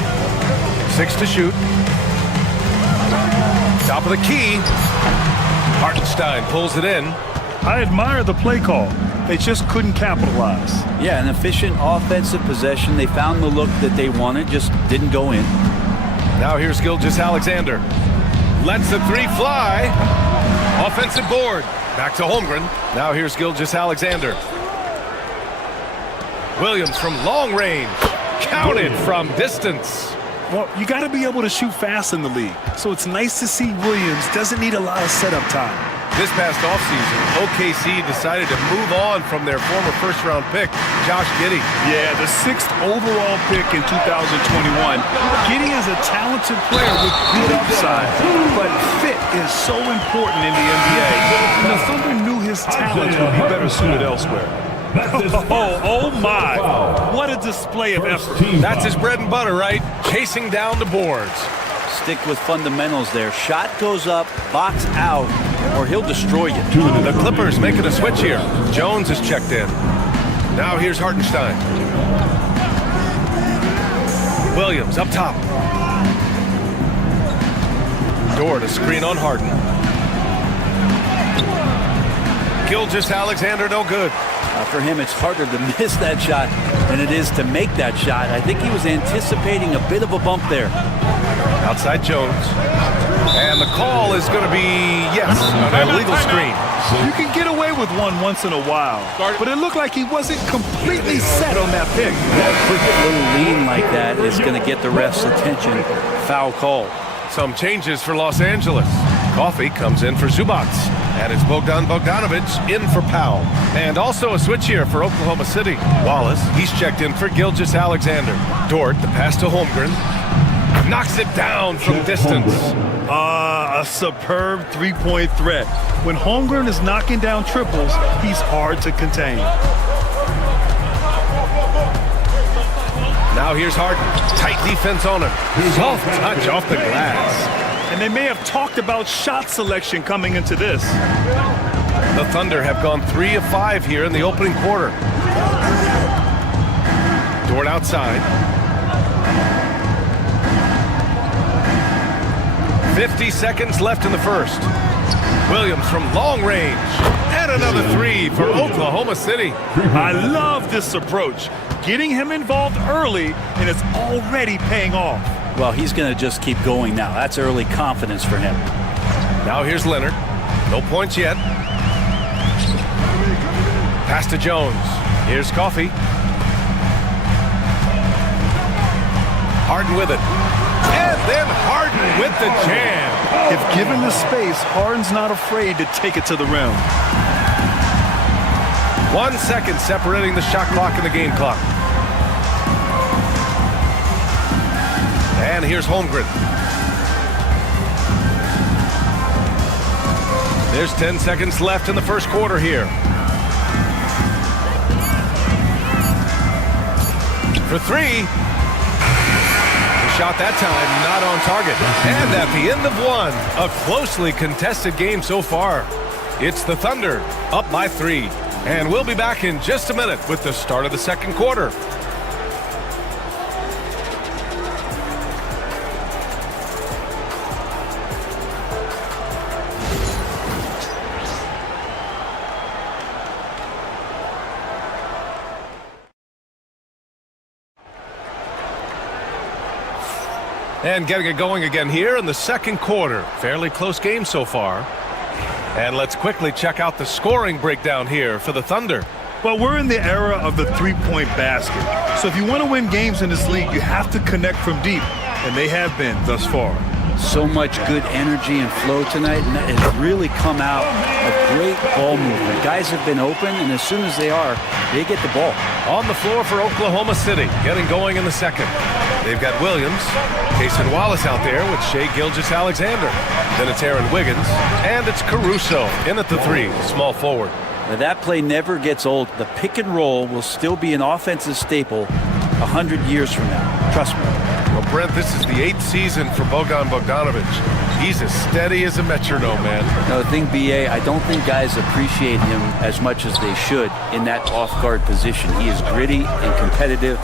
6 to shoot. Top of the key. Hartenstein pulls it in. I admire the play call. They just couldn't capitalize. Yeah, an efficient offensive possession. They found the look that they wanted, just didn't go in. Now here's Gilgeous-Alexander. Lets the 3 fly. Offensive board. Back to Holmgren. Now here's Gilgeous-Alexander. Williams from long range. Counted from distance. Well, you got to be able to shoot fast in the league. So it's nice to see Williams doesn't need a lot of setup time. This past offseason, OKC decided to move on from their former first-round pick, Josh Giddey. Yeah, the 6th overall pick in 2021. Giddey is a talented player with good upside, but fit is so important in the NBA. And the Thunder knew his talents would be better suited elsewhere. Oh my, what a display of effort. That's his bread and butter, right? Chasing down the boards. Stick with fundamentals there. Shot goes up, box out, or he'll destroy you. The Clippers making a switch here. Jones is checked in. Now here's Hartenstein. Williams up top. Dort a screen on Harden. Gilgeous-Alexander no good. For him, it's harder to miss that shot than it is to make that shot. I think he was anticipating a bit of a bump there. Outside Jones. And the call is going to be, yes, an illegal screen. You can get away with one once in a while, but it looked like he wasn't completely set on that pick. That quick little lean like that is going to get the ref's attention. Foul call. Some changes for Los Angeles. Coffee comes in for Zubac. And it's Bogdan Bogdanovic in for Powell. And also a switch here for Oklahoma City. Wallace, he's checked in for Gilgeous-Alexander. Dort, the pass to Holmgren. Knocks it down from distance. A superb three-point threat. When Holmgren is knocking down triples, he's hard to contain. Now here's Harden. Tight defense on him. Soft touch off the glass. And they may have talked about shot selection coming into this. The Thunder have gone 3 of 5 here in the opening quarter. Dort outside. 50 seconds left in the first. Williams from long range. And another 3 for Oklahoma City. I love this approach. Getting him involved early, and it's already paying off. Well, he's going to just keep going now. That's early confidence for him. Now here's Leonard. No points yet. Pass to Jones. Here's Coffee. Harden with it. And then Harden with the jam. If given the space, Harden's not afraid to take it to the rim. 1 second separating the shot clock and the game clock. And here's Holmgren. There's 10 seconds left in the first quarter here. For three. The shot that time not on target. And at the end of one, a closely contested game so far. It's the Thunder up by 3. And we'll be back in just a minute with the start of the second quarter. And getting it going again here in the second quarter. Fairly close game so far. And let's quickly check out the scoring breakdown here for the Thunder. Well, we're in the era of the three-point basket. So if you want to win games in this league, you have to connect from deep. And they have been thus far. So much good energy and flow tonight, and that has really come out of great ball movement. Guys have been open, and as soon as they are, they get the ball. On the floor for Oklahoma City, getting going in the second. They've got Williams, Cason Wallace out there with Shai Gilgeous-Alexander. Then it's Aaron Wiggins, and it's Caruso in at the 3, small forward. Now that play never gets old. The pick and roll will still be an offensive staple 100 years from now. Trust me. Well, Brent, this is the 8th season for Bojan Bogdanovic. He's as steady as a metronome, man. No, the thing, B.A., I don't think guys appreciate him as much as they should in that off-guard position. He is gritty and competitive.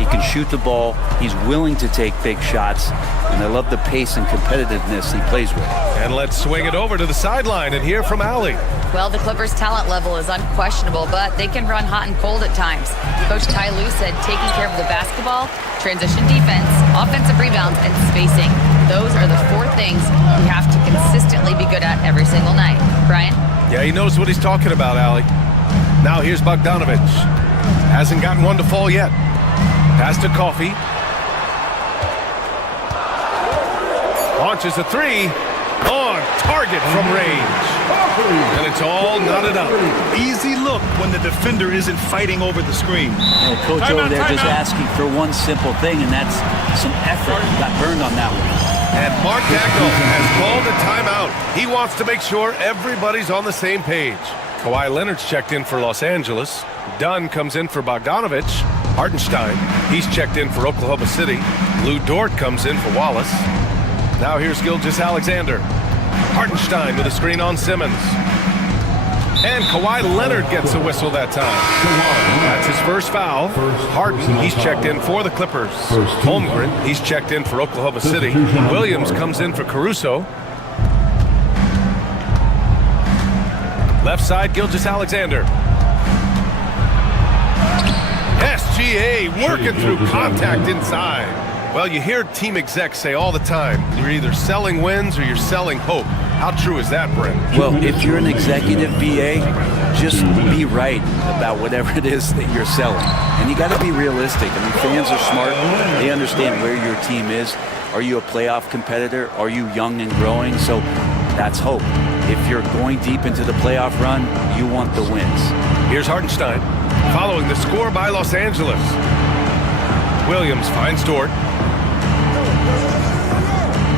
He can shoot the ball. He's willing to take big shots. And I love the pace and competitiveness he plays with. And let's swing it over to the sideline and hear from Allie. Well, the Clippers' talent level is unquestionable, but they can run hot and cold at times. Coach Ty Lue said taking care of the basketball, transition defense, offensive rebounds, and spacing. Those are the 4 things we have to consistently be good at every single night. Brian? Yeah, he knows what he's talking about, Allie. Now here's Bogdanovic. Hasn't gotten one to fall yet. Pass to Coffey. Launches a 3. On target from range. And it's all knotted up. Easy look when the defender isn't fighting over the screen. And coach over there just asking for one simple thing, and that's some effort. Got burned on that one. And Mark Dagnall has called a timeout. He wants to make sure everybody's on the same page. Kawhi Leonard's checked in for Los Angeles. Dunn comes in for Bogdanovic. Hartenstein, he's checked in for Oklahoma City. Lou Dort comes in for Wallace. Now here's Gilgeous-Alexander. Hartenstein with a screen on Simmons. And Kawhi Leonard gets a whistle that time. That's his first foul. Harden, he's checked in for the Clippers. Holmgren, he's checked in for Oklahoma City. Williams comes in for Caruso. Left side, Gilgeous-Alexander. SGA working through contact inside. Well, you hear team execs say all the time, you're either selling wins or you're selling hope. How true is that, Brent? Well, if you're an executive BA, just be right about whatever it is that you're selling. And you got to be realistic. I mean, fans are smart. They understand where your team is. Are you a playoff competitor? Are you young and growing? So that's hope. If you're going deep into the playoff run, you want the wins. Here's Hartenstein following the score by Los Angeles. Williams finds Dort.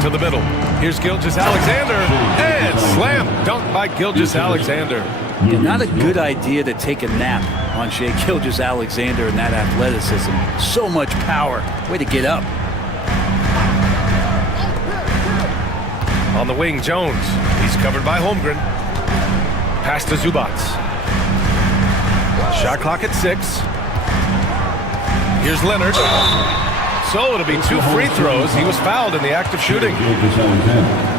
To the middle. Here's Gilgeous-Alexander. And slam dunk by Gilgeous-Alexander. Yeah, not a good idea to take a nap on Shai Gilgeous-Alexander and that athleticism. So much power. Way to get up. On the wing, Jones. He's covered by Holmgren. Pass to Zubac. Shot clock at 6. Here's Leonard. So it'll be 2 free throws. He was fouled in the act of shooting.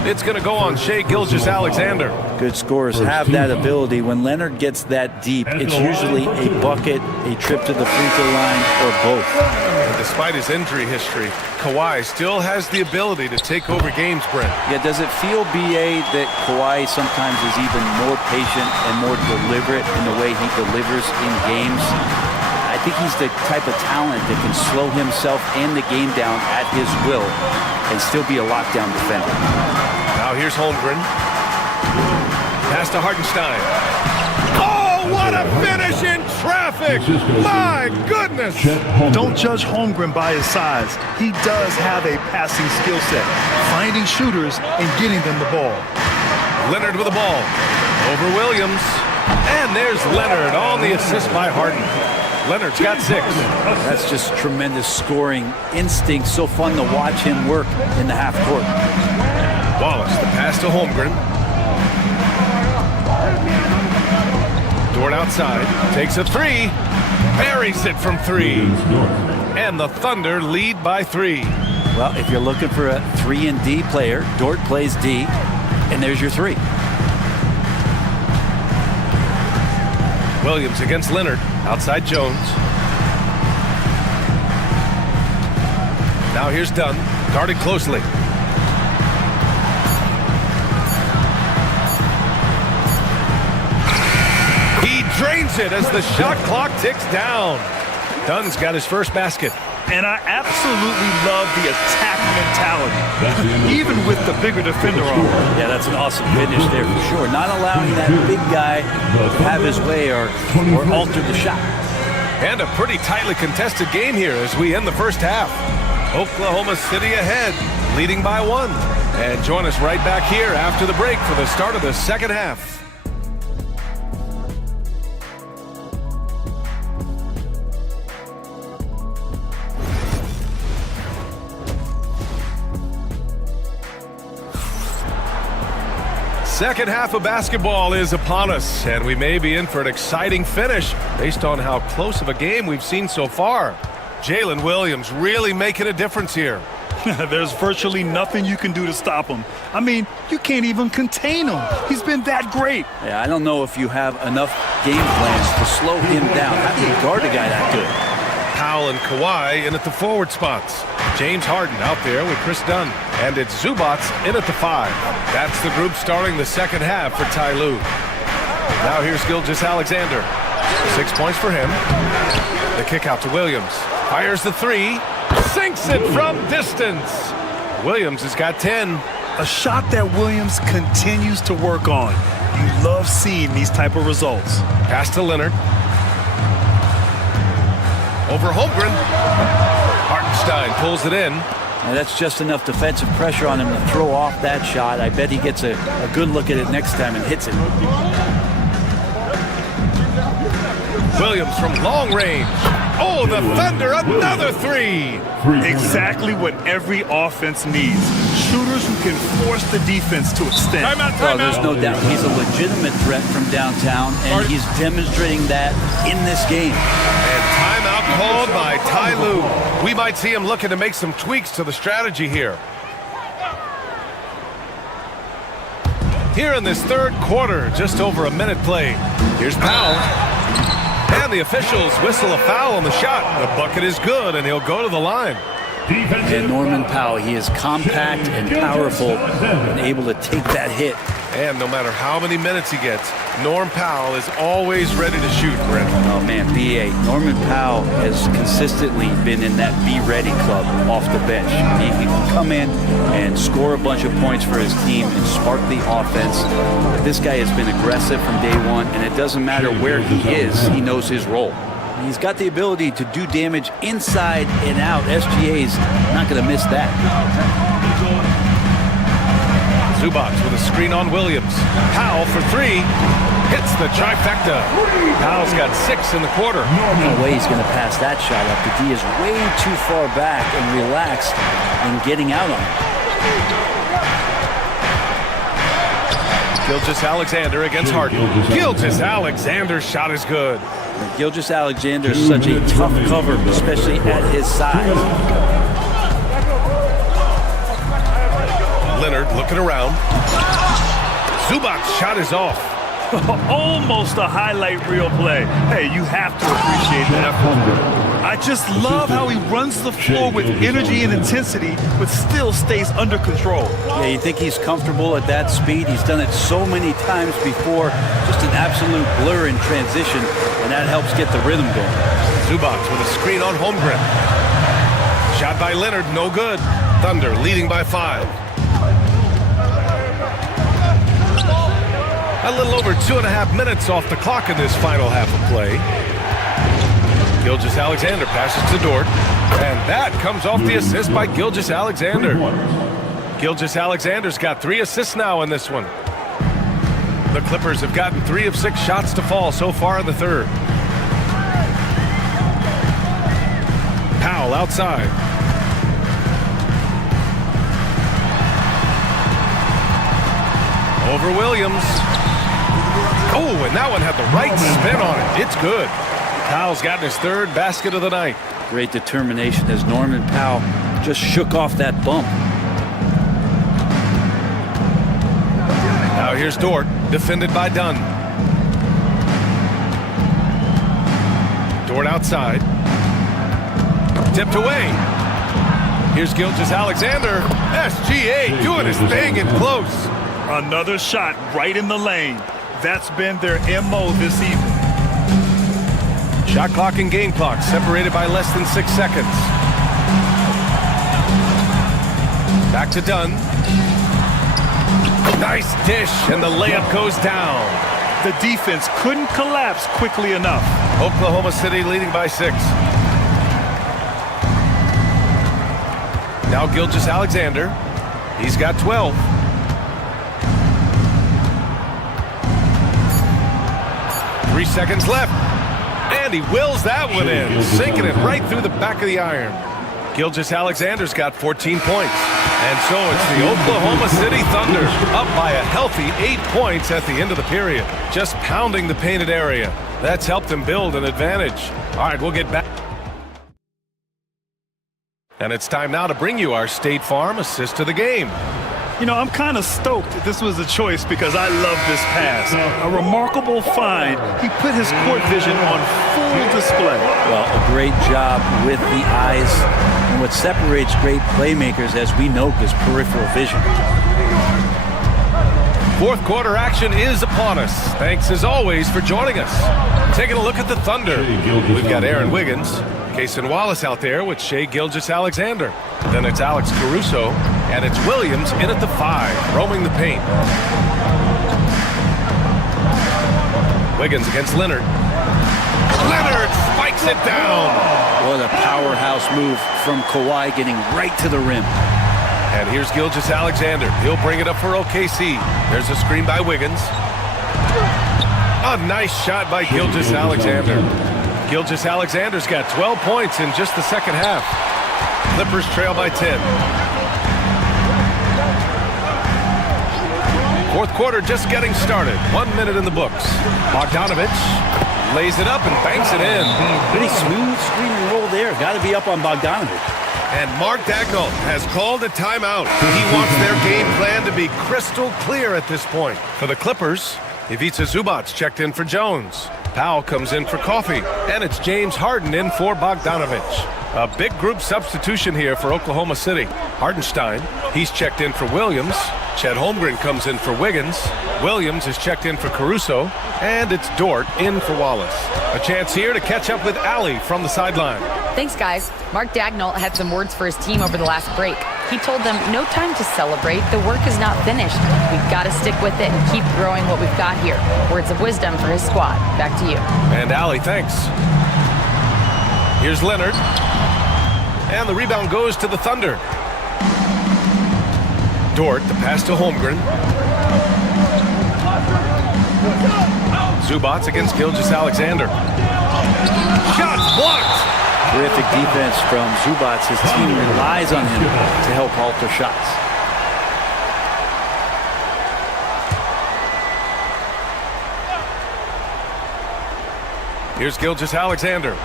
It's going to go on Shai Gilgeous-Alexander. Good scorers have that ability. When Leonard gets that deep, it's usually a bucket, a trip to the free throw line, or both. And despite his injury history, Kawhi still has the ability to take over games, Brent. Yeah, does it feel, B.A., that Kawhi sometimes is even more patient and more deliberate in the way he delivers in games? I think think he's the type of talent that can slow himself and the game down at his will and still be a lockdown defender. Now here's Holmgren. Pass to Hartenstein. Oh, what a finish in traffic! My goodness! Don't judge Holmgren by his size. He does have a passing skill set, finding shooters and getting them the ball. Leonard with the ball. Over Williams. And there's Leonard on the assist by Harden. Leonard's got 6. That's just tremendous scoring instinct. So fun to watch him work in the half court. Wallace, the pass to Holmgren. Dort outside, takes a 3, buries it from 3. And the Thunder lead by 3. Well, if you're looking for a 3-and-D player, Dort plays D, and there's your 3. Williams against Leonard, outside Jones. Now here's Dunn, guarded closely. He drains it as the shot clock ticks down. Dunn's got his first basket. And I absolutely love the attack mentality, even with the bigger defender on. Yeah, that's an awesome finish there for sure. Not allowing that big guy to have his way or alter the shot. And a pretty tightly contested game here as we end the first half. Oklahoma City ahead, leading by 1. And join us right back here after the break for the start of the second half. Second half of basketball is upon us, and we may be in for an exciting finish based on how close of a game we've seen so far. Jalen Williams really making a difference here. There's virtually nothing you can do to stop him. I mean, you can't even contain him. He's been that great. Yeah, I don't know if you have enough game plans to slow him down. How do you guard a guy that good? Powell and Kawhi in at the forward spots. James Harden out there with Chris Dunn. And it's Zubats in at the 5. That's the group starting the second half for Ty Lue. Now here's Gilgeous-Alexander. 6 points for him. The kick out to Williams. Fires the 3. Sinks it from distance. Williams has got 10. A shot that Williams continues to work on. You love seeing these type of results. Pass to Leonard. Over Holmgren. Hartenstein pulls it in. And that's just enough defensive pressure on him to throw off that shot. I bet he gets a good look at it next time and hits it. Williams from long range. Oh, the Thunder, another 3. Exactly what every offense needs. Shooters who can force the defense to extend. Well, there's no doubt he's a legitimate threat from downtown, and he's demonstrating that in this game. And timeout called by Ty Lue. We might see him looking to make some tweaks to the strategy here. Here in this third quarter, just over a minute played. Here's Powell. And the officials whistle a foul on the shot. The bucket is good, and he'll go to the line. And Norman Powell, he is compact and powerful and able to take that hit. And no matter how many minutes he gets, Norm Powell is always ready to shoot, Brent. Oh, man, BA. Norman Powell has consistently been in that Be Ready club off the bench. He can come in and score a bunch of points for his team and spark the offense. This guy has been aggressive from day one, and it doesn't matter where he is, he knows his role. He's got the ability to do damage inside and out. SGA's not going to miss that. Zubats with a screen on Williams. Powell for 3. Hits the trifecta. Powell's got 6 in the quarter. No way he's going to pass that shot up. The D is way too far back and relaxed in getting out on it. Gilgeous-Alexander against Harden. Gilgeous-Alexander's shot is good. Gilgeous-Alexander is such a tough cover, especially at his size. Leonard looking around. Zubats' shot is off. Almost a highlight reel play. Hey, you have to appreciate the effort. I just love how he runs the floor with energy and intensity, but still stays under control. Yeah, you think he's comfortable at that speed? He's done it so many times before. Just an absolute blur in transition, and that helps get the rhythm going. Zubac with a screen on Holmgren. Shot by Leonard, no good. Thunder leading by 5. A little over 2.5 minutes off the clock in this final half of play. Gilgeous-Alexander passes to Dort, and that comes off the assist by Gilgeous-Alexander. Gilgeous-Alexander's got 3 assists now in this one. The Clippers have gotten 3 of 6 shots to fall so far in the third. Powell outside. Over Williams. Oh, and that one had the right spin on it. It's good. Powell's gotten his 3rd basket of the night. Great determination as Norman Powell just shook off that bump. Now here's Dort, defended by Dunn. Dort outside. Tipped away. Here's Gilgeous-Alexander. SGA doing his thing in close. Another shot right in the lane. That's been their MO this evening. Shot clock and game clock separated by less than 6 seconds. Back to Dunn. Nice dish, and the layup goes down. The defense couldn't collapse quickly enough. Oklahoma City leading by 6. Now Gilgeous-Alexander. He's got 12. Three seconds left. And he wills that one in, sinking it right through the back of the iron. Gilgeous-Alexander's got 14 points. And so it's the Oklahoma City Thunder up by a healthy 8 points at the end of the period. Just pounding the painted area. That's helped them build an advantage. All right, we'll get back. And it's time now to bring you our State Farm assist of the game. You know, I'm kind of stoked that this was a choice because I love this pass. A remarkable find. He put his court vision on full display. Well, a great job with the eyes. And what separates great playmakers, as we know, is peripheral vision. Fourth quarter action is upon us. Thanks, as always, for joining us. Taking a look at the Thunder. We've got Aaron Wiggins, Cason Wallace out there with Shai Gilgeous-Alexander. Then it's Alex Caruso, and it's Williams in at the 5, roaming the paint. Wiggins against Leonard. Leonard spikes it down. What a powerhouse move from Kawhi, getting right to the rim. And here's Gilgeous-Alexander. He'll bring it up for OKC. There's a screen by Wiggins. A nice shot by Gilgeous-Alexander. Gilgeous-Alexander's got 12 points in just the second half. Clippers trail by 10. Fourth quarter just getting started. 1 minute in the books. Bogdanovich lays it up and banks it in. Pretty smooth screen and roll there. Got to be up on Bogdanovich. And Mark Daigneault has called a timeout. He wants their game plan to be crystal clear at this point. For the Clippers, Ivica Zubac checked in for Jones. Powell comes in for Coffey. And it's James Harden in for Bogdanovich. A big group substitution here for Oklahoma City. Hardenstein, he's checked in for Williams. Chet Holmgren comes in for Wiggins. Williams is checked in for Caruso. And it's Dort in for Wallace. A chance here to catch up with Allie from the sideline. Thanks, guys. Mark Daigneault had some words for his team over the last break. He told them, no time to celebrate. The work is not finished. We've got to stick with it and keep growing what we've got here. Words of wisdom for his squad. Back to you. And Allie, thanks. Here's Leonard. And the rebound goes to the Thunder. Dort, the pass to Holmgren. Zubac against Gilgeous-Alexander. Shots blocked! Terrific defense from Zubac. His team relies on him to help alter shots. Here's Gilgeous-Alexander.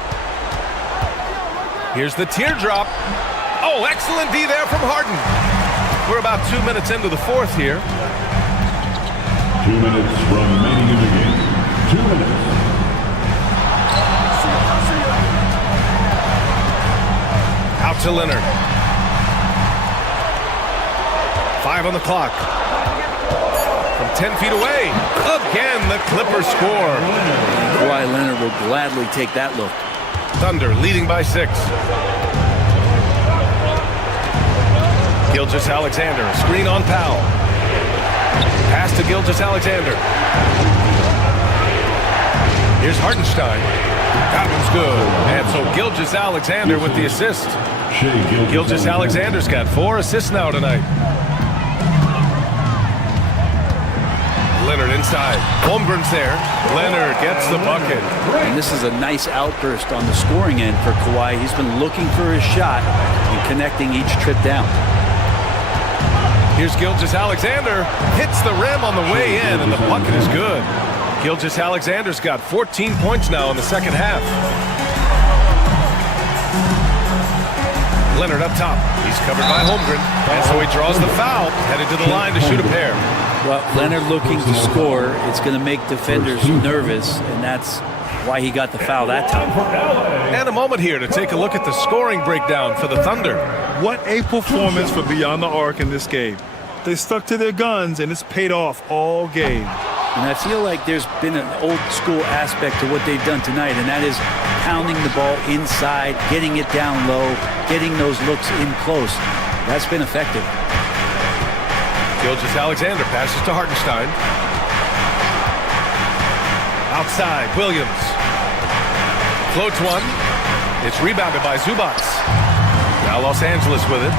Here's the teardrop. Oh, excellent D there from Harden. We're about 2 minutes into the fourth here. 2 minutes remaining in the game. 2 minutes. Out to Leonard. 5 on the clock. From 10 feet away. Again, the Clippers score. Kawhi Leonard will gladly take that look. Thunder leading by 6. Gilgeous-Alexander, screen on Powell. Pass to Gilgeous-Alexander. Here's Hartenstein. That one's good. And so Gilgeous-Alexander with the assist. Gilgeous-Alexander's got 4 assists now tonight. Leonard inside. Holmgren's there. Leonard gets the bucket. And this is a nice outburst on the scoring end for Kawhi. He's been looking for his shot and connecting each trip down. Here's Gilgeous-Alexander. Hits the rim on the way in, and the bucket is good. Gilgeous-Alexander's got 14 points now in the second half. Leonard up top. He's covered by Holmgren. And so he draws the foul, headed to the line to shoot a pair. Well, Leonard looking to score, it's going to make defenders nervous, and that's why he got the foul that time. And a moment here to take a look at the scoring breakdown for the Thunder. What a performance for Beyond the Arc in this game. They stuck to their guns, and it's paid off all game. And I feel like there's been an old school aspect to what they've done tonight, and that is pounding the ball inside, getting it down low, getting those looks in close. That's been effective. Gilgeous-Alexander passes to Hartenstein. Outside, Williams. Floats one. It's rebounded by Zubac. Now Los Angeles with it.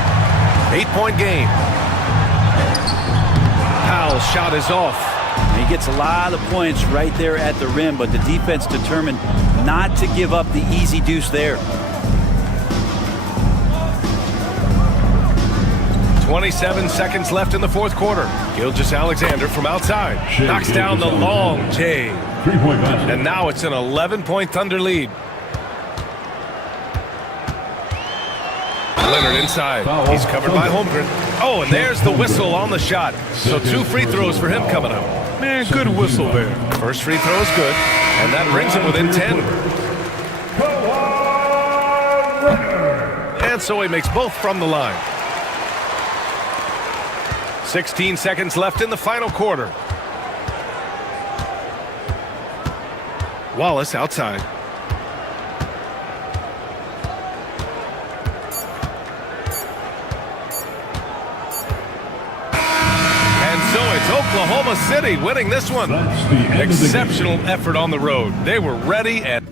8-point game. Powell's shot is off. He gets a lot of points right there at the rim, but the defense determined not to give up the easy deuce there. 27 seconds left in the fourth quarter. Gilgeous-Alexander from outside. Knocks down the long J. And now it's an 11-point Thunder lead. Leonard inside. He's covered by Holmgren. Oh, and there's the whistle on the shot. So 2 free throws for him coming up. Man, good whistle there. First free throw is good, and that brings him within 10. And so he makes both from the line. 16 seconds left in the final quarter. Wallace outside. And so it's Oklahoma City winning this one. Exceptional effort on the road. They were ready and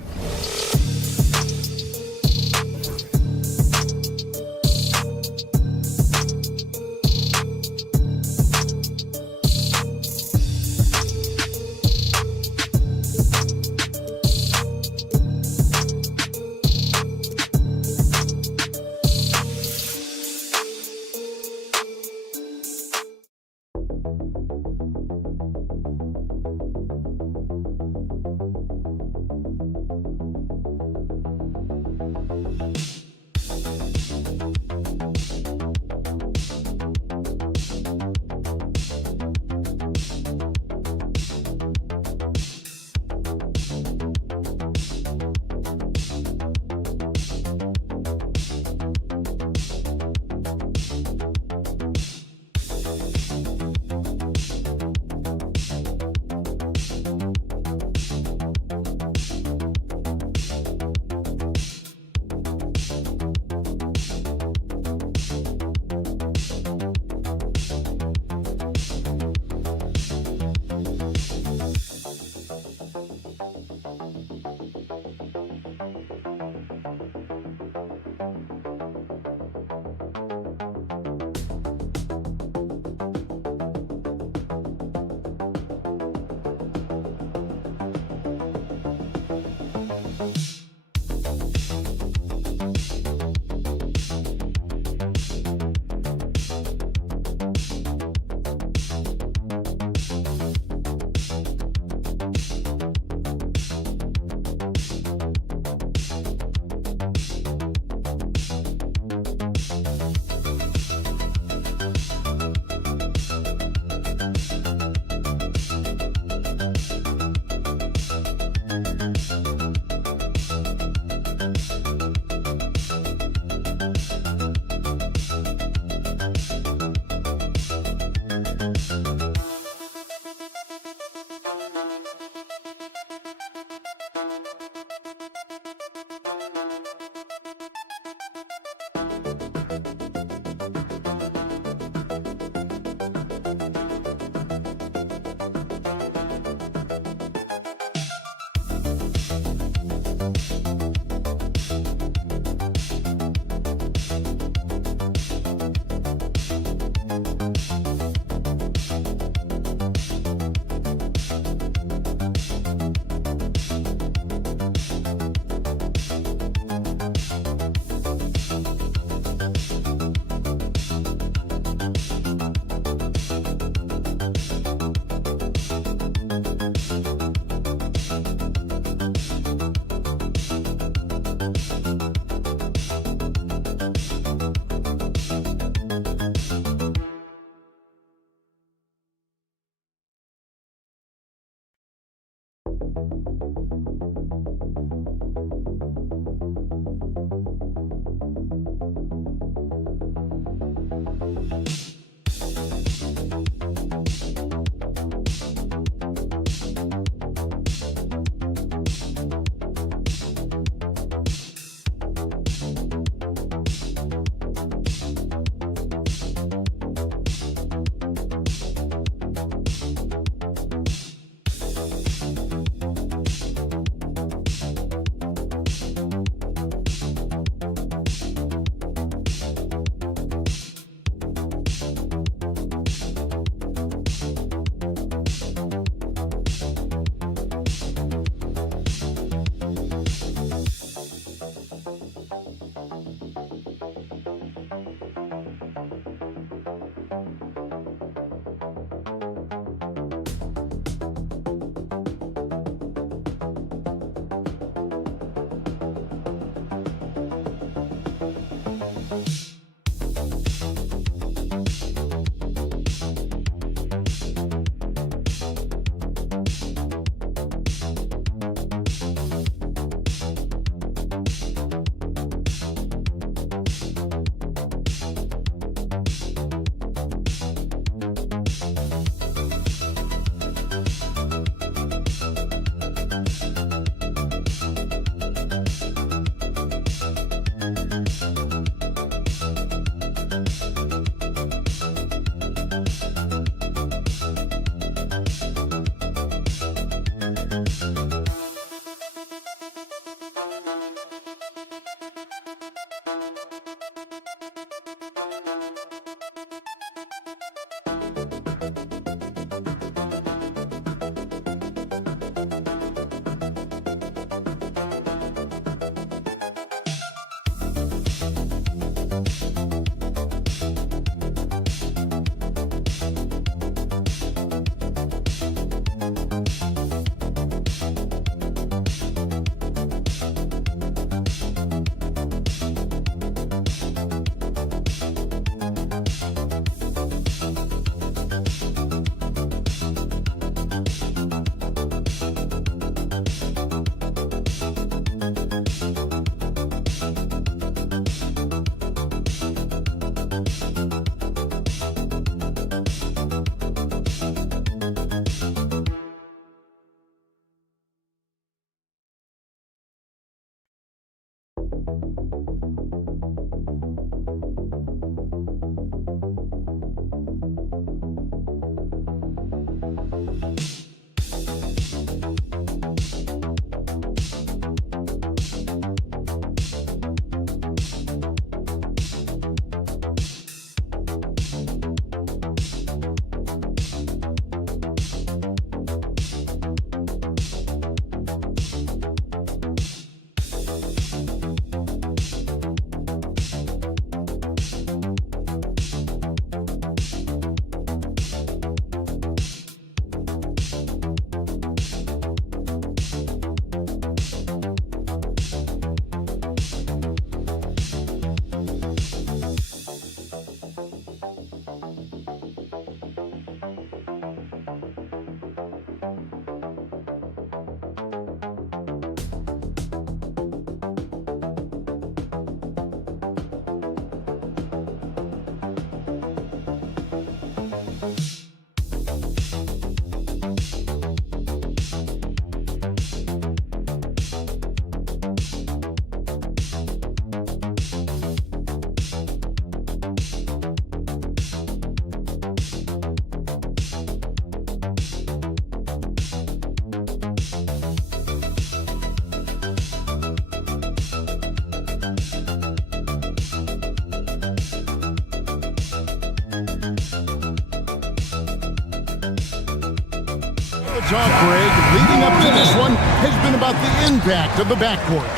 The talk, Greg, leading up to this one has been about the impact of the backcourt.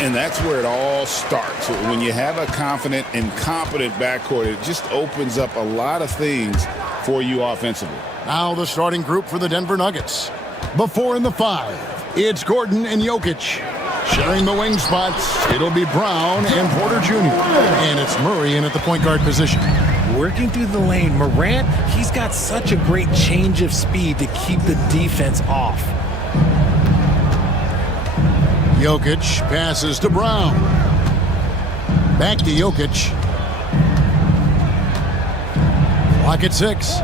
And that's where it all starts. When you have a confident and competent backcourt, it just opens up a lot of things for you offensively. Now the starting group for the Denver Nuggets. Before in the 5, it's Gordon and Jokic. Sharing the wing spots, it'll be Brown and Porter Jr. And it's Murray in at the point guard position. Working through the lane, Morant, he's got such a great change of speed to keep the defense off. Jokic passes to Brown. Back to Jokic. Clock at 6.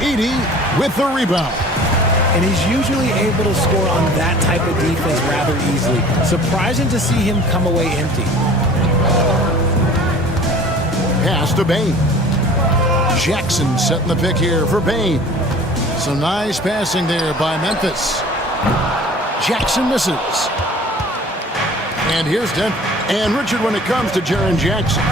Edey with the rebound. And he's usually able to score on that type of defense rather easily. Surprising to see him come away empty. Pass to Bane. Jackson setting the pick here for Bane. Some nice passing there by Memphis. Jackson misses. And here's Denver. And Richard, when it comes to Jaren Jackson,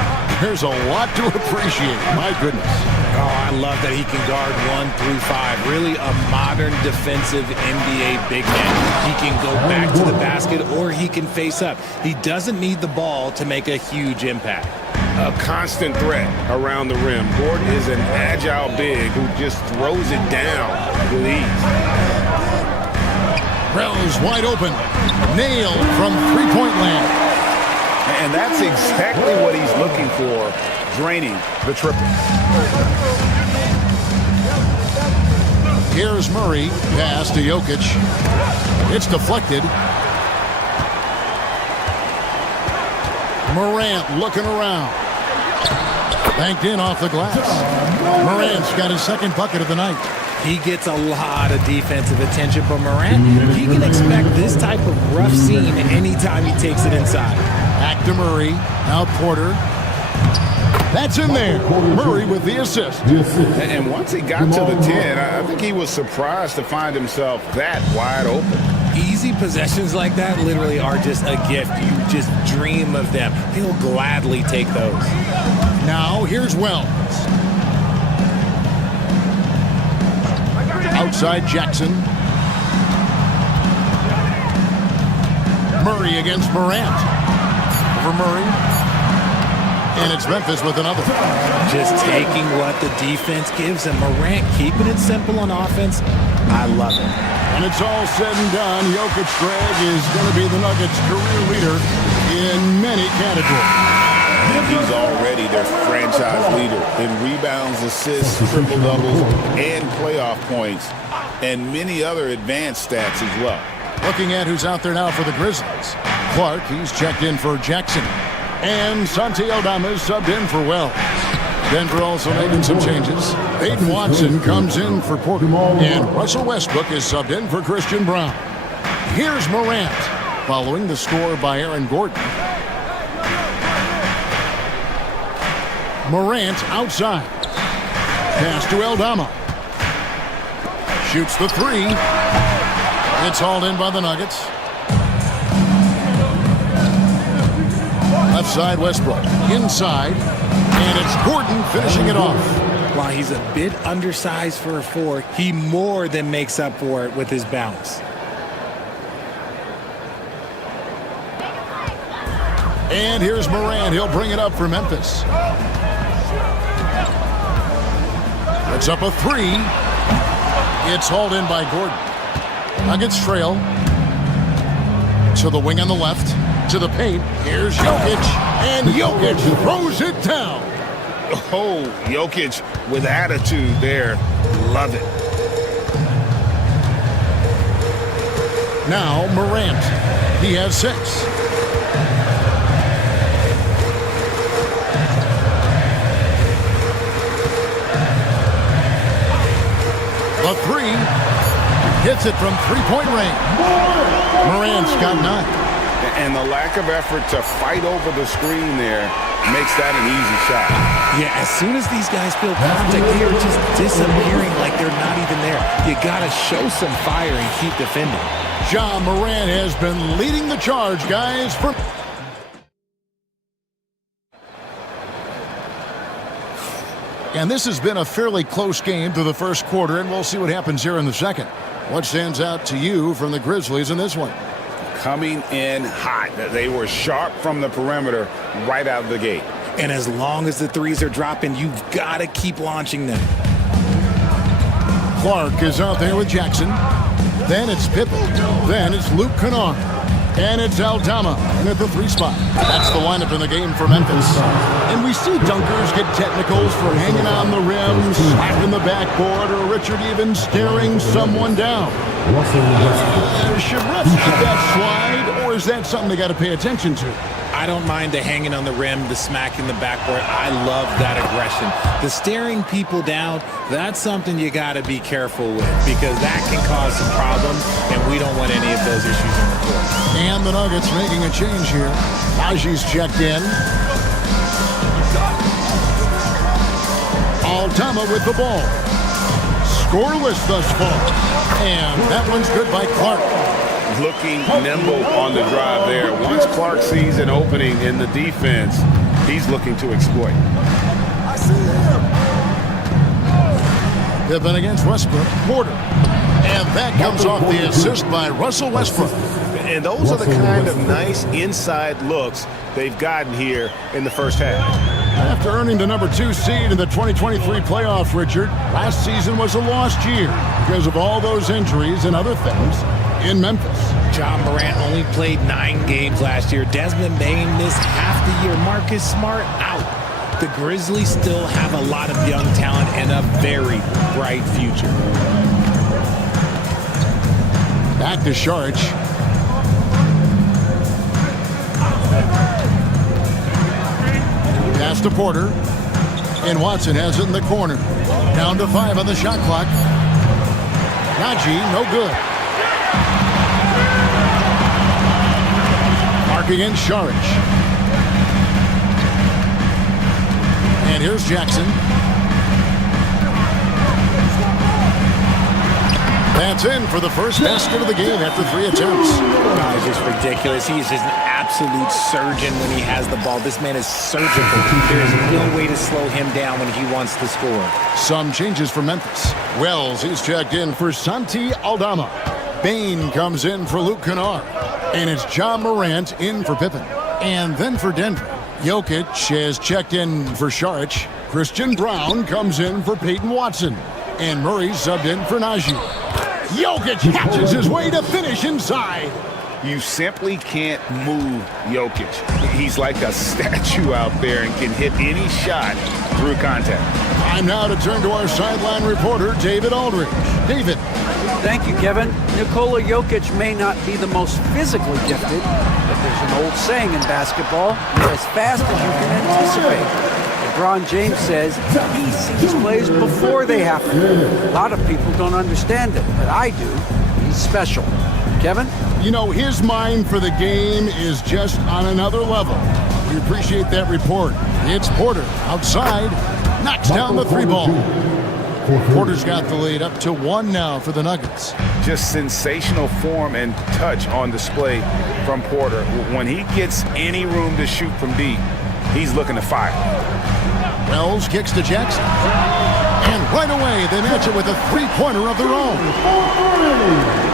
there's a lot to appreciate. My goodness. Oh, I love that he can guard 1 through 5. Really a modern defensive NBA big man. He can go back to the basket or he can face up. He doesn't need the ball to make a huge impact. A constant threat around the rim. Gordon is an agile big who just throws it down with ease. Rose wide open. Nailed from three-point land. And that's exactly what he's looking for, draining the triple. Here's Murray. Pass to Jokic. It's deflected. Morant looking around. Banked in off the glass. Morant's got his second bucket of the night. He gets a lot of defensive attention, but Morant, he can expect this type of rough scene anytime he takes it inside. Back to Murray. Now Porter. That's in there. Murray with the assist. And once he got to the 10, I think he was surprised to find himself that wide open. Easy possessions like that literally are just a gift. You just dream of them. He'll gladly take those. Now here's Wells. Outside Jackson. Murray against Morant. Over Murray. And it's Memphis with another. Just taking what the defense gives him. Morant keeping it simple on offense. I love it. When it's all said and done, Jokic, Greg, is going to be the Nuggets' career leader in many categories. He's already their franchise leader in rebounds, assists, triple-doubles, and playoff points, and many other advanced stats as well. Looking at who's out there now for the Grizzlies. Clark, he's checked in for Jackson. And Santi Aldama is subbed in for Wells. Denver also making some changes. Peyton Watson comes in for Porter. And Russell Westbrook is subbed in for Christian Brown. Here's Morant, following the score by Aaron Gordon. Morant outside. Pass to Aldama. Shoots the 3. It's hauled in by the Nuggets. Left side, Westbrook. Inside. And it's Gordon finishing it off. While he's a bit undersized for a 4, he more than makes up for it with his bounce. And here's Morant. He'll bring it up for Memphis. It's up a 3. It's hauled in by Gordon. Nuggets trail. To the wing on the left. To the paint. Here's Jokic. And Jokic throws it down. Oh, Jokic with attitude there. Love it. Now Morant. He has 6. The 3 hits it from three-point range. Morant's got 9. And the lack of effort to fight over the screen there makes that an easy shot. Yeah, as soon as these guys feel contact, they are just disappearing like they're not even there. You got to show some fire and keep defending. Ja Morant has been leading the charge, guys. And this has been a fairly close game through the first quarter, and we'll see what happens here in the second. What stands out to you from the Grizzlies in this one? Coming in hot. They were sharp from the perimeter right out of the gate. And as long as the threes are dropping, you've got to keep launching them. Clark is out there with Jackson. Then it's Pippen. Then it's Luke Kennard. And it's Aldama at the 3 spot. That's the lineup in the game for Memphis. And we see dunkers get technicals for hanging on the rim, slapping the backboard, or Richard even staring someone down. Should refs get that slide, or is that something they got to pay attention to? I don't mind the hanging on the rim, the smacking the backboard. I love that aggression. The staring people down, that's something you got to be careful with because that can cause some problems, and we don't want any of those issues on the court. And the Nuggets making a change here. Naji's checked in. Aldama with the ball. Scoreless thus far. And that one's good by Clark. Looking nimble on the drive there. Once Clark sees an opening in the defense, he's looking to exploit. I see him. Pippen against Westbrook. Porter. And that comes off the assist by Russell Westbrook. And those are the kind of nice inside looks they've gotten here in the first half. After earning the number 2 seed in the 2023 playoffs, Richard, last season was a lost year because of all those injuries and other things in Memphis. John Morant only played 9 games last year. Desmond Bain missed half the year. Marcus Smart out. The Grizzlies still have a lot of young talent and a very bright future. Back to Saric. Pass to Porter. And Watson has it in the corner. Down to 5 on the shot clock. Naji, no good. Mark against Saric. And here's Jackson. That's in for the first basket of the game after 3 attempts. Oh, it's just ridiculous. He's just an absolute surgeon when he has the ball. This man is surgical. There is no way to slow him down when he wants to score. Some changes for Memphis. Wells, he's checked in for Santi Aldama. Bain comes in for Luke Kennard. And it's John Morant in for Pippen. And then for Denver, Jokic has checked in for Saric. Christian Brown comes in for Peyton Watson. And Murray subbed in for Naji. Jokic catches his way to finish inside. You simply can't move Jokic. He's like a statue out there and can hit any shot through contact. Time now to turn to our sideline reporter, David Aldridge. David. Thank you, Kevin. Nikola Jokic may not be the most physically gifted, but there's an old saying in basketball, you're as fast as you can anticipate. LeBron James says he sees plays before they happen. A lot of people don't understand it, but I do. He's special. Kevin? You know, his mind for the game is just on another level. We appreciate that report. It's Porter outside, knocks down the 3 ball. Porter's got the lead up to 1 now for the Nuggets. Just sensational form and touch on display from Porter. When he gets any room to shoot from deep, he's looking to fire. Wells kicks to Jackson. And right away, they match it with a 3-pointer of their own.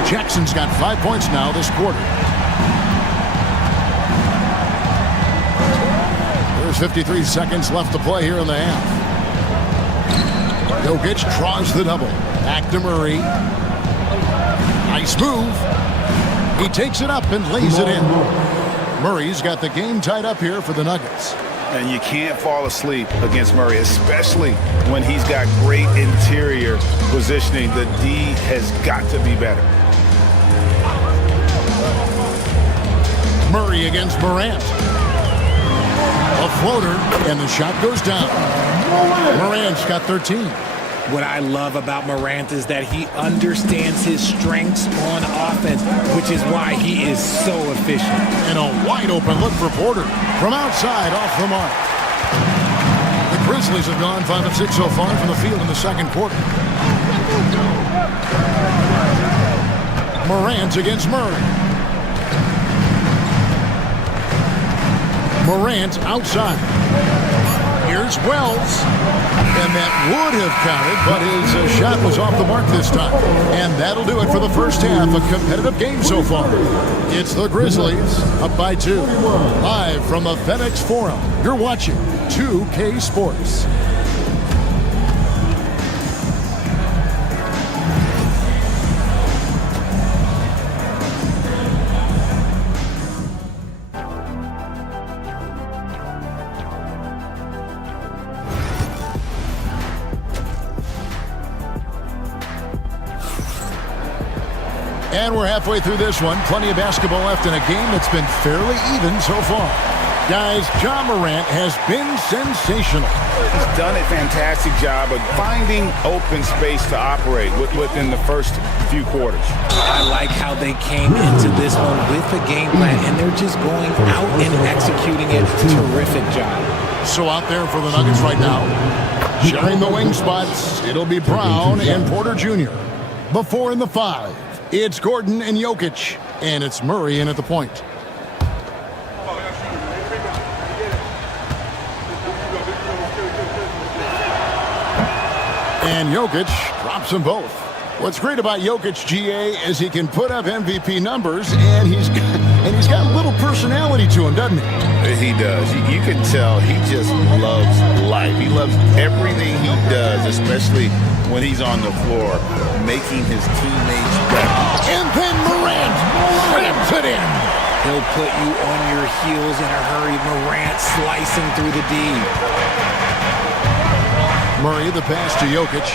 Jackson's got 5 points now this quarter. There's 53 seconds left to play here in the half. Jokic draws the double. Back to Murray. Nice move. He takes it up and lays it in. Murray's got the game tied up here for the Nuggets. And you can't fall asleep against Murray, especially when he's got great interior positioning. The D has got to be better. Murray against Morant. A floater, and the shot goes down. Morant's got 13. What I love about Morant is that he understands his strengths on offense, which is why he is so efficient. And a wide open look for Porter from outside off the mark. The Grizzlies have gone 5 of 6 so far from the field in the second quarter. Morant against Murray. Morant outside. Here's Here's Wells. And that would have counted, but his shot was off the mark this time. And that'll do it for the first half. A competitive game so far. It's the Grizzlies up by 2. Live from the FedEx Forum, you're watching 2K Sports. And we're halfway through this one. Plenty of basketball left in a game that's been fairly even so far. Guys, Ja Morant has been sensational. He's done a fantastic job of finding open space to operate within the first few quarters. I like how they came into this one with a game plan, and they're just going out and executing it. Terrific job. So out there for the Nuggets right now, sharing the wing spots, it'll be Brown and Porter Jr. Before in the 5. It's Gordon and Jokic, and it's Murray in at the point. And Jokic drops them both. What's great about Jokic, GA, is he can put up MVP numbers, and he's got a little personality to him, doesn't he? He does. You can tell he just loves life. He loves everything he does, especially when he's on the floor, making his teammates better. And then Morant slams it in. He'll put you on your heels in a hurry. Morant slicing through the D. Murray, the pass to Jokic.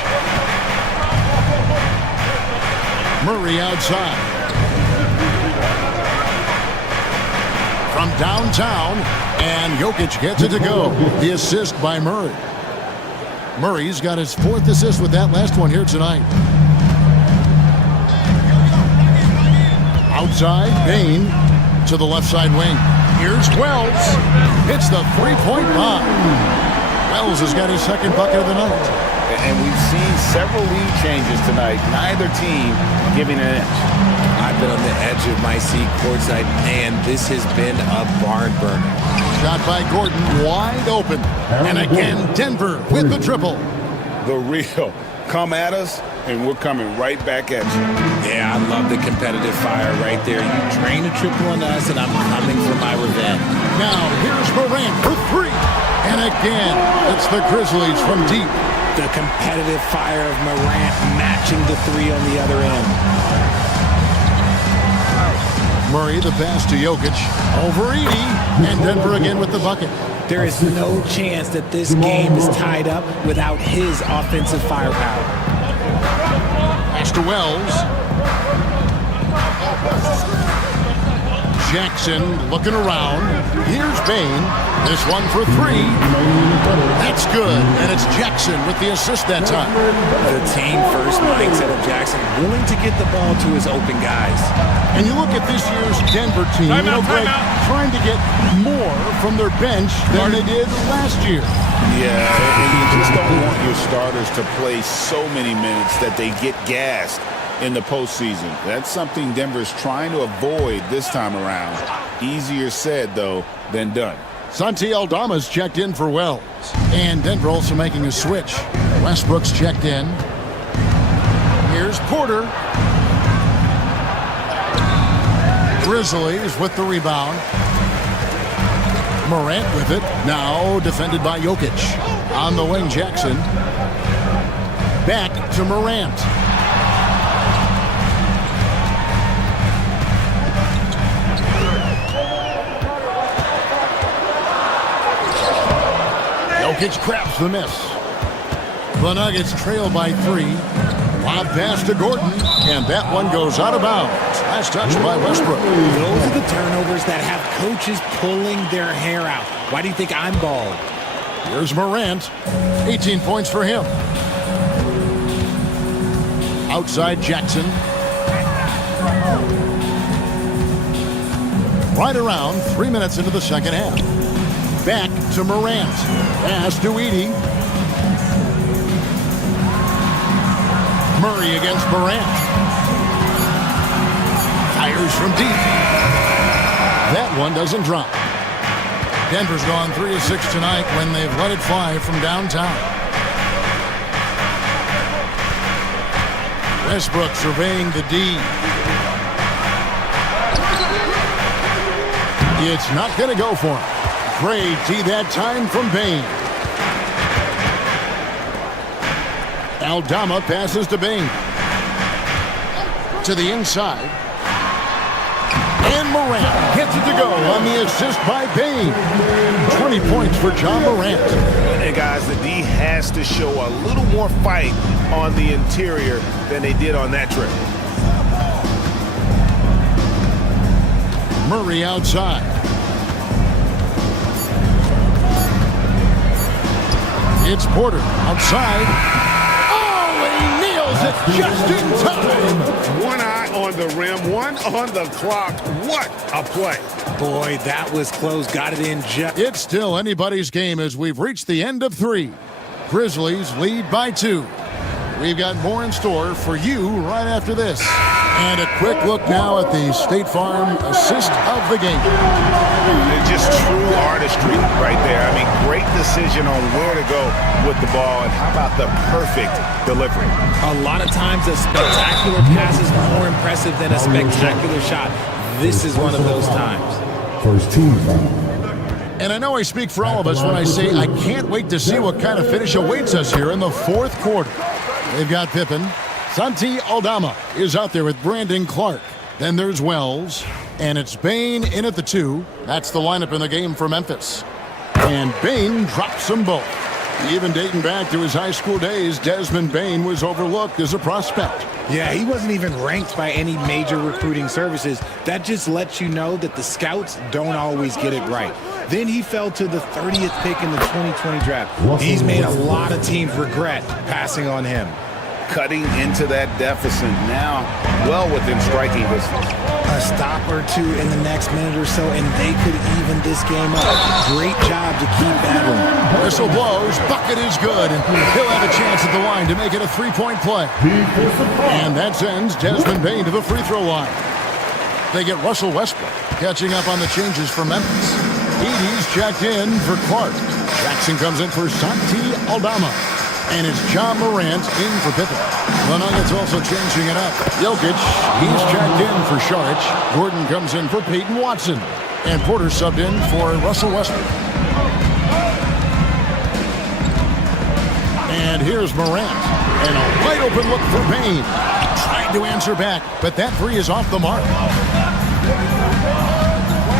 Murray outside. From downtown, and Jokic gets it to go. The assist by Murray. Murray's got his 4th assist with that last one here tonight. Outside, Bain to the left side wing. Here's Wells. Hits the three-point line. Wells has got his 2nd bucket of the night. And we've seen several lead changes tonight. Neither team giving an inch. I've been on the edge of my seat courtside. Man, this has been a barn burner. Shot by Gordon, wide open. And again, Denver with the triple. The real. Come at us, and we're coming right back at you. Yeah, I love the competitive fire right there. You drain a triple on us, and I'm coming for my revenge. Now, here's Morant for 3. And again, it's the Grizzlies from deep. The competitive fire of Morant matching the 3 on the other end. Murray, the pass to Jokic. Over 80, and Denver again with the bucket. There is no chance that this game is tied up without his offensive firepower. Pass to Wells. Jackson looking around. Here's Bain. This one for 3. That's good. And it's Jackson with the assist that time. The team first mindset of Jackson, willing to get the ball to his open guys. And you look at this year's Denver team, Greg, trying to get more from their bench than they did last year. Yeah, and you just don't want your starters to play so many minutes that they get gassed in the postseason. That's something Denver's trying to avoid this time around. Easier said, though, than done. Santi Aldama's checked in for Wells. And Denver also making a switch. Westbrook's checked in. Here's Porter. Grizzlies with the rebound. Morant with it. Now defended by Jokic. On the wing, Jackson. Back to Morant. Jokic grabs the miss. The Nuggets trail by 3. Lob pass to Gordon, and that one goes out of bounds. Last touch by Westbrook. Those are the turnovers that have coaches pulling their hair out. Why do you think I'm bald? Here's Morant. 18 points for him. Outside Jackson. Right around 3 minutes into the second half. Back to Morant. Pass to Edey. Murray against Morant. Fires from deep. That one doesn't drop. Denver's gone 3 of 6 tonight when they've let it fly from downtown. Westbrook surveying the D. It's not going to go for him. Great D that time from Bane. Aldama passes to Bane. To the inside. And Morant gets it to go on the assist by Bane. 20 points for John Morant. And guys, the D has to show a little more fight on the interior than they did on that trip. Murray outside. It's Porter outside. Oh, and he nails it just in time. One eye on the rim, one on the clock. What a play. Boy, that was close. Got it in just. It's still anybody's game as we've reached the end of 3. Grizzlies lead by 2. We've got more in store for you right after this. And a quick look now at the State Farm assist of the game. Just true artistry right there. I mean, great decision on where to go with the ball, and how about the perfect delivery? A lot of times a spectacular pass is more impressive than a spectacular shot. This is one of those times. First team foul. And I know I speak for all of us when I say I can't wait to see what kind of finish awaits us here in the 4th quarter. They've got Pippen. Santi Aldama is out there with Brandon Clark. Then there's Wells. And it's Bane in at the 2. That's the lineup in the game for Memphis. And Bane drops them both. Even dating back to his high school days, Desmond Bane was overlooked as a prospect. Yeah, he wasn't even ranked by any major recruiting services. That just lets you know that the scouts don't always get it right. Then he fell to the 30th pick in the 2020 draft. He's made a lot of teams regret passing on him. Cutting into that deficit now, well within striking distance. A stop or two in the next minute or so, and they could even this game up. Great job to keep battling. Whistle blows, bucket is good, and he'll have a chance at the line to make it a 3-point play. And that sends Desmond Bane to the free throw line. They get Russell Westbrook catching up on the changes for Memphis. Edey's checked in for Clark. Jackson comes in for Santi Aldama. And it's John Morant in for Pippen. The Nuggets also changing it up. Jokic, he's checked in for Šarić. Gordon comes in for Peyton Watson. And Porter subbed in for Russell Westbrook. And here's Morant. And a wide open look for Bane. Trying to answer back, but that 3 is off the mark.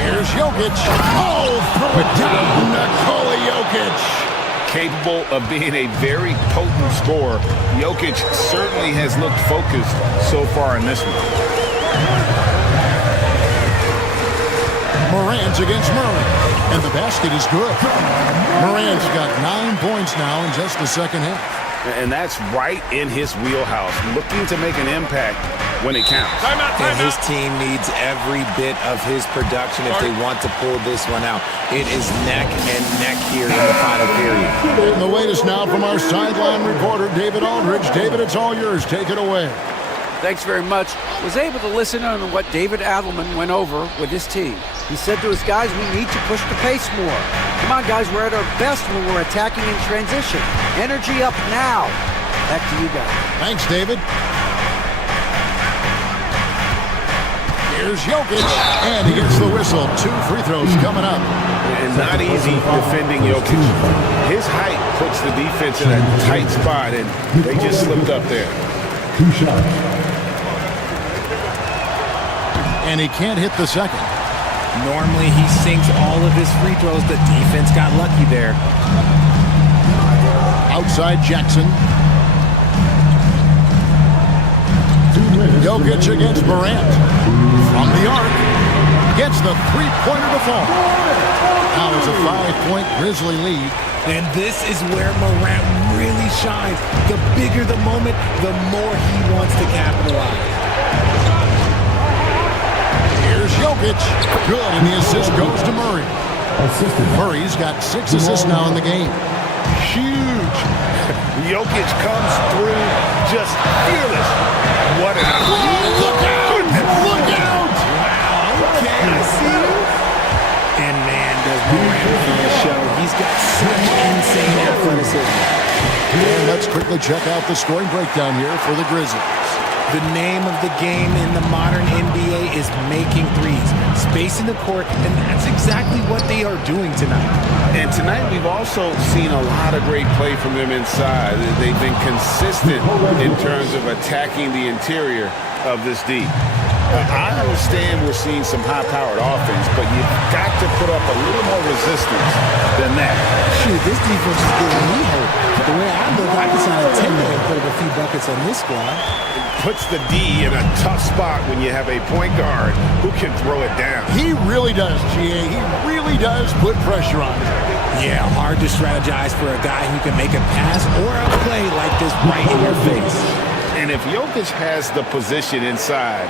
Here's Jokic. Oh, throw it down. Nikola Jokic. Capable of being a very potent scorer, Jokic certainly has looked focused so far in this one. Morant against Murray, and the basket is good. Morant's got 9 points now in just the second half. And that's right in his wheelhouse, looking to make an impact when it counts. And his team needs every bit of his production if they want to pull this one out. It is neck and neck here in the final period. And the latest now from our sideline reporter, David Aldridge. David, it's all yours. Take it away. Thanks very much. Was able to listen on what David Adelman went over with his team. He said to his guys, we need to push the pace more. Come on, guys, we're at our best when we're attacking in transition. Energy up now. Back to you guys. Thanks, David. Here's Jokic, and he gets the whistle. 2 free throws coming up. And not easy defending Jokic. His height puts the defense in a tight spot, and they just slipped up there. 2 shots. And he can't hit the second. Normally he sinks all of his free throws. The defense got lucky there. Outside Jackson. Jokic against Morant. From the arc. Gets the 3-pointer to fall. Now it's a 5-point Grizzly lead. And this is where Morant really shines. The bigger the moment, the more he wants to capitalize. Here's Jokic. Good, and the assist goes to Murray. Murray's got 6 assists now in the game. Huge. Jokic comes through just fearless. What an look out! Look out! Wow, okay, I see you. And man, does Morant such insane athleticism. And let's quickly check out the scoring breakdown here for the Grizzlies. The name of the game in the modern NBA is making threes, spacing the court, and that's exactly what they are doing tonight. And tonight we've also seen a lot of great play from them inside. They've been consistent in terms of attacking the interior of this D. I understand we're seeing some high-powered offense, but you've got to put up a little more resistance than that. Shoot, this defense is giving me hope. The way I look, I can sign a 10 and put up a few buckets on this squad. Puts the D in a tough spot when you have a point guard who can throw it down. He really does, GA. He really does put pressure on him. Yeah, hard to strategize for a guy who can make a pass or a play like this right in your face. And if Jokic has the position inside,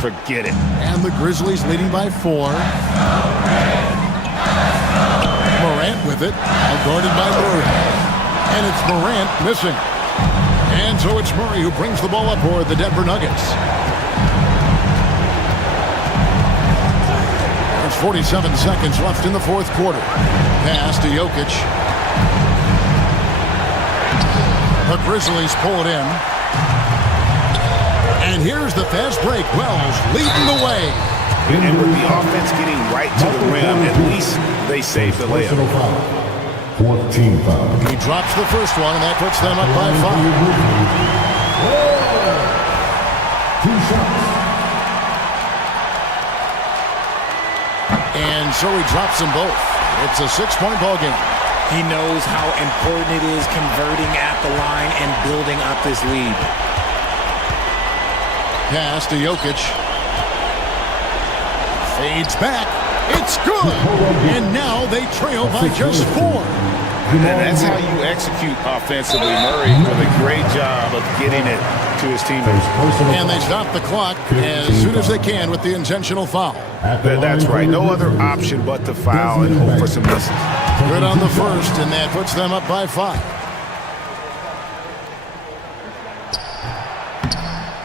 forget it. And the Grizzlies leading by 4. Morant with it, guarded by Murray. And it's Morant missing. And so it's Murray who brings the ball up for the Denver Nuggets. There's 47 seconds left in the fourth quarter. Pass to Jokic. The Grizzlies pull it in. And here's the fast break. Wells leading the way. And with the offense getting right to the rim, at least they save the layup. 14 foul. He drops the first one, and that puts them up by 5. 2 shots. And so he drops them both. It's a 6-point ball game. He knows how important it is converting at the line and building up this lead. Pass to Jokic. Fades back. It's good. And now they trail by just 4. And that's how you execute offensively. Murray with a great job of getting it to his teammates. And they stop the clock as soon as they can with the intentional foul. That's right. No other option but to foul and hope for some misses. Good on the first, and that puts them up by 5.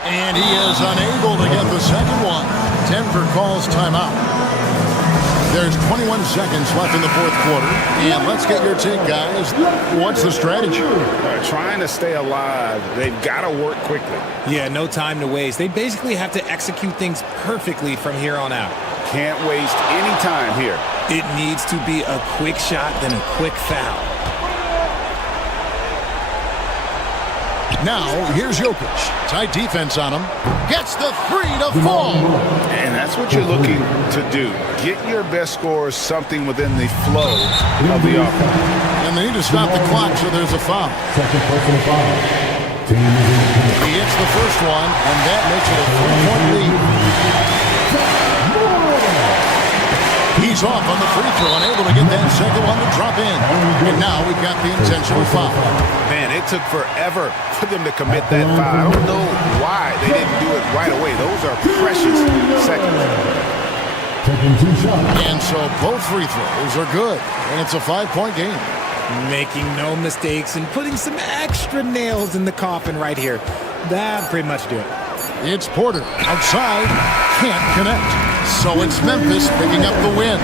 And he is unable to get the second one. Denver calls timeout. There's 21 seconds left in the fourth quarter. And let's get your take, guys. What's the strategy? Trying to stay alive. They've got to work quickly. Yeah, no time to waste. They basically have to execute things perfectly from here on out. Can't waste any time here. It needs to be a quick shot, then a quick foul. Now, here's Jokic. Tight defense on him. Gets the 3 to fall. And that's what you're looking to do. Get your best scorers something within the flow of the offense. And they need to stop the clock, so there's a foul. Second personal foul. He hits the first one, and that makes it a 3-point lead. He's off on the free throw, unable to get that second one to drop in. And now we've got the intentional foul. Man, it took forever for them to commit that foul. I don't know why they didn't do it right away. Those are precious seconds. Taking 2 shots. And so both free throws are good. And it's a 5-point game. Making no mistakes and putting some extra nails in the coffin right here. That pretty much do it. It's Porter outside. Can't connect. So it's Memphis picking up the win.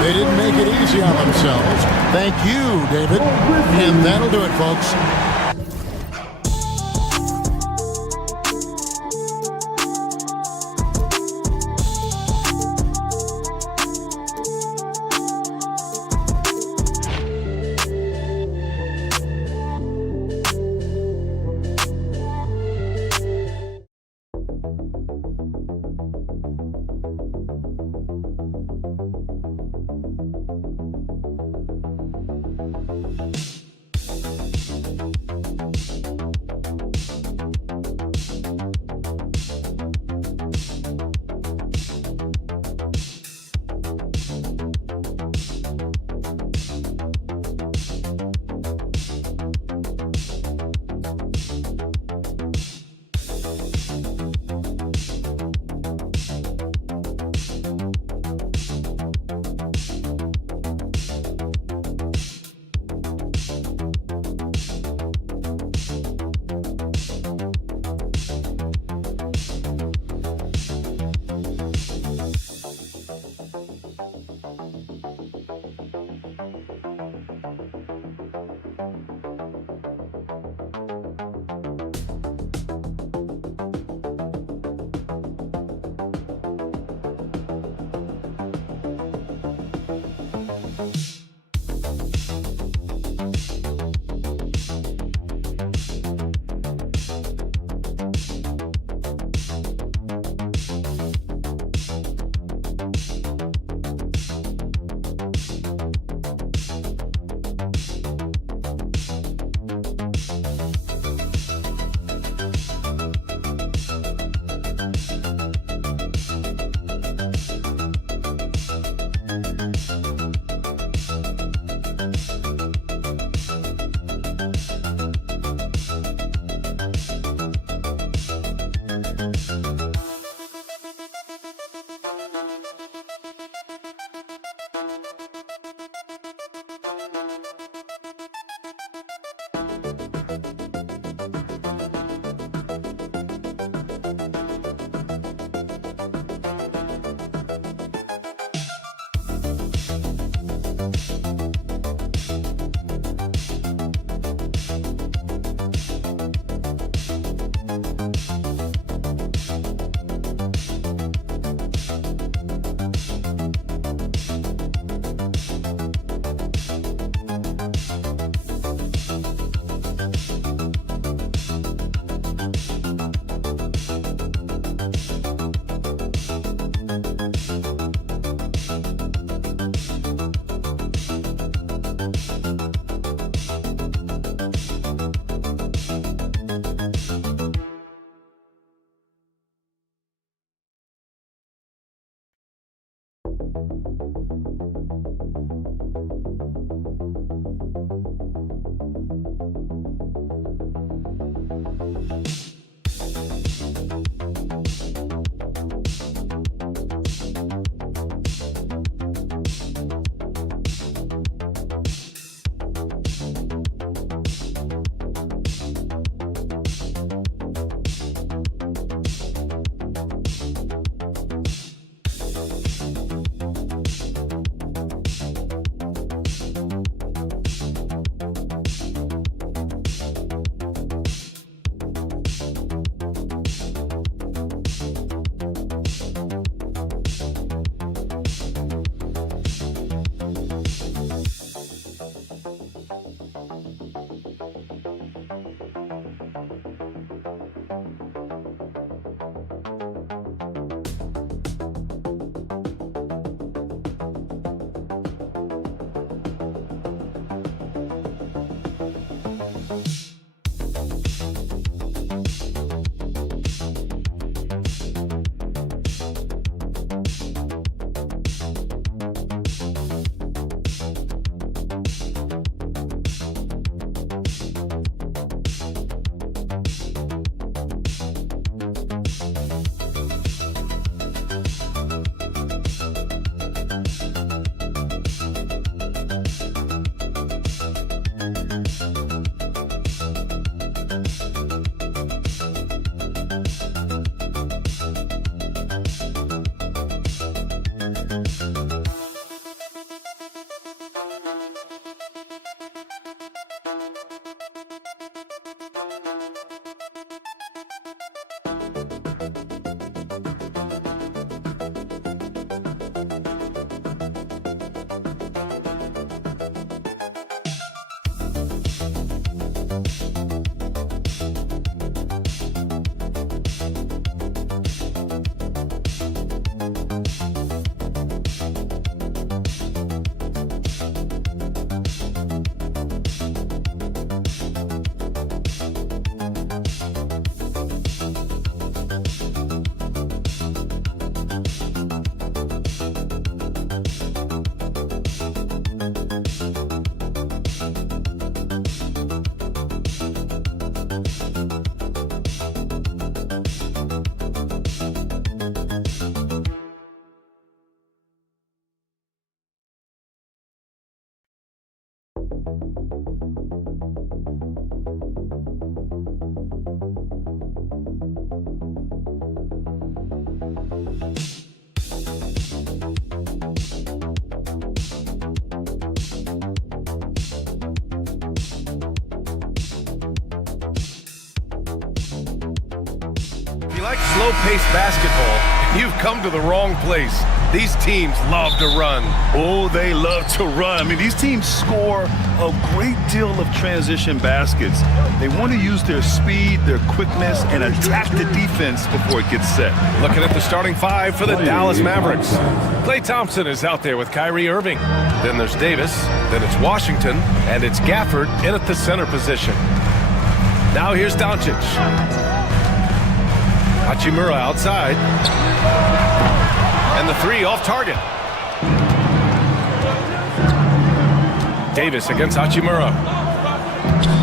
They didn't make it easy on themselves. Thank you, David. And that'll do it, folks. Slow-paced basketball, you've come to the wrong place. These teams love to run. Oh, they love to run. I mean, these teams score a great deal of transition baskets. They want to use their speed, their quickness, and attack the defense before it gets set. Looking at the starting five for the Dallas Mavericks. Klay Thompson is out there with Kyrie Irving. Then there's Davis, then it's Washington, and it's Gafford in at the center position. Now here's Doncic. Hachimura outside. And the three off target. Davis against Hachimura.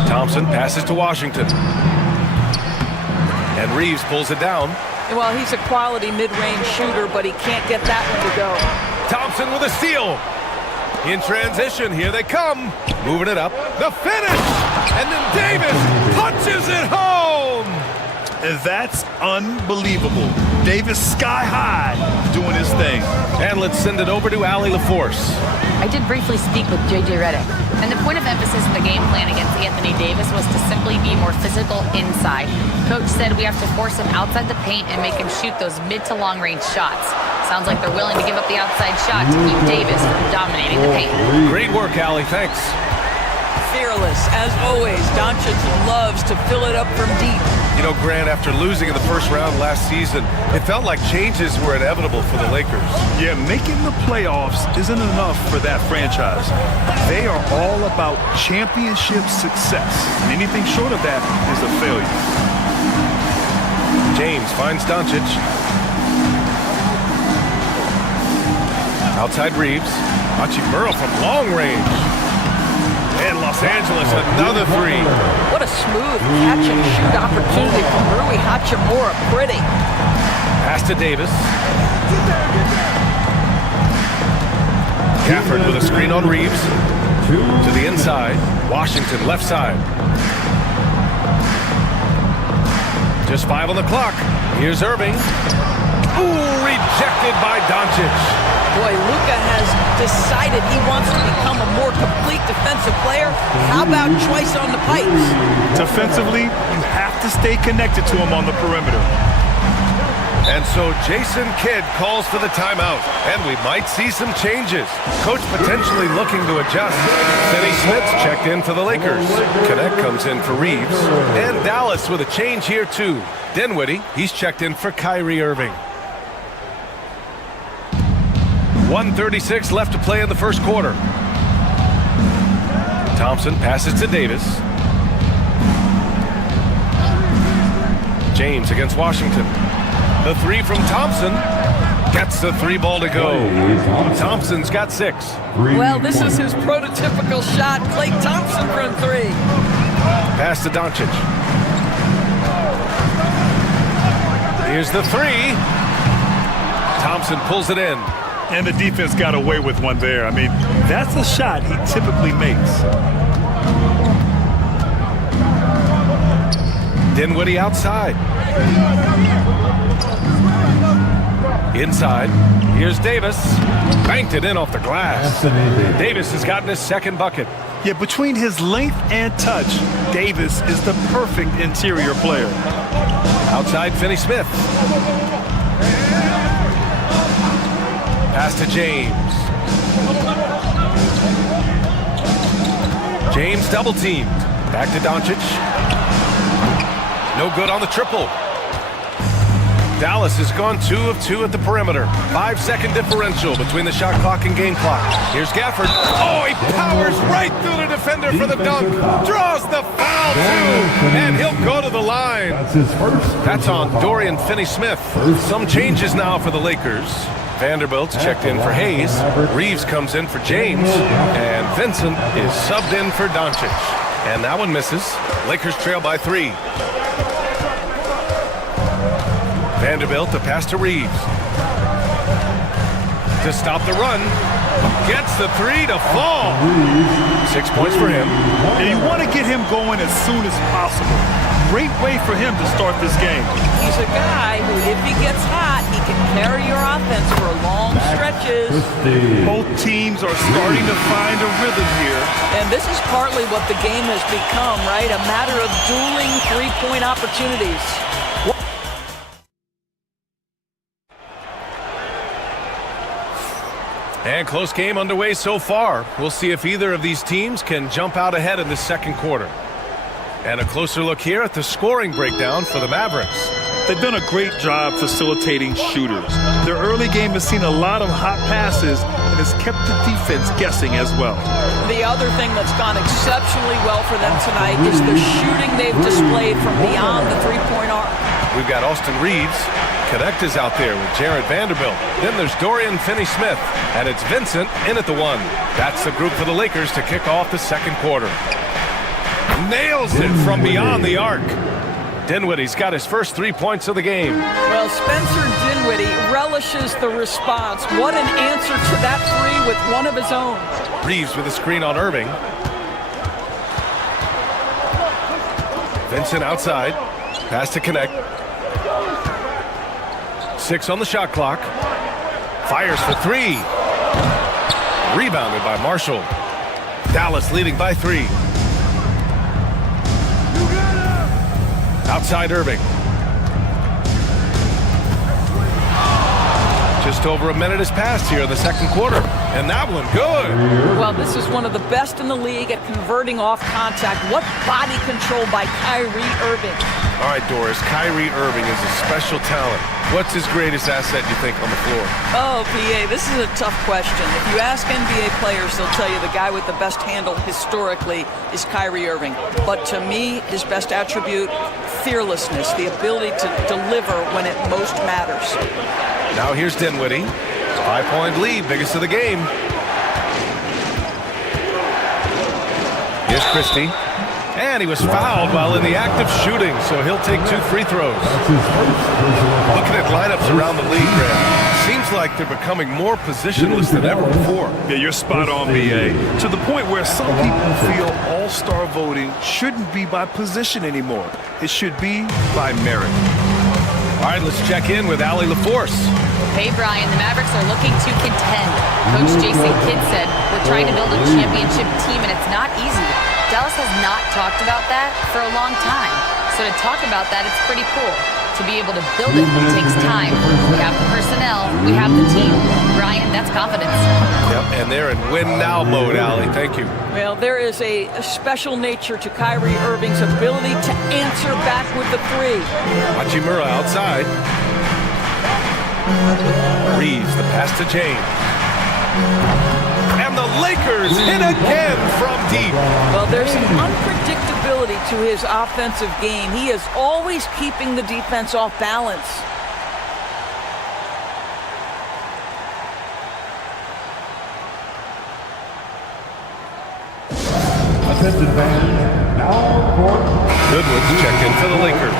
Thompson passes to Washington. And Reeves pulls it down. Well, he's a quality mid-range shooter, but he can't get that one to go. Thompson with a steal. In transition, here they come. Moving it up. The finish! And then Davis punches it home! And that's unbelievable. Davis sky high doing his thing. And let's send it over to Allie LaForce. I did briefly speak with J.J. Redick, and the point of emphasis in the game plan against Anthony Davis was to simply be more physical inside. Coach said we have to force him outside the paint and make him shoot those mid to long range shots. Sounds like they're willing to give up the outside shot to keep Davis from dominating the paint. Great work, Allie. Thanks. Fearless, as always. Doncic loves to fill it up from deep. You know, Grant, after losing in the first round last season, it felt like changes were inevitable for the Lakers. Yeah, making the playoffs isn't enough for that franchise. They are all about championship success. And anything short of that is a failure. James finds Doncic. Outside Reeves. Hachimura from long range. And Los Angeles, another three. What a smooth catch and shoot opportunity from Rui Hachimura. Pretty. Pass to Davis. Gafford with a screen on Reeves. To the inside. Washington left side. Just 5 on the clock. Here's Irving. Ooh, rejected by Doncic. Boy, Luka has decided he wants to become a more complete defensive player. How about choice on the pipes? Defensively, you have to stay connected to him on the perimeter. And so Jason Kidd calls for the timeout, and we might see some changes. Coach potentially looking to adjust. Finney Smith's checked in for the Lakers. Connect comes in for Reeves. And Dallas with a change here too. Dinwiddie, he's checked in for Kyrie Irving. 1:36 left to play in the first quarter. Thompson passes to Davis. James against Washington. The three from Thompson gets the three ball to go. Thompson's got 6. Well, this is his prototypical shot. Klay Thompson from 3. Pass to Doncic. Here's the 3. Thompson pulls it in. And the defense got away with one there. I mean, that's a shot he typically makes. Dinwiddie outside. Inside. Here's Davis. Banked it in off the glass. Davis has gotten his second bucket. Yeah, between his length and touch, Davis is the perfect interior player. Outside, Finney Smith. Pass to James. James double teamed. Back to Doncic. No good on the triple. Dallas has gone 2 of 2 at the perimeter. 5-second differential between the shot clock and game clock. Here's Gafford. Oh, he powers right through the defender for the dunk. Draws the foul too. And he'll go to the line. That's his first. That's on Dorian Finney-Smith. Some changes now for the Lakers. Vanderbilt's checked in for Hayes. Reeves comes in for James. And Vincent is subbed in for Doncic. And that one misses. Lakers trail by 3. Vanderbilt, the pass to Reeves. To stop the run. Gets the 3 to fall. 6 points for him. And you want to get him going as soon as possible. Great way for him to start this game. He's a guy who, if he gets hot, he can carry your offense for long stretches. Both teams are starting to find a rhythm here. And this is partly what the game has become, right? A matter of dueling three-point opportunities. And close game underway so far. We'll see if either of these teams can jump out ahead in the second quarter. And a closer look here at the scoring breakdown for the Mavericks. They've done a great job facilitating shooters. Their early game has seen a lot of hot passes and has kept the defense guessing as well. The other thing that's gone exceptionally well for them tonight is the shooting they've displayed from beyond the three-point arc. We've got Austin Reeves. Connect is out there with Jared Vanderbilt. Then there's Dorian Finney-Smith. And it's Vincent in at the 1. That's the group for the Lakers to kick off the second quarter. Nails it from beyond the arc. Dinwiddie's got his first 3 points of the game. Well, Spencer Dinwiddie relishes the response. What an answer to that 3 with one of his own. Reeves with a screen on Irving. Vincent outside. Pass to Connect. 6 on the shot clock. Fires for 3. Rebounded by Marshall. Dallas leading by 3. Outside Irving. Just over a minute has passed here in the second quarter. And that one good. Well, this is one of the best in the league at converting off contact. What body control by Kyrie Irving. All right, Doris, Kyrie Irving is a special talent. What's his greatest asset, you think, on the floor? Oh, PA, this is a tough question. If you ask NBA players, they'll tell you the guy with the best handle historically is Kyrie Irving. But to me, his best attribute, fearlessness, the ability to deliver when it most matters. Now here's Dinwiddie. 5-point lead, biggest of the game. Here's Christie. And he was fouled while in the act of shooting, so he'll take 2 free throws. Looking at lineups around the league, Graham, seems like they're becoming more positionless than ever before. Yeah, you're spot on, B.A. To the point where some people feel all-star voting shouldn't be by position anymore. It should be by merit. All right, let's check in with Allie LaForce. Hey, Brian, the Mavericks are looking to contend. Coach Jason Kidd said, we're trying to build a championship team, and it's not easy. Dallas has not talked about that for a long time. So to talk about that, it's pretty cool. To be able to build it takes time. We have the personnel. We have the team. Brian, that's confidence. Yep, and they're in win-now mode, Allie. Thank you. Well, there is a special nature to Kyrie Irving's ability to answer back with the 3. Hachimura outside. Reeves, the pass to James. And the Lakers hit again from deep. Well, there's an unpredictability to his offensive game. He is always keeping the defense off balance. Goodwin's checked in for the Lakers.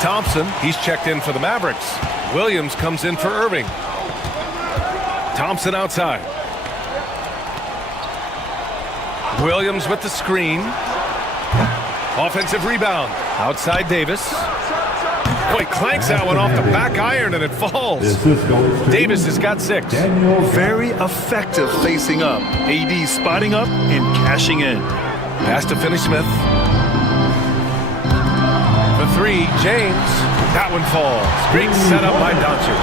Thompson, he's checked in for the Mavericks. Williams comes in for Irving. Thompson outside. Williams with the screen. Offensive rebound. Outside Davis. Boy, clanks that one off the back iron and it falls. Davis has got 6. Very effective facing up. AD spotting up and cashing in. Pass to Finney-Smith. The 3, James. That one falls. Great setup by Doncic.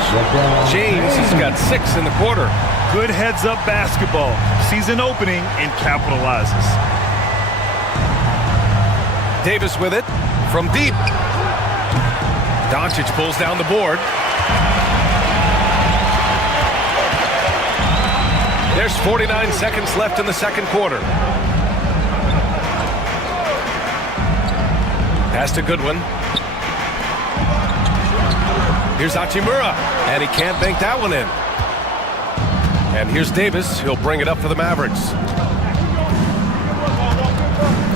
James has got 6 in the quarter. Good heads-up basketball. Season opening and capitalizes. Davis with it from deep. Doncic pulls down the board. There's 49 seconds left in the second quarter. Pass to Goodwin. Here's Hachimura, and he can't bank that one in. And here's Davis. He'll bring it up for the Mavericks.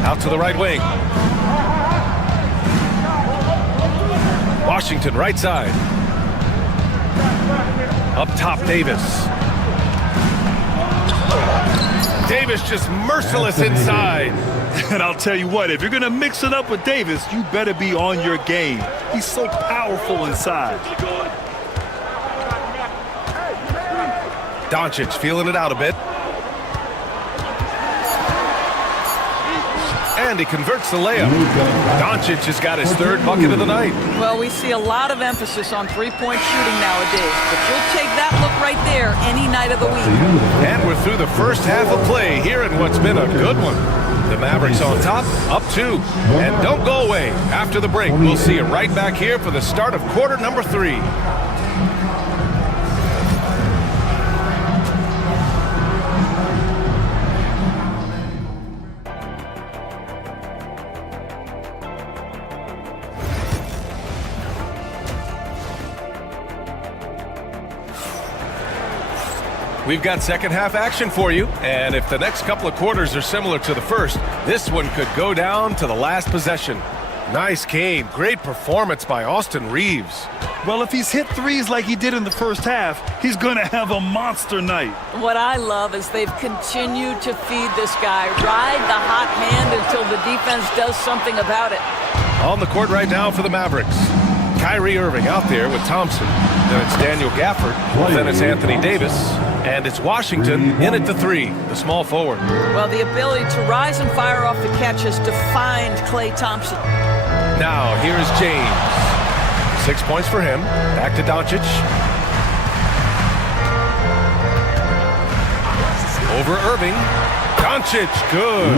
Out to the right wing. Washington, right side. Up top, Davis. Davis just merciless inside. And I'll tell you what, if you're going to mix it up with Davis, you better be on your game. He's so powerful inside. Doncic feeling it out a bit. And he converts the layup. Doncic has got his 3rd bucket of the night. Well, we see a lot of emphasis on 3-point shooting nowadays, but you'll take that look right there any night of the week. And we're through the first half of play here in what's been a good one. The Mavericks on top, up 2. And don't go away. After the break, we'll see you right back here for the start of quarter number 3. We've got second half action for you, and if the next couple of quarters are similar to the first, this one could go down to the last possession. Nice game. Great performance by Austin Reeves. Well, if he's hit threes like he did in the first half, he's going to have a monster night. What I love is they've continued to feed this guy. Ride the hot hand until the defense does something about it. On the court right now for the Mavericks. Kyrie Irving out there with Thompson. Then it's Daniel Gafford. Then it's Anthony Davis. And it's Washington in at the 3, the small forward. Well, the ability to rise and fire off the catch has defined Klay Thompson. Now, here's James. 6 points for him. Back to Doncic. Over Irving. Doncic, good.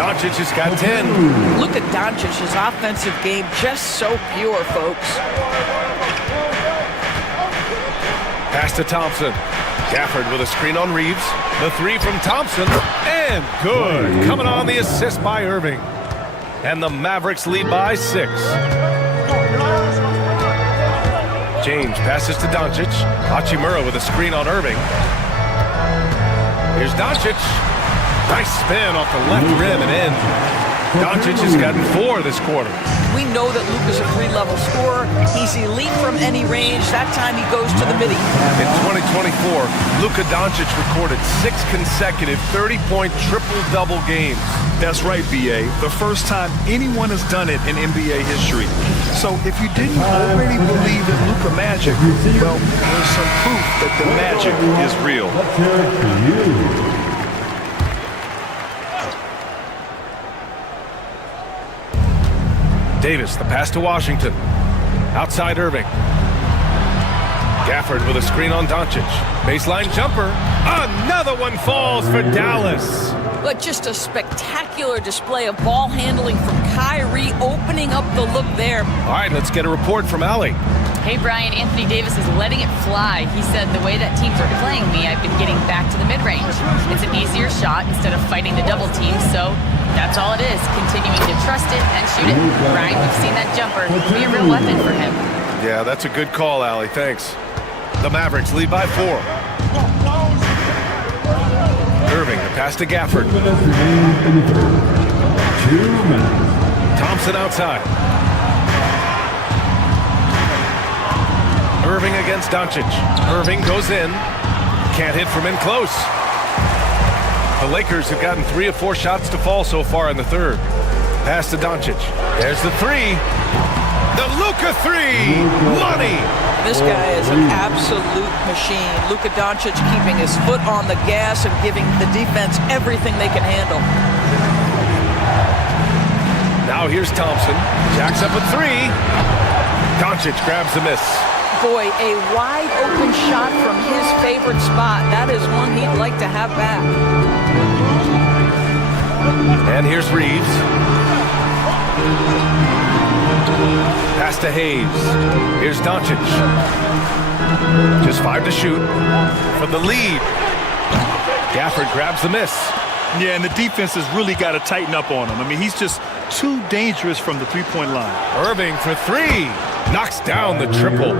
Doncic has got 10. Look at Doncic's offensive game, just so pure, folks. Pass to Thompson. Gafford with a screen on Reeves. The 3 from Thompson. And good. Coming on the assist by Irving. And the Mavericks lead by 6. James passes to Doncic. Hachimura with a screen on Irving. Here's Doncic. Nice spin off the left rim and in. Doncic has gotten 4 this quarter. We know that Luka's a 3-level scorer. He's elite from any range. That time he goes to the midi. In 2024, Luka Doncic recorded 6 consecutive 30-point triple-double games. That's right, B.A. The first time anyone has done it in NBA history. So if you didn't already believe in Luka magic, well, there's some proof that the magic is real. Let's hear it for you. Davis, the pass to Washington. Outside Irving. Gafford with a screen on Doncic. Baseline jumper. Another one falls for Dallas. But just a spectacular display of ball handling from Kyrie, opening up the look there. All right, let's get a report from Allie. Hey, Brian, Anthony Davis is letting it fly. He said, the way that teams are playing me, I've been getting back to the mid-range. It's an easier shot instead of fighting the double team, so that's all it is, continuing to trust it and shoot it. Brian, we've seen that jumper be a real weapon for him. Yeah, that's a good call, Allie. Thanks. The Mavericks lead by 4. Irving, the pass to Gafford. 2 minutes. Thompson outside. Irving against Doncic. Irving goes in. Can't hit from in close. The Lakers have gotten 3 of 4 shots to fall so far in the third. Pass to Doncic. There's the 3. The Luka 3. Money. This guy is an absolute machine. Luka Doncic keeping his foot on the gas and giving the defense everything they can handle. Now here's Thompson. Jacks up a 3. Doncic grabs the miss. Boy, a wide open shot from his favorite spot. That is one he'd like to have back. And here's Reeves. Pass to Hayes. Here's Doncic. Just 5 to shoot for the lead. Gafford grabs the miss. Yeah, and the defense has really got to tighten up on him. I mean, he's just too dangerous from the three-point line. Irving for 3. Knocks down the triple.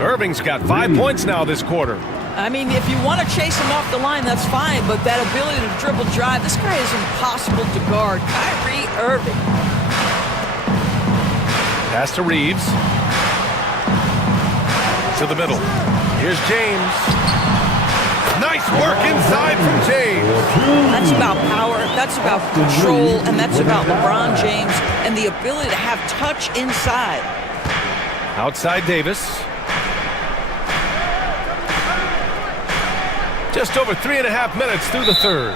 Irving's got 5 points now this quarter. I mean, if you want to chase him off the line, that's fine, but that ability to dribble drive, this guy is impossible to guard. Kyrie Irving. Pass to Reeves. To the middle. Here's James. Nice work inside from James. That's about power, that's about control, and that's about LeBron James and the ability to have touch inside. Outside Davis. Just over 3.5 minutes through the third.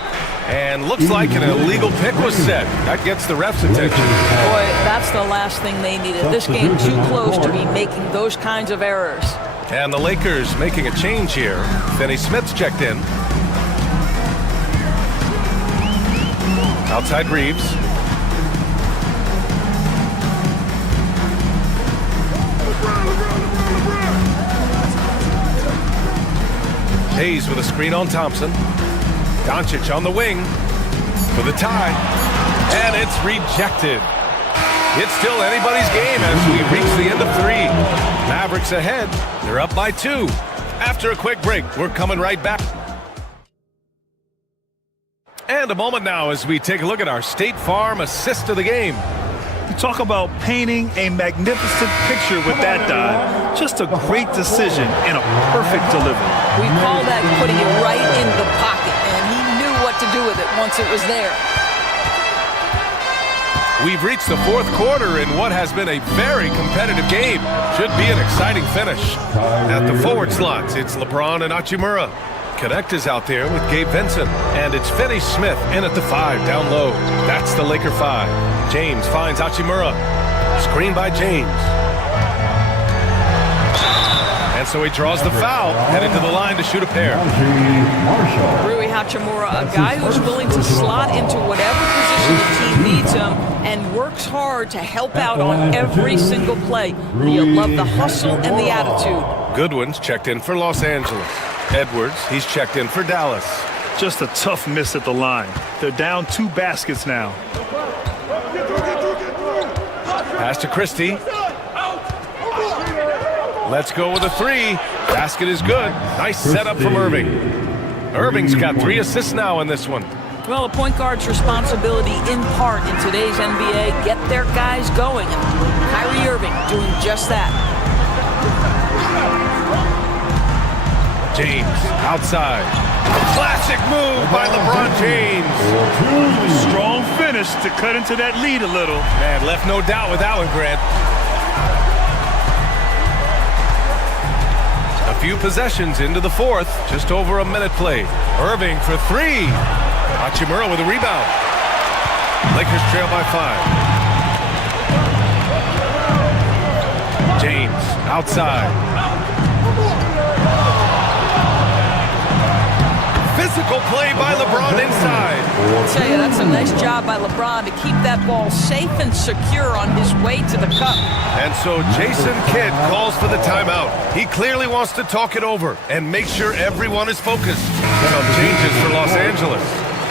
And looks like an illegal pick was set. That gets the ref's attention. Boy, that's the last thing they needed. This game too close to be making those kinds of errors. And the Lakers making a change here. Finney Smith's checked in. Outside Reeves. Hayes with a screen on Thompson. Doncic on the wing for the tie. And it's rejected. It's still anybody's game as we reach the end of 3. Mavericks ahead. They're up by 2. After a quick break, we're coming right back. And a moment now as we take a look at our State Farm assist of the game. You talk about painting a magnificent picture with that dive. Just a great decision and a perfect delivery. We call that putting it right in the pocket, and he knew what to do with it once it was there. We've reached the 4th quarter in what has been a very competitive game. Should be an exciting finish. At the forward slots, it's LeBron and Hachimura. Connect is out there with Gabe Vincent. And it's Finney Smith in at the 5 down low. That's the Laker 5. James finds Hachimura. Screen by James. And so he draws the foul, heading to the line to shoot a pair. Rui Hachimura, a guy who's willing to slot into whatever position the team needs him and works hard to help out on every single play. You'll love the hustle and the attitude. Goodwin's checked in for Los Angeles. Edwards, he's checked in for Dallas. Just a tough miss at the line. They're down 2 baskets now. Pass to Christie. Let's go with a three. Basket is good. Nice setup from Irving. Irving's got 3 assists now in this one. Well, a point guard's responsibility in part in today's NBA, get their guys going. And Kyrie Irving doing just that. James outside. Classic move by LeBron James. Strong finish to cut into that lead a little. Man, left no doubt with that one, Grant. A few possessions into the fourth, just over a minute played. Irving for 3. Hachimura with a rebound. Lakers trail by 5. James outside. Physical play by LeBron inside. I'll tell you, that's a nice job by LeBron to keep that ball safe and secure on his way to the cup. And so Jason Kidd calls for the timeout. He clearly wants to talk it over and make sure everyone is focused. Some changes for Los Angeles.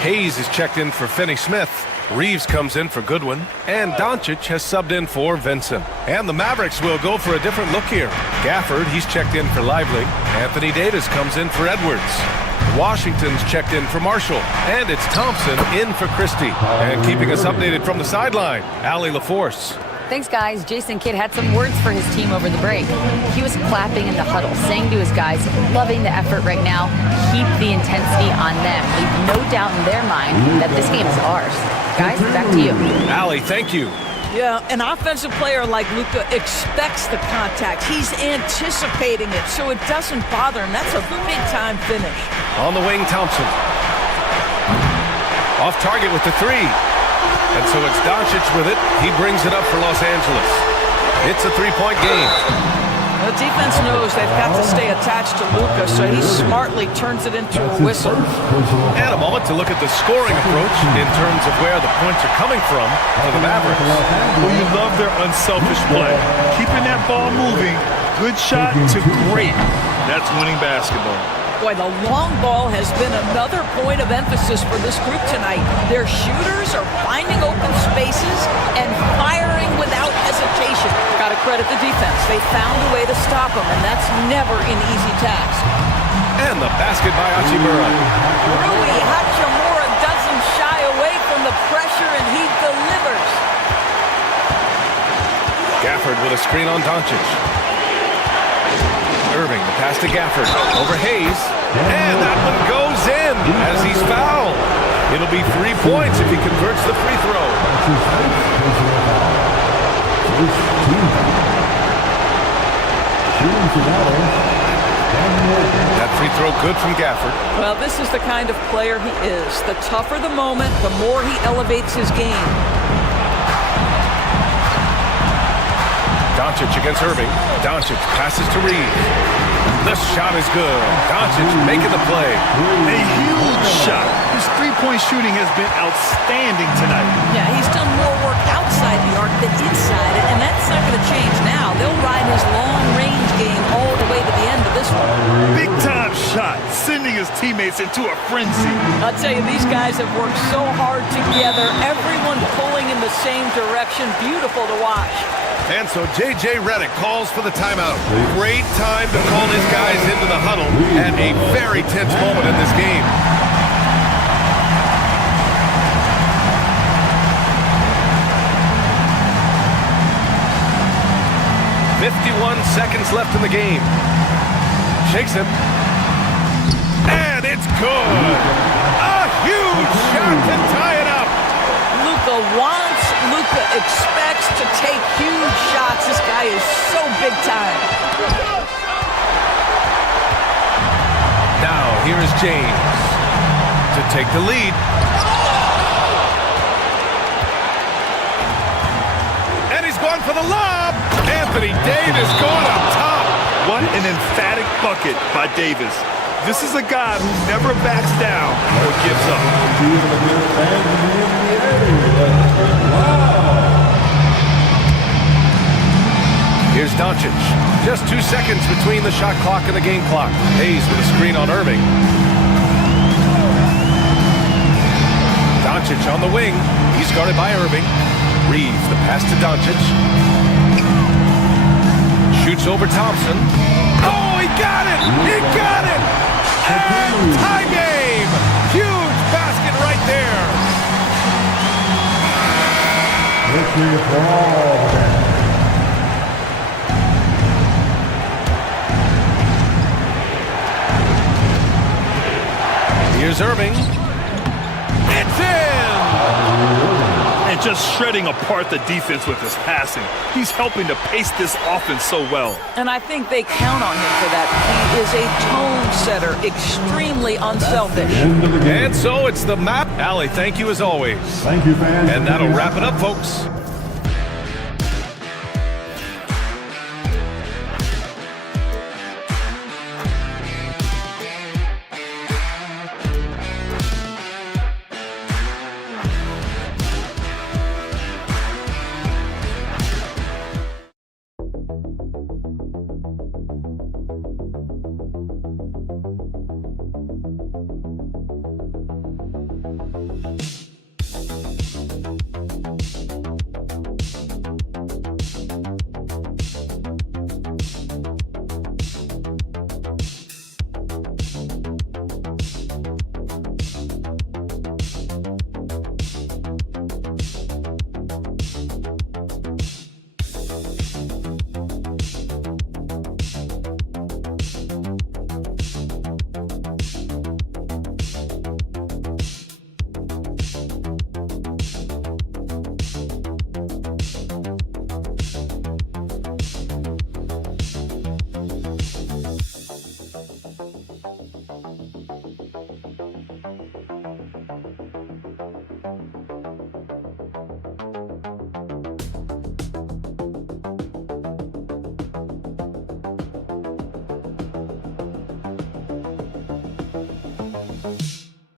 Hayes is checked in for Finney-Smith. Reeves comes in for Goodwin. And Doncic has subbed in for Vincent. And the Mavericks will go for a different look here. Gafford, he's checked in for Lively. Anthony Davis comes in for Edwards. Washington's checked in for Marshall. And it's Thompson in for Christie. And keeping us updated from the sideline, Allie LaForce. Thanks, guys. Jason Kidd had some words for his team over the break. He was clapping in the huddle, saying to his guys, loving the effort right now. Keep the intensity on them. Leave no doubt in their mind that this game is ours. Guys, back to you. Allie, thank you. Yeah, an offensive player like Luka expects the contact. He's anticipating it, so it doesn't bother him. That's a big-time finish. On the wing, Thompson. Off target with the 3. And so it's Doncic with it. He brings it up for Los Angeles. It's a 3-point game. The defense knows they've got to stay attached to Luka, so he smartly turns it into a whistle. And a moment to look at the scoring approach in terms of where the points are coming from for the Mavericks. Well, you love their unselfish play. Keeping that ball moving, good shot to great. That's winning basketball. Boy, the long ball has been another point of emphasis for this group tonight. Their shooters are finding open spaces and firing without hesitation. Got to credit the defense. They found a way to stop them, and that's never an easy task. And the basket by Hachimura. Rui Hachimura doesn't shy away from the pressure, and he delivers. Gafford with a screen on Doncic. Irving, the pass to Gafford. Over Hayes. And that one goes in as he's fouled. It'll be 3 points if he converts the free throw. That free throw good from Gafford. Well, this is the kind of player he is. The tougher the moment, the more he elevates his game. Doncic against Irving. Doncic passes to Reeves. The shot is good. Doncic making the play. A huge shot. His three-point shooting has been outstanding tonight. Yeah, he's done more work outside the arc than inside it, and that's not going to change now. They'll ride his long-range game all the way to the end of this one. Big-time shot, sending his teammates into a frenzy. I'll tell you, these guys have worked so hard together, everyone pulling in the same direction. Beautiful to watch. And so J.J. Redick calls for the timeout. Great time to call his guys into the huddle at a very tense moment in this game. "51 seconds left in the game. Shakes him. And it's good. A huge shot to tie it up. Luka wants, Luka expects to take huge shots. This guy is so big time. Now here is James to take the lead. And he's gone for the lob. Anthony Davis going up top. What an emphatic bucket by Davis. This is a guy who never backs down or gives up. Here's Doncic. Just 2 seconds between the shot clock and the game clock. Hayes with a screen on Irving. Doncic on the wing. He's guarded by Irving. Reeves, the pass to Doncic. Shoots over Thompson. Oh, he got it! He got it! And tie game! Huge basket right there. Here's Irving. It's in! And just shredding apart the defense with his passing. He's helping to pace this offense so well. And I think they count on him for that. He is a tone setter, extremely unselfish. And so it's the map. Allie, thank you as always. Thank you, fans. And that'll wrap it up, folks.